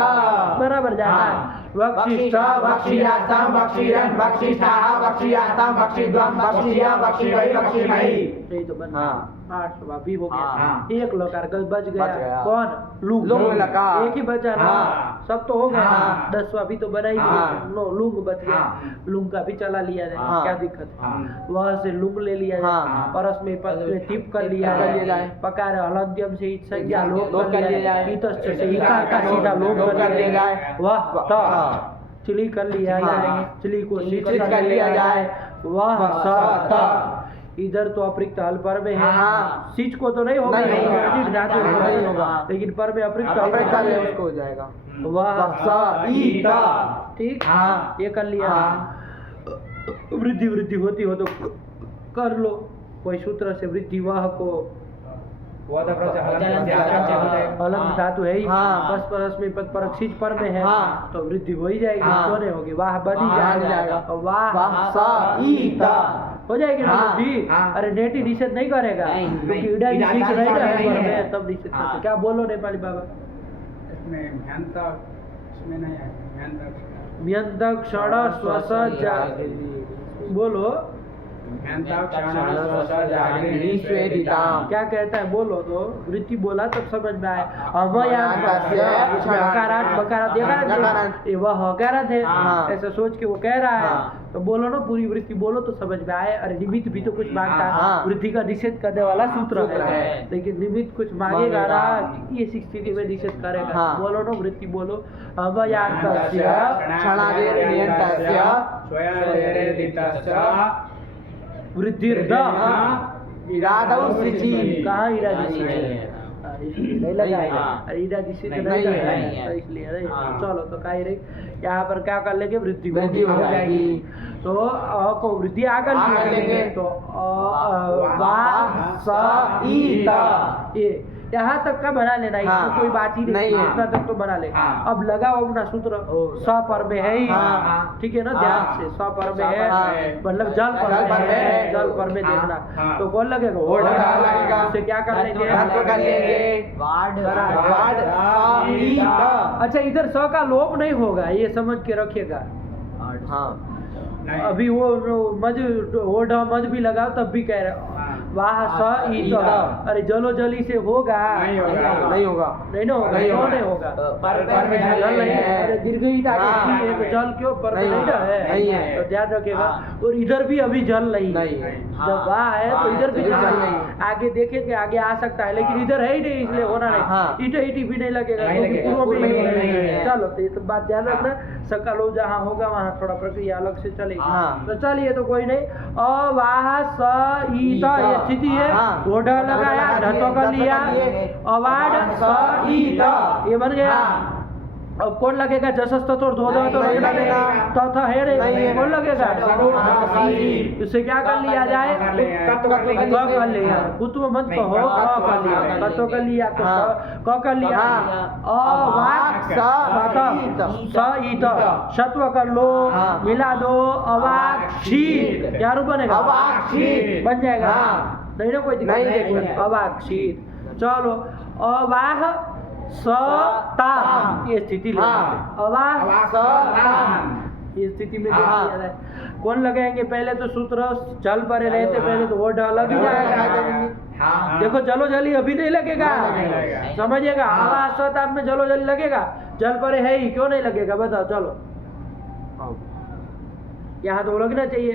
बराबर जाता है वक्षिष्ठ वक्षियास्ताम वक्षीरन वक्षिष्ठाः वक्षियास्ताम वक्षिद्वम वक्षिया वक्षिवै वक्षिमहि यही तो बन हाँ। 8वां भी हो गया हाँ। एक लकार का बच बच गया गया। कौन लुंग लुंग लकार। एक ही बचा ना हाँ। सब तो हो गया हाँ। 10वां भी तो बना ही हाँ। नो लुंग बच गया हाँ। लुंग का भी चला लिया जाए हाँ। क्या दिक्कत है हाँ। वहां से लुंग ले लिया जाए हाँ। परस में पद में टिप कर लिया कर लिया जाए जाए। पकार हलंत्यम से संज्ञा लोप लोप कर लिया जाए पीतश्च से इकार का सीधा लोप कर लिया जाए वाह त चिली कर लिया जाए हाँ। चिली को चिली सीट कर लिया जाए। वाह स त इधर तो अपरिक्त हल पर में है हाँ। सिच को तो नहीं होगा नहीं होगा। क्योंकि धातु होगा। नहीं होगा। लेकिन पर में अपरिक्त हल अपने पर काले में उसको हो जाएगा वाह स ई त ठीक हाँ। ये कर लिया हाँ। वृद्धि होती हो तो कर लो कोई सूत्र से वृद्धि वाह को हलंत धातु है ही हाँ। बस परस में पद परक सिच पर में है हाँ। तो वृद्धि हो ही जाएगी हाँ। तो नहीं होगी वाह बनी हाँ, जाएगा जाएगा। और वाह वाह स ई त हो जाएगी ना हाँ, वृद्धि हाँ। अरे नेटी निषेध नहीं करेगा नहीं, क्योंकि नहीं। इडा इडा निषेध का रहेगा नहीं है है। तब निषेध हाँ। करते क्या बोलो नेपाली बाबा इसमें ध्यान तक इसमें नहीं है ध्यान तक व्यंजक क्षण श्वास जा बोलो निषेधिताम। क्या कहता है बोलो तो, वृत्ति बोला तब समझ में आए। हकारात बकारात देखा ना, वह हकारात है, हाँ। ऐसा सोच के वो कह रहा है। हाँ। तो बोलो ना पूरी वृत्ति बोलो तो समझ में आए। अरे निमित्त भी तो कुछ मांगता है, हाँ। वृत्ति का निषेध करने वाला सूत्र है, लेकिन निमित्त कुछ मांगेगा ना, ये स्थिति में निषेध करेगा। हाँ। बोलो ना वृत्ति बोलो, वृद्धि इरादौ सिद्धि। कहाँ इरादी नहीं लगा है। अरे इरादी सिद्ध नहीं है, तो इसलिए अरे चलो तो कहीं रही, यहाँ पर क्या कर लेंगे, वृद्धि वृद्धि हो जाएगी। तो अ को वृद्धि आ कर लेंगे तो ये यहाँ तक का बना लेना, इसमें हाँ। कोई बात ही नहीं है, इतना तक तो बना ले। अब लगाओ अपना सूत्र, स पर में है ही, ठीक है ना, ध्यान से स पर में है, मतलब जल पर में है, जल पर में देखना। तो कौन लगेगा, वो लगेगा। उससे क्या कर लेंगे, अच्छा इधर स का लोप नहीं होगा, ये समझ के रखिएगा। अभी वो मज मज भी लगाओ तब भी कह रहे वाह स ई तो, अरे जलो जली से होगा, नहीं होगा। नहीं होगा। नहीं ना होगा, क्यों नहीं होगा, जल नहीं है। अरे दीर्घ ईट आगे है तो जल क्यों पर नहीं है, तो ध्यान रखिएगा। और इधर भी अभी जल नहीं है, जब वाह है तो इधर भी जल नहीं है। आगे देखेंगे, आगे आ सकता है, लेकिन इधर है ही नहीं, इसलिए होना नहीं। ईटा ईटी भी नहीं लगेगा, पूर्व में ही नहीं। चलो तो ये सब बात ध्यान रखना। सकल जहाँ होगा वहाँ थोड़ा प्रक्रिया अलग से चलेगी। तो चलिए तो कोई नहीं, अवाह स ई त ये स्थिति है, वो ढ लगाया, ढतो कर लिया, अवाड स ई त ये बन गया। अब कौन लगेगा, जसस तो दो दो तो लगेगा, तथा है रे, कौन लगेगा, इससे क्या कर लिया जाए, कर लिया, कुत्व मत कहो, कर लिया, कतो कर लिया, क कर लिया, अवाक स ई त शत्व कर लो, मिला दो, अवाक शीत, क्या रूप बनेगा, बन जाएगा। नहीं ना कोई दिक्कत, अवाक शीत। चलो अवाह सताम ये स्थिति ले, अवाह सताम ये स्थिति में देख लिया जाए। कौन लगाएंगे, पहले तो सूत्र जल पर रहते, पहले तो वो लग ही जाएगा। देखो जलो जली अभी नहीं लगेगा, समझिएगा। अवाह सताम में जलो जली लगेगा, जल पर है ही, क्यों नहीं लगेगा बताओ। चलो यहाँ तो लगना चाहिए।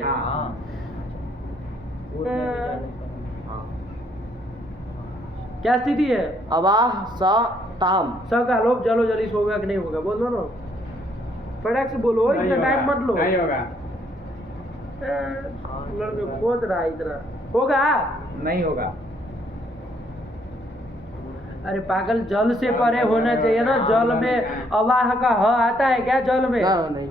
क्या स्थिति है, अवाह स ताम। स का लोप जलो जली से होगा कि नहीं होगा, बोलो ना, फटाक से बोलो, इतना टाइम मत लो। नहीं होगा, लड़के खोद रहा है इतना, होगा नहीं होगा। अरे पागल, जल से परे होना चाहिए ना, जल में अवाह का ह आता है क्या, जल में नहीं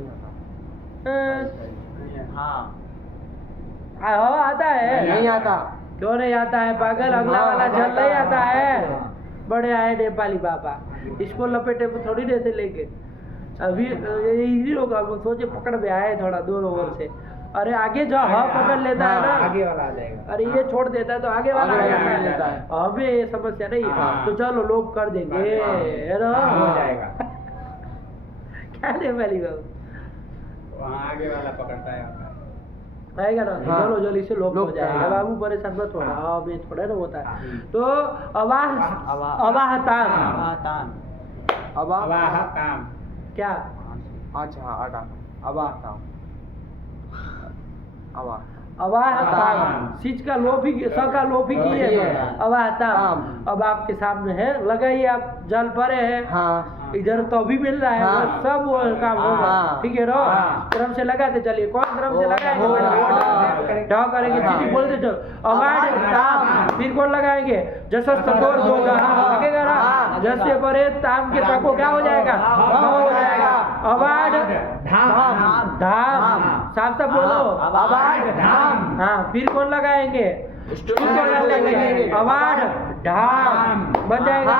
ह आता है, नहीं आता। क्यों नहीं आता है पागल, अगला वाला जल नहीं आता है। बड़े आए नेपाली बाबा, इसको लपेटे में थोड़ी देर से लेके अभी इजी होगा, सोचे पकड़ में आए थोड़ा दूर ओवर से। अरे आगे जो ह पकड़ लेता है ना, आगे वाला आ जाएगा। अरे ये छोड़ देता है तो आगे वाला आ लेता जाता है। है, हमें ये समस्या नहीं है। तो चलो लोग कर देंगे, है ना, हो जाएगा। क्या नेपाली बाबू, वहाँ आगे वाला पकड़ता है, आएगा ना, जलो जली से लोप हो लोप जाएगा। हाँ। बाबू परेशान मत होना, अभी थोड़ा ना होता है। तो अवाहतान, अवाह अवाह ताम। क्या अच्छा आटा अवाह ताम, अवाह अवाहताम, सिच का लोप ही, स का लोप ही की है, अवाहताम। अब आपके सामने है, लगाइए आप, जल परे है, हाँ इधर तो अभी मिल रहा है, हाँ। सब वो काम होगा, हाँ। ठीक है ना। हाँ। क्रम से लगाते चलिए, कौन क्रम से लगाएंगे, हो, ढ करेंगे, स्थिति बोलते चलो, अवाड ताम, फिर कौन लगाएंगे, जसस तकोर दो लगेगा ना, जस से परे ताम के तको क्या हो जाएगा, हो जाएगा। अवाड धाम। धाम, साफ साफ बोलो, अवाड धाम। हाँ, फिर कौन लगाएंगे, अवाड ढाम, बन जाएगा।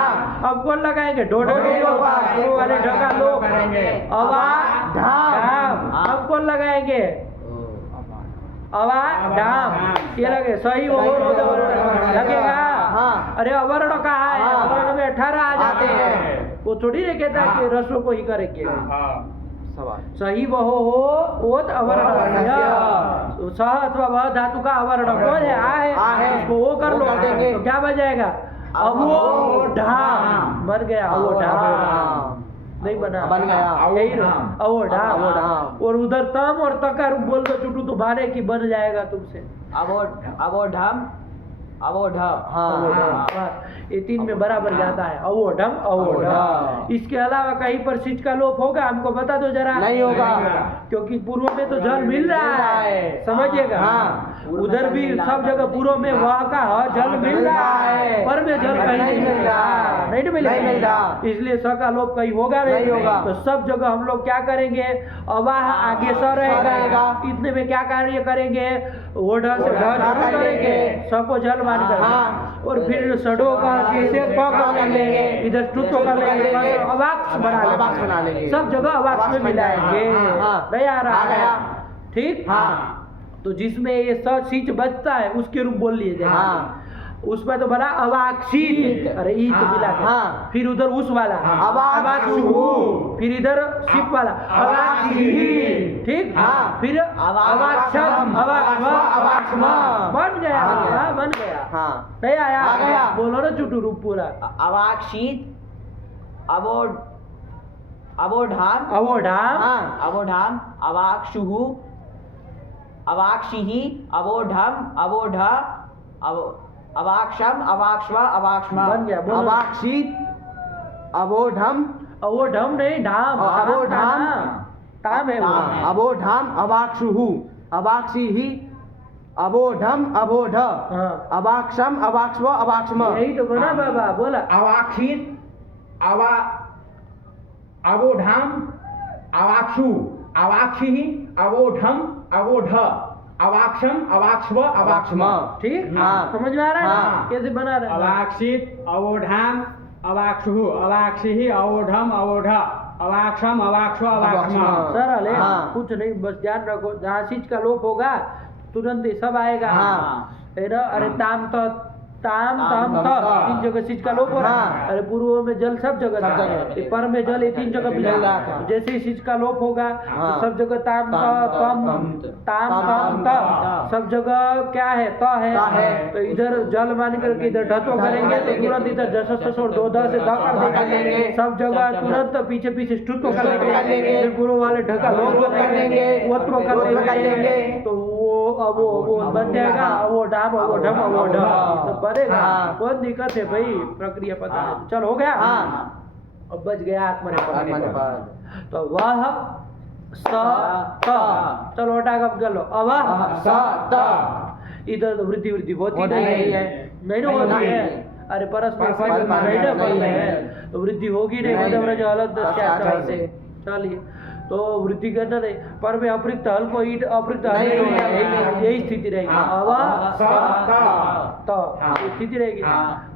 अब कौन लगाएंगे, डो वाले ढका लो, अवाड धाम। अब कौन लगाएंगे, अवाड धाम, ये लगे सही हो लगेगा। अरे अवर्ण कहा है, अवर्ण में 18 आ जाते हैं, वो थोड़ी नहीं कहता कि रसों को ही करेंगे। सही वह हो ओत अवर्ण, स अथवा वह धातु का अवर्ण कौन है? आ है। उसको वो कर लो वो कर देंगे। तो क्या बन जाएगा? अवोढाम बन गया। अवोढाम नहीं बना, बन गया। यही ना, अवोढाम। अवोढाम। और उधर तम और त का रूप बोल दो चुटू तो भाने की बन जाएगा तुमसे। अवोढम अवोढम। बस, ये 3 में बराबर जाता है। अवोढम अवोढम। इसके अलावा कहीं पर सिच का लोप होगा? हमको बता दो जरा। नहीं होगा। क्योंकि पूर्व में तो जल मिल रहा है, समझिएगा। उधर भी सब जगह पूर्व में वह का जल मिल रहा है, पर में जल कहीं नहीं मिल रहा। नहीं मिल रहा, इसलिए स का लोप कहीं होगा नहीं होगा। तो सब जगह हम लोग क्या करेंगे? अवाह आगे स रहेगा। इतने में क्या कार्य करेंगे? वो ढ से ढ जरूर करेंगे, स को जल मान कर। और फिर सडो का जैसे क कर लेंगे, इधर टुटो कर लेंगे, अवाक्ष बना लेंगे। सब जगह अवाक्ष में मिलाएंगे। नहीं आ रहा? ठीक। तो जिसमें ये स सिच बचता है उसके रूप बोल लिए जाए। उसमें तो बना अवाक्षित, अरे ई तो मिला था। फिर उधर उस वाला अवाक्षु, फिर इधर शिप वाला अवाक्षी। ठीक। फिर अवाक्षम अवाक्षम बन गया। बन गया। नहीं आया? बोलो ना चुटू रूप पूरा। अवाक्षित अवोढाम अवोढाम अवाक्षुः अवाक्षिः अवोढम अवोढ अवाक्षम अवाक्ष्व अवाक्ष्म बन गया। बोलो। अवाक्षित अवोढम अवोढम नहीं, धाम। अवोढाम ताम है वो। अवोढाम अवाक्षुः अवाक्षिः अवोढम अवोढ अवाक्षम अवाक्ष्व अवाक्ष्म। यही तो बना बाबा। बोला अवाक्षित अवोढाम अवाक्षु अवाक्षिः अवोढम अवोढ अवाक्षम अवाक्ष्व अवाक्ष्म। ठीक। समझ में आ रहा है कैसे बना रहे हैं? अवाक्षित अवोढाम अवाक्षुः अवाक्षिः अवोढम अवोढ अवाक्षम अवाक्ष्व अवाक्ष्म। सरल है, कुछ नहीं, बस ध्यान रखो। जहाँ सिच का लोप होगा तुरंत ये सब आएगा। है ना? अरे ताम तो ताम ताम त 3 जगह सिच का लोप हो रहा है। अरे पूर्व में जल सब जगह था, ये पर में जल ये 3 जगह मिल रहा है। जैसे ही सिच का लोप होगा तो सब जगह ताम तम त सब जगह क्या है? त है। तो इधर जल मान करके इधर ढतो करेंगे तो तुरंत इधर जस और 2 ध से ध कर देंगे। सब जगह तुरंत पीछे पीछे स्तुत्व कर लेंगे। फिर पूर्व वाले ढका लोप कर लेंगे, वत्व कर लेंगे। तो वो बन जाएगा। वो ढाम वो ढम वो ढ सब बनेगा। बहुत दिक्कत है भाई, प्रक्रिया पता है। चल हो गया। अब बच गया आत्मनेपद। तो वह स त, चलो हटा कब कर लो। अवह स त, इधर तो वृद्धि होती नहीं है। नहीं होती है। अरे परस्पर नहीं है तो वृद्धि होगी नहीं। अलग से चलिए। तो वृद्धि करना नहीं, पर में अप्रयुक्त हल को ईट अप्रयुक्त यही स्थिति रहेगी। स्थिति रहेगी।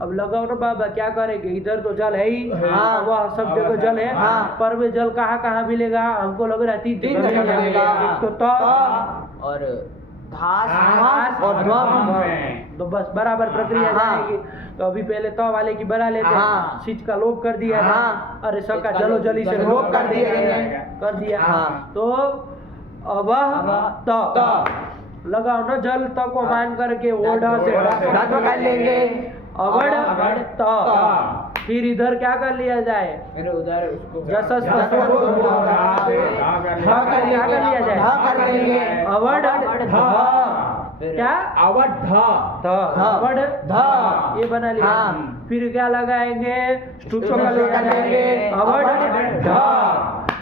अब लगाओ ना बाबा, क्या करेंगे? इधर तो जल है ही, वह सब जगह जल है। पर में जल कहाँ मिलेगा? हमको लग रहा है 3 जगह मिलेगा। तो और घास और ध्वम। तो बस बराबर प्रक्रिया जाएगी। तो अभी पहले त वाले की बना लेते हैं। सिच का लोप कर दिया। अरे सब का जलो जली से लोप कर दिया। तो अवह त लगाओ ना, जल त को मान करके ओढ़ से धातु कर लेंगे। अवड़ त। फिर इधर क्या कर लिया जाए? फिर उधर उसको कर लिया जाए। अवड़ क्या? अवध अवड़ ये बना लिया। फिर क्या लगाएंगे? स्तुत्व का लगाएंगे। अवड़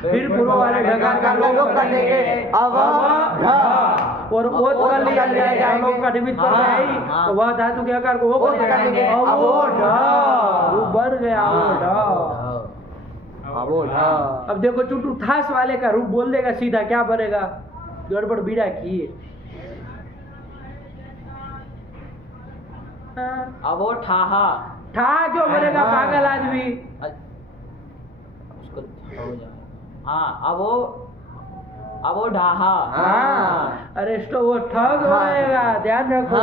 फिर पूर्व वाले ढकार का लोप कर लेंगे। अवध और ओत कर लिया जाएगा। लोप का निमित्त पर है ही, तो वह धातु के आकार को वो कर लेंगे। अवोढ बन गया। अवोढ। अब देखो चुटू थास वाले का रूप बोल देगा सीधा, क्या बनेगा? गड़बड़ बीड़ा की। अवोठाहा। ठा क्यों बनेगा पागल आदमी? उसको हो जाए। अवोढाहा। अरे वो ठ बनेगा, ध्यान रखो।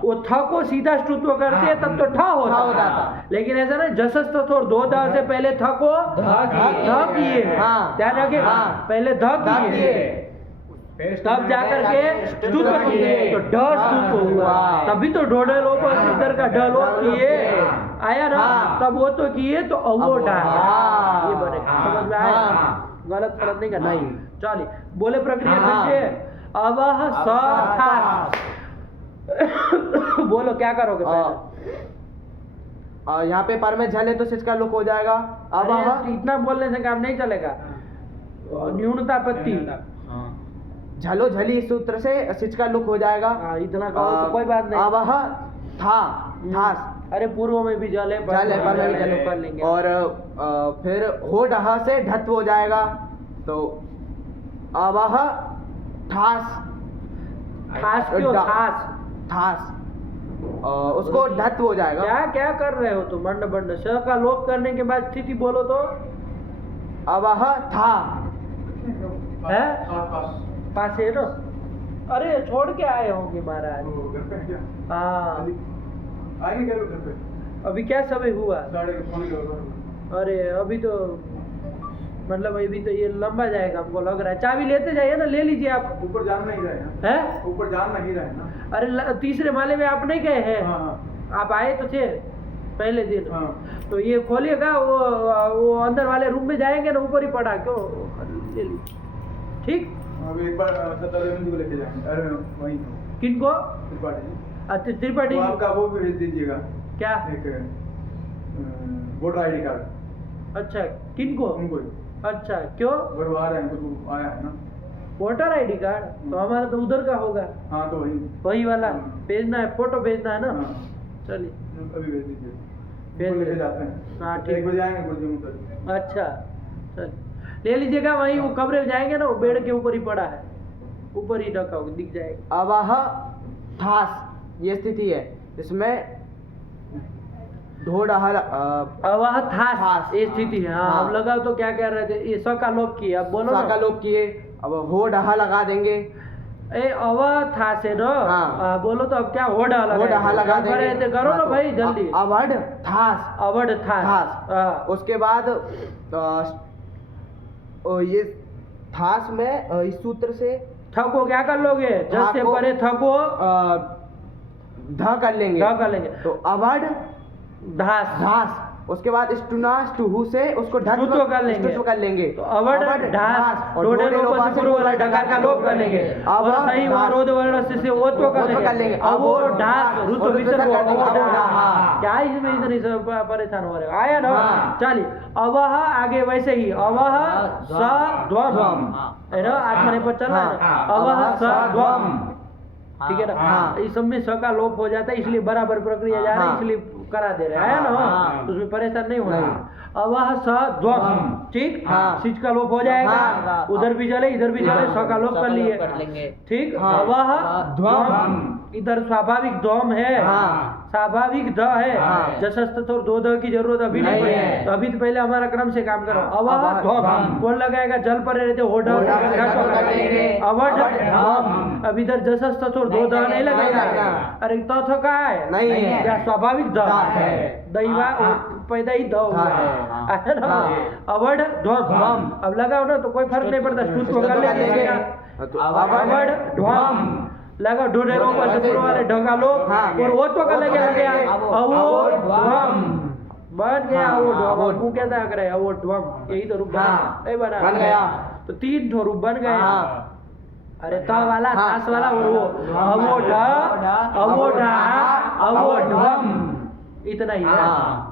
वो ठ को सीधा स्तुत्व करते हैं तब तो ठ होता था। लेकिन ऐसा ना, जसस तो और 2 ध से पहले थ को ध किए। ध्यान रखिए, पहले ध किए। तब जाकर के स्तुत किए, तो ड स्तुत हुआ, तभी तो ढोढ़े लोग इधर का ढ लोग किए, आया ना, तब वो तो किए तो अवो डा, ये बनेगा, समझ में आया? गलत फलत नहीं करना। चलिए बोले प्रक्रिया फिर से, अवह स था, बोलो क्या करोगे पहले? यहाँ पे पर में झल है तो सिच का लुक हो जाएगा। अब अरे, इतना बोलने से काम नहीं चलेगा, न्यूनता पत्ती, झलो झली इस सूत्र से सिच का लुक हो जाएगा। इतना कहो तो कोई बात नहीं। अब था थास, अरे पूर्व में भी जल है, जल है पर में भी जल कर है। लेंगे। और फिर हो डहा से ढत्व हो जाएगा, तो अब ठास, खास क्यों? खास थास उसको ढत्व हो जाएगा। क्या क्या कर रहे हो तुम? बंड बंड स का लोप करने के बाद स्थिति बोलो तो, अब था है पास है ना? अरे छोड़ के आए होंगे महाराज। घर पे है क्या? हाँ, आएंगे क्या लोग घर पे? अभी क्या समय हुआ? 4:30 अरे अभी तो मतलब अभी तो ये लंबा जाएगा हमको लग रहा है। चाबी लेते जाइए ना, ले लीजिए आप। ऊपर जान नहीं रहे ना, है? ऊपर जान नहीं रहे ना। अरे तीसरे माले में आप नहीं गए हैं? हाँ आप आए तो थे पहले दिन। हाँ। तो ये खोलिएगा, वो अंदर वाले रूम में जाएंगे ना, ऊपर ही पड़ा, क्यों ले लीजिए, ठीक? अभी एक बार सत्तादेव को लेके जाएंगे। अरे वहीं किनको? त्रिपाठी जी, अच्छा त्रिपाठी तो जी। आपका वो भी भेज दीजिएगा, क्या? एक वोटर ID कार्ड अच्छा किनको? उनको। अच्छा क्यों? वो आ रहे हैं, कुछ आया है ना। वोटर ID कार्ड तो हमारा तो उधर का होगा, हाँ तो वही वाला हाँ। भेजना है, फोटो भेजना है ना। हाँ, चलिए अभी भेज दीजिए, भेज उनको लेके दे। जाते हैं। हाँ, ठीक। 1 बजे आएंगे कुछ दिन तक। अच्छा चल ले लीजिएगा, वहीं वो कमरे में जाएंगे ना, वो बेड के ऊपर ही पड़ा है, ऊपर ही ढका होगा, दिख जाएगा। अब थास ये स्थिति है, इसमें ढोढ़ अवह था ये स्थिति है। हाँ, अब लगाओ तो क्या कह रहे थे? ये स का लोप किए, अब बोलो का ना। लोप किए, अब हो डहा लगा देंगे। ए अवह था से ना। हाँ। बोलो तो अब क्या हो डहा हो डहा लगा कर रहे थे, देंगे। करो ना तो भाई जल्दी। अवढ़ थास, अवढ़ था। थास। हाँ। उसके बाद ये थास में इस सूत्र से थको क्या कर लोगे? जस से थको- परे थको ध कर लेंगे, ध कर लेंगे। तो अवढ़ धास। धास। उसके बाद स्टुना स्टुहु से उसको स्तुत्व कर लेंगे। स्तुत्व कर लेंगे, तो अवढ़ ढास और डोडे डोडे लोपा से पूर्व वाला ढकार का लोप कर लेंगे। और सही वरोध वर्ण से ओत्व कर लेंगे। अवो ढास रुत विसर्ग अवो ढास। क्या इसमें इतनी सब परेशान हो रहे हो? आया ना? चलिए अवह आगे वैसे ही अवह स ध्वम है ना, आत्मनेपद चल रहा है ना। अवह स ध्वम, ठीक है ना? इस सब में स का लोप हो जाता है, इसलिए बराबर प्रक्रिया जा रही है, इसलिए करा दे रहे हैं ना, उसमें परेशान नहीं होना। अवह स ध्वम, ठीक? सिच का लोप हो जाएगा, उधर भी चले इधर भी चले, स का लोप कर लिए, ठीक? अवह ध्वम, इधर स्वाभाविक ध्वम है, स्वाभाविक ध है, जसस्त और दो ध की जरूरत अभी नहीं है, तो अभी तो पहले हमारा क्रम से काम करो। अवह ध्वम कौन लगाएगा? जल पर रहते हो ढ अवढ़ ध्वम। अब इधर जसस्त और दो ध नहीं लगेगा। अरे तो का है नहीं है, क्या स्वाभाविक ध है, दैवा पैदा ही ध हुआ है ना। अवढ़ ध्वम, अब लगाओ ना तो कोई फर्क नहीं पड़ता, स्तुत्व कर लेंगे। अवढ़ ध्वम लगा, ढूंढे ऊपर से पूर्व वाले ढका लो, और वो तो कर लगे गया अवो ध्वम बन गया। अवो ध्वम वो कैसा करे? अवो ध्वम, यही तो रूप बना बन गया। तो 3 ठो रूप बन गए। अरे त वाला तास वाला और वो अवो ढ अवो ढा अवो ध्वम, इतना ही है।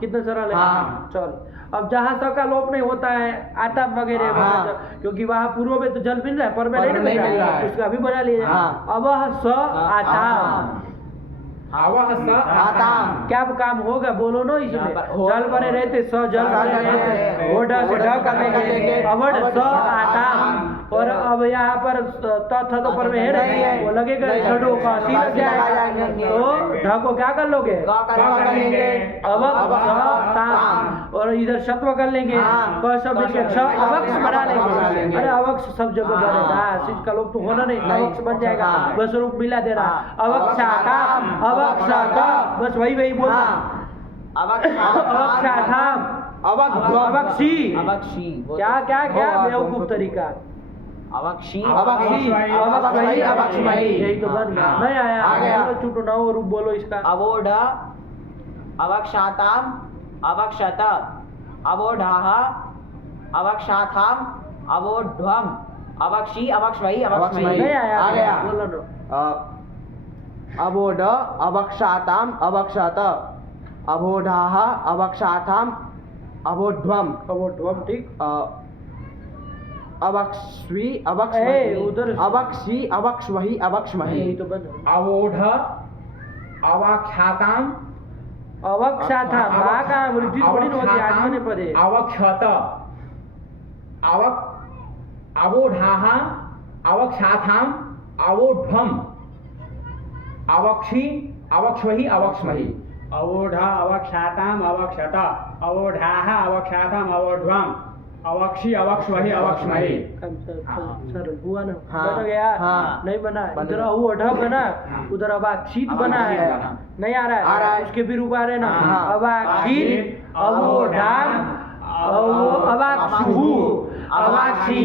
कितना सरल है। चल अब जहाँ स का लोप नहीं होता है, आटा वगैरह क्योंकि वहाँ पूर्व में तो जल मिल रहा है, पर में नहीं मिल रहा है, उसका भी बना लिया। अवह स आटाम, अवह स आताम। क्या काम होगा बोलो ना? इसमें जल भरे रहते, स जल भरे रहते, ओ ढ से ढ कर लेंगे, अवढ़ स आटाम। और अब यहाँ पर त थ तो पर में है नहीं, वो लगेगा छड़ों का सी लग जाएगा, तो ढ को क्या कर लोगे? अवक्ष स ताम। और इधर शत्व कर लेंगे, क शब्द के क्ष अवक्ष बना लेंगे। अरे अवक्ष सब जगह बनेगा, सिद्ध का लोप तो होना नहीं, अवक्ष बन जाएगा, बस रूप मिला देना। अवक्षाताम अवक्षाता, बस वही बोलना। अवक्षाताम अवक्षी, अवक्षी क्या क्या क्या बेवकूफ तरीका। अवक्षी अवक्षी अवक्षमयी अवक्षमयी यही तो बन गया। हाँ। नहीं आया आ गया। बोलो, चुटो नवो रूप बोलो इसका। अवोढ अवक्षाताम अवक्षत अवोढाः अवक्षाथाम अवोढ्वम अवक्षी अवक्षमयी अवक्षमयी नहीं आया आ गया। बोलो ना। अवोढ अवक्षाताम अवक्षत अवोढाः अवक्षाथाम अवोढ्वम वो ढोम ठीक। अवक्ष्वी ए, अवक्ष्महि उधर- अवक्षी अवक्ष्वहि अवक्ष्महि यही तो बन गया। अवोढ अवाख्याताम अवक्षा था बा का वृद्धि थोड़ी ना होती आत्मने पदे। अवक्षत अवोढाः अवक्षाथाम अवोढ्वम अवक्षी अवक्ष्वहि अवक्ष्महि अवोढ अवक्षाताम अवक्षत अवोढाः अवक्षाताम अवोढ्वम अवक्षी अवक्ष्वहि अवक्ष्महि सर हुआ ना हाँ, बन गया। हाँ। नहीं बना बन इधर गया। अवोढ बना उधर अवाक्षित बना है। बना। नहीं आ रहा है आ रहा है। उसके भी रूप आ रहे हैं ना। हाँ। अवाक्षित अवोढाम अवाक्षु अवाक्षी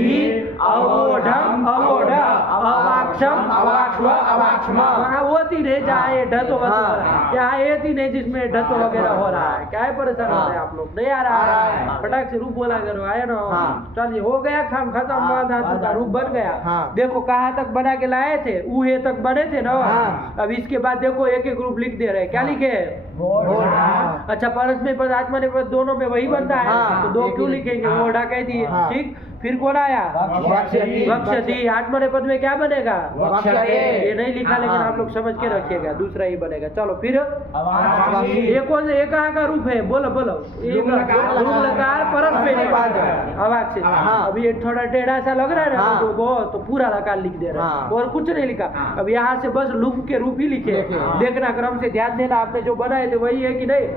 अवोढम अवोढ अवाक्षम अवाक्ष्व अवाक्षम। वहाँ वो तीन है जहाँ ये ढतो वगैरह, यहाँ ये तीन है जिसमें ढतो वगैरह हो रहा है। क्या है परेशान हो रहे हैं आप लोग? नहीं आ रहा है फटाक से रूप बोला करो। आया ना हाँ। चलिए हो गया काम खत्म हुआ धातु का रूप बन गया। हाँ। देखो कहाँ तक बना के लाए थे ऊहे तक बने थे ना। हाँ। अब इसके बाद देखो एक एक रूप लिख दे रहे हैं। क्या लिखे? अच्छा परस में पद आत्मा ने पद दोनों में वही बनता है हाँ, तो दो एक क्यों ही लिखेंगे? हाँ। वो उड़ा कह दिए हाँ। ठीक। फिर कौन आया? वक्ष्यति। वक्ष्यति। आत्मा ने पद में क्या बनेगा? वक्ष्यते। ये नहीं लिखा लेकिन हाँ। आप लोग समझ के रखिएगा दूसरा ही बनेगा। चलो फिर अवाक्षी। ये कौन से एक कहाँ का रूप है? बोलो बोलो। एक लकार परस में अवाक्षित। हाँ। अभी ये थोड़ा टेढ़ा सा लग रहा है ना हाँ। लोगों को, तो पूरा लकार लिख दे रहा है हाँ। और कुछ नहीं लिखा। हाँ। अब यहाँ से बस लुक के रूप ही लिखे। लिखे। देखना क्रम से ध्यान देना, आपने जो बनाए थे वही है कि नहीं?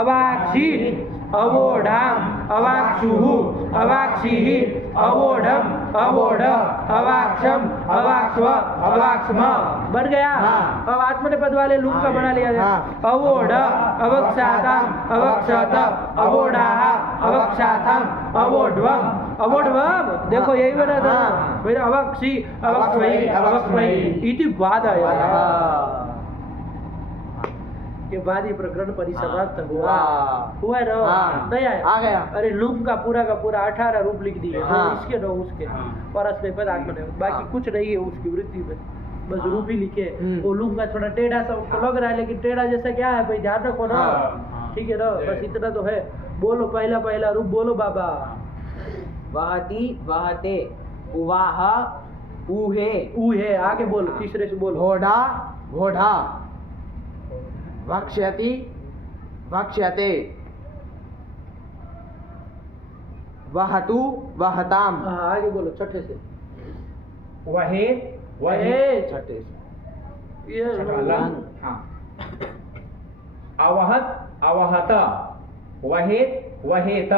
अवाक्षी अवोढाम अवाक्षुहु अवाक्षी अवोढम अवोढ अवाक्षम अवाक्ष्व अवाक्ष्म। बन गया। हाँ। अब आत्मने पद वाले लूप का बना लिया गया। हाँ। अवोढ अवक्षाताम अवक्षत अवोढाः अवक्षाथाम अवोढ्वम अवोढ्वम। देखो यही बना था। हाँ। फिर अवक्षी अवक्ष्वहि अवक्ष्महि इति बाधय। ये वादी प्रकरण परिसमाप्त हुआ। वाह। हुआ है ना? हाँ। नहीं आया? आ गया। अरे लूप का पूरा 18 रूप लिख दिए। हाँ। दो इसके दो उसके हाँ। परस में पद आत्मा ने बाकी हाँ। कुछ नहीं है उसकी वृत्ति में, बस रूप ही लिखे। वो लूप का थोड़ा टेढ़ा सा उसको लग रहा है लेकिन टेढ़ा जैसा क्या है भाई ध्यान रखो ना। हाँ। ठीक है ना? बस इतना तो है। बोलो पहला पहला रूप बोलो बाबा। वहति वहते उवाह ऊहे ऊ है आगे बोलो तीसरे से बोलो। घोड़ा घोड़ा वक्ष्यति वक्ष्यते वहतु वहताम। हाँ आगे बोलो छठे से। वहे वहे ए, छठे से ये हाँ अवहत अवहत वहेत वहेत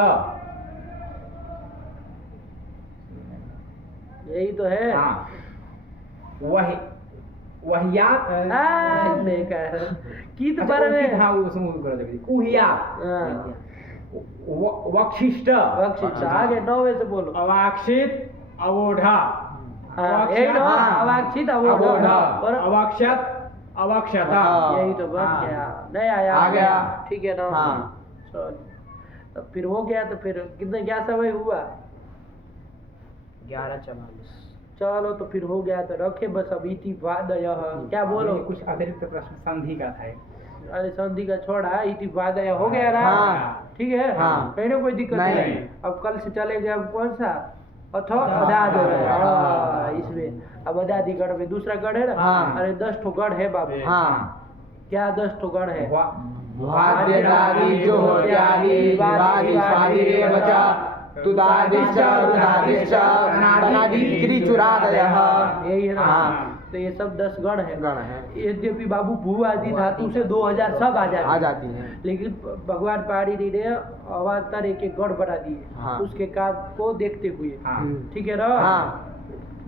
यही तो है। हाँ वहे वहियात नहीं कह की तो पर में हाँ उसमें कर देंगे उहियात हाँ, वक्षिष्ट बख्शिश। आगे 9वें से बोलो। अवाक्षित अवोढा हाँ, यही ना? अवाक्षित अवोढा और अवाक्षत अवाक्षता हाँ। यही तो बन हाँ। गया। नहीं आया? आ गया। ठीक है ना? हाँ। चल तब फिर हो गया। तो फिर कितने क्या समय हुआ? 11:44 चलो तो फिर हो गया तो रखे बस। अब इति वादय क्या बोलो? कुछ अतिरिक्त प्रश्न संधि का था अरे संधि का छोड़ा इति वादय हो गया ना? हाँ। ठीक है। हाँ। कहीं ना कोई दिक्कत नहीं। नहीं। अब कल से चलेंगे। अब कौन सा अथवा अदाद इसमें अब अदादी गढ़ में दूसरा गढ़ है ना। हाँ। अरे 10 ठो गढ़ है बाबू। हाँ क्या 10 ठो गढ़ है? वाद्यदादि जोहोत्यादि विवादि स्वादिरेव च तुदादिश्च रुदादिश्च अनादि क्रिचुरादयः। यही है ना? हाँ। तो ये सब 10 गण है। गण है। यद्यपि बाबू भू आदि धातु से 2000 सब आ आ जाती जाती है। लेकिन भगवान पहाड़ी जी ने अवान्तर एक एक गढ़ बना दिए। हाँ। उसके काम को देखते हुए। ठीक है ना? हाँ।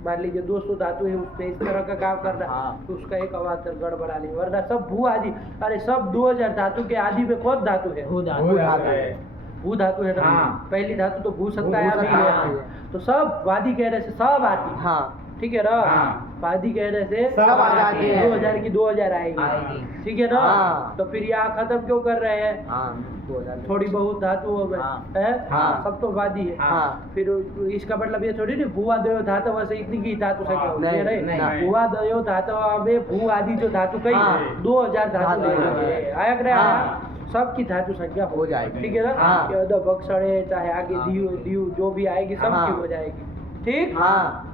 मान लीजिए 200 धातु है उसमें इस तरह का काम करना। हाँ। तो उसका एक अवान्तर गढ़ बना लिया। वरना सब भू आदि अरे सब 2000 धातु के आदि में कौन धातु है? भूधातु भू धातु है। भू धातु है ना, हाँ। पहली धातु तो भू सकता है, अभी हाँ। है। तो सब वादी कहने से सब आती है, हाँ ठीक है ना। हाँ। वादी कहने से सब आ जाती है। 2000 की 2000 आएगी, आएगी। ठीक है ना। हाँ। तो फिर यहाँ खत्म क्यों कर रहे हैं? हाँ 2000 थोड़ी बहुत धातुओं में हाँ। है, हाँ। सब तो वादी है। हाँ फिर इसका मतलब ये थोड़ी नहीं भूआ दयो धातु वैसे इतनी की धातु संख्या होती है, नहीं, नहीं। नहीं। भूआ दयो धातु में भू आदि जो धातु कही हाँ। 2000 धातु धातु लगेंगे। लगेंगे। आया कि नहीं आया? हाँ। सबकी धातु संख्या हो जाएगी। ठीक है ना। हाँ। ये उधर बक्सड़े चाहे आगे हाँ। दीव जो भी आएगी सबकी हाँ। हो जाएगी, ठीक। हाँ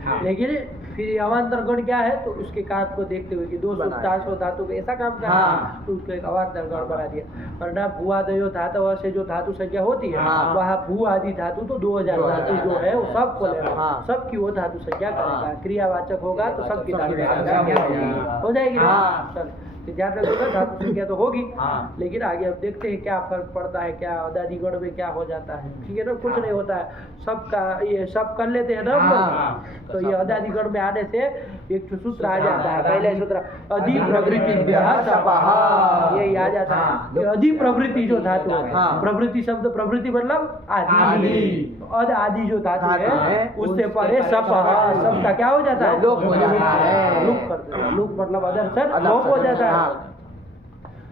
हाँ। लेकिन फिर अवान्तर गण क्या है, तो उसके काम को देखते हुए कि 200 बनाया। 400 धातु का ऐसा काम करना हाँ। है, तो उसको एक अवान्तर गण बना दिया। वरना भूआ दयो धातु से जो धातु संख्या होती है, हाँ। वहाँ भू आदि धातु तो 2000 धातु जो है वो सबको लेगा, हाँ। सबकी वो धातु संख्या करेगा। हाँ। क्रियावाचक होगा तो सबकी धातु सबकी संख्या संख्या होगी। हो जाएगी ना। हाँ। चल तो ध्यान रखिएगा, धातु संख्या तो होगी, हाँ। लेकिन आगे अब देखते हैं क्या फर्क पड़ता है, क्या अदादी गण में क्या हो जाता है, ठीक है ना। कुछ नहीं होता है, सबका ये सब कर लेते हैं ना हम हाँ। लोग। तो ये अदादी गण में आने से एक सूत्र आ जाता है, पहले सूत्र अधि प्रवृत्ति यही आ जाता है। ये अधि प्रवृत्ति जो धातु है, हाँ। प्रवृत्ति शब्द प्रवृत्ति मतलब आदि, आदि। अद आदि जो धातु धातु है है, उससे परे सबका क्या हो जाता है, लोप हो जाता है। लुक कर देता है। लुक मतलब अदर्शन अदर्शन, लोप हो जाता है। हाँ।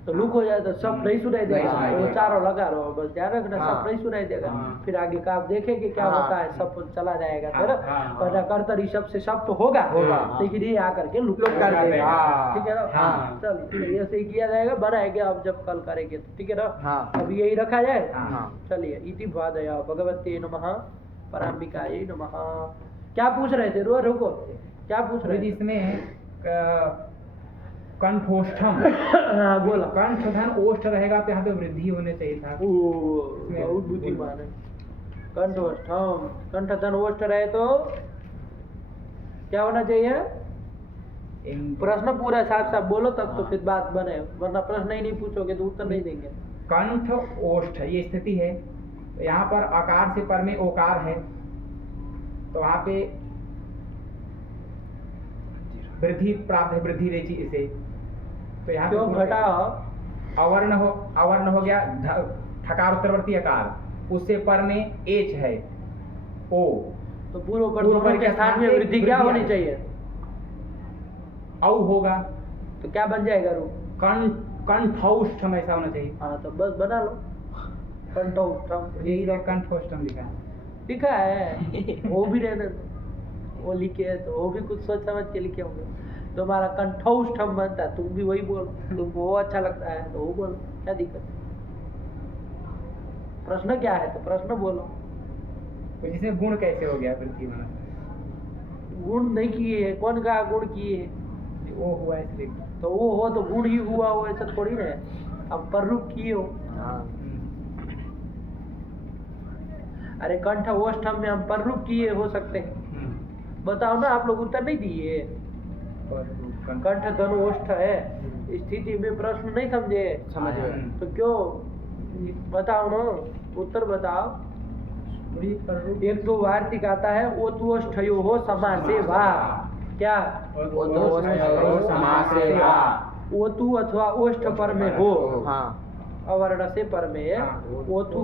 तो लुक हो जाए तो सब नहीं सुनाई देगा, नहीं सुनाई वो देगा। चारों लगा रहो, बस ध्यान रखना, हाँ। सब नहीं सुनाई देगा। हाँ। फिर आगे का आप देखेंगे क्या हाँ। होता है, सब चला जाएगा हाँ, फिर। हाँ, वरना कर्तरी शब्द से सब तो होगा, होगा। लेकिन ये आकर के लुक लुक कर देगा। हाँ। ठीक है ना। हाँ। चलिए ऐसे ही किया जाएगा, बनाएंगे अब जब कल करेंगे तो, ठीक है ना। हाँ। अब यही रखा जाए। हाँ। चलिए इति भादया भगवते नमः पराम्बिकायै नमः। क्या पूछ रहे थे? रुको क्या पूछ रहे थे? इसमें कंठोष्ठम हाँ बोला। कंठ धन ओष्ठ रहेगा तो यहाँ पे वृद्धि होने चाहिए था। बहुत बुद्धिमान है। कंठोष्ठम, कंठ धन ओष्ठ रहे तो क्या होना चाहिए? प्रश्न पूरा साफ साफ बोलो तब तो फिर बात बने, वरना प्रश्न ही नहीं पूछोगे तो उत्तर नहीं देंगे। कंठ ओष्ठ ये स्थिति है, तो यहाँ पर आकार से पर में ओकार है, तो वहाँ पे वृद्धि प्राप्त है, वृद्धि रेची इसे, तो यहाँ क्यों पे घटा? अवर्ण हो गया, ठकार उत्तरवर्ती आकार, उससे पर में एच है ओ, तो पूर्व पर पूर्व पर दोनों के स्थान में वृद्धि क्या होनी वृद्धि चाहिए? औ होगा, तो क्या बन जाएगा रूप? कंठौष्ठम ऐसा होना चाहिए। हाँ तो बस बना लो कंठोष्ठम, यही यही कंठौष्ठम लिखा है। लिखा है। वो भी रहने दो, वो लिखे है तो वो भी कुछ सोच समझ के लिखे होंगे। तुम्हारा कंठौष्ठम बनता है, तुम भी वही बोलो, तुमको वो अच्छा लगता है तो वो बोलो, क्या दिक्कत है? प्रश्न क्या है तो प्रश्न बोलो। तो जिसमें गुण कैसे हो गया वृद्धि होना? गुण नहीं किए, कौन कहा गुण किए? वो हुआ इसलिए। तो वो हो तो गुण ही हुआ हो, ऐसा थोड़ी ना है। अब पररूप किए हो। हाँ। अरे कंठ ओष्ठम में हम पररूप किए हो सकते हैं, बताओ ना। आप लोग उत्तर नहीं दिए। कंठ धन ओष्ठ है, स्थिति में प्रश्न नहीं समझे, समझ गए। तो क्यों? बताओ ना, उत्तर बताओ। एक तो वार्तिक आता है ओतुष्ठयो हो समासे वा, क्या? ओतु अथवा ओष्ठ पर में हो, हाँ। अवर्ण से पर में, हाँ। ओतु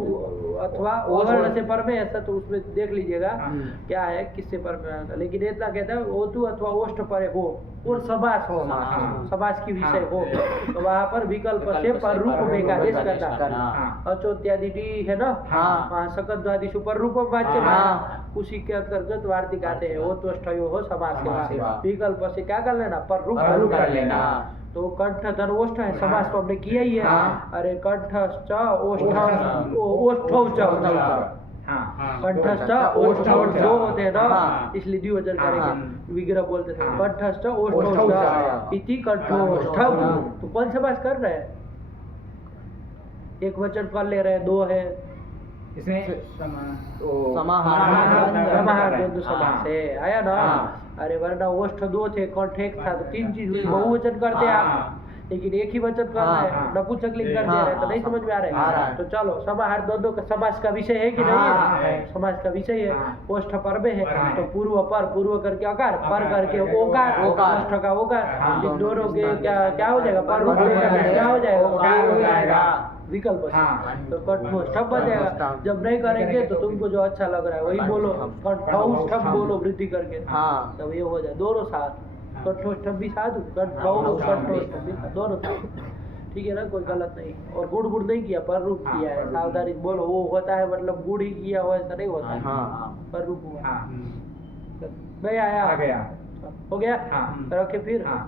अथवा अवर्ण से पर में, ऐसा तो उसमें देख लीजिएगा हाँ। क्या है, किससे पर में आता है। लेकिन इतना कहता है ओतु अथवा ओष्ठ पर हो और समास हो, हाँ। समास की विषय हाँ। हो, तो वहाँ पर विकल्प से पर रूप में का आदेश करना। हाँ। अचोत्यादि है ना, हाँ। वहाँ सकद्वादि सुपर रूपम वाच्य में, हाँ। उसी के अंतर्गत वार्तिक आते हैं। वो तो हो समास के समास बाद सेवा। विकल्प से क्या कर लेना, पर रूप पर रूप कर लेना। तो कंठ धन ओष्ठ है, समास तो हमने किया ही है। हाँ। अरे कंठश्च ओष्ठौ हाँ। कंठस्थ ओष्ठौ जो होते हैं ना, हाँ। इसलिए द्विवचन हाँ। करेंगे, विग्रह बोलते थे। हाँ। कंठस्थ ओष्ठौ ओष्ठौ इति कंठोष्ठम। हाँ। तो कौन समास कर रहे हैं? एक वचन कर ले रहे हैं, दो है इसमें समाहार द्वंद्व समास है, आया ना। हाँ। अरे वरना ओष्ठ दो थे, कंठ एक था, तो तीन चीज हुई। बहुवचन करते आप, हाँ। लेकिन एक ही वचन कर रहे हैं, हाँ। नपुंसकलिंग कर दे हाँ। रहे हैं, तो नहीं समझ में आ आ रहा रहा है। है। तो चलो समाहार द्वंद्व का समास का विषय है कि हाँ, नहीं है? है। समास का विषय है। हाँ। ओष्ठ पर में है, हाँ। तो पूर्व पर, पूर्व करके अकार, पर अकार करके करके ओकार, ओकार। ओष्ठ का ओकार, हाँ। इन दोनों के क्या क्या हो जाएगा? पर रूप पर रूप लेकर लेकर क्या हो जाएगा? ओकार हो जाएगा। विकल्प से। हाँ। तो कठोर ठप बन जाएगा। जब नहीं करेंगे तो तुमको जो अच्छा लग रहा है वही बोलो, कठोर ठप बोलो वृद्धि करके, हाँ। तब ये हो जाए दोनों साथ। कठोर ठप भी साधु, कठोर ठप भी दोनों साथ, ठीक है ना, कोई गलत नहीं। और गुड़ गुड़ नहीं किया, पर रूप किया है, सावधानी बोलो। वो होता है मतलब गुड़ ही किया हो, ऐसा नहीं होता है, हाँ। पर रूप हुआ। हाँ नहीं आया, आ गया। हो गया। हाँ। रखे फिर। हाँ।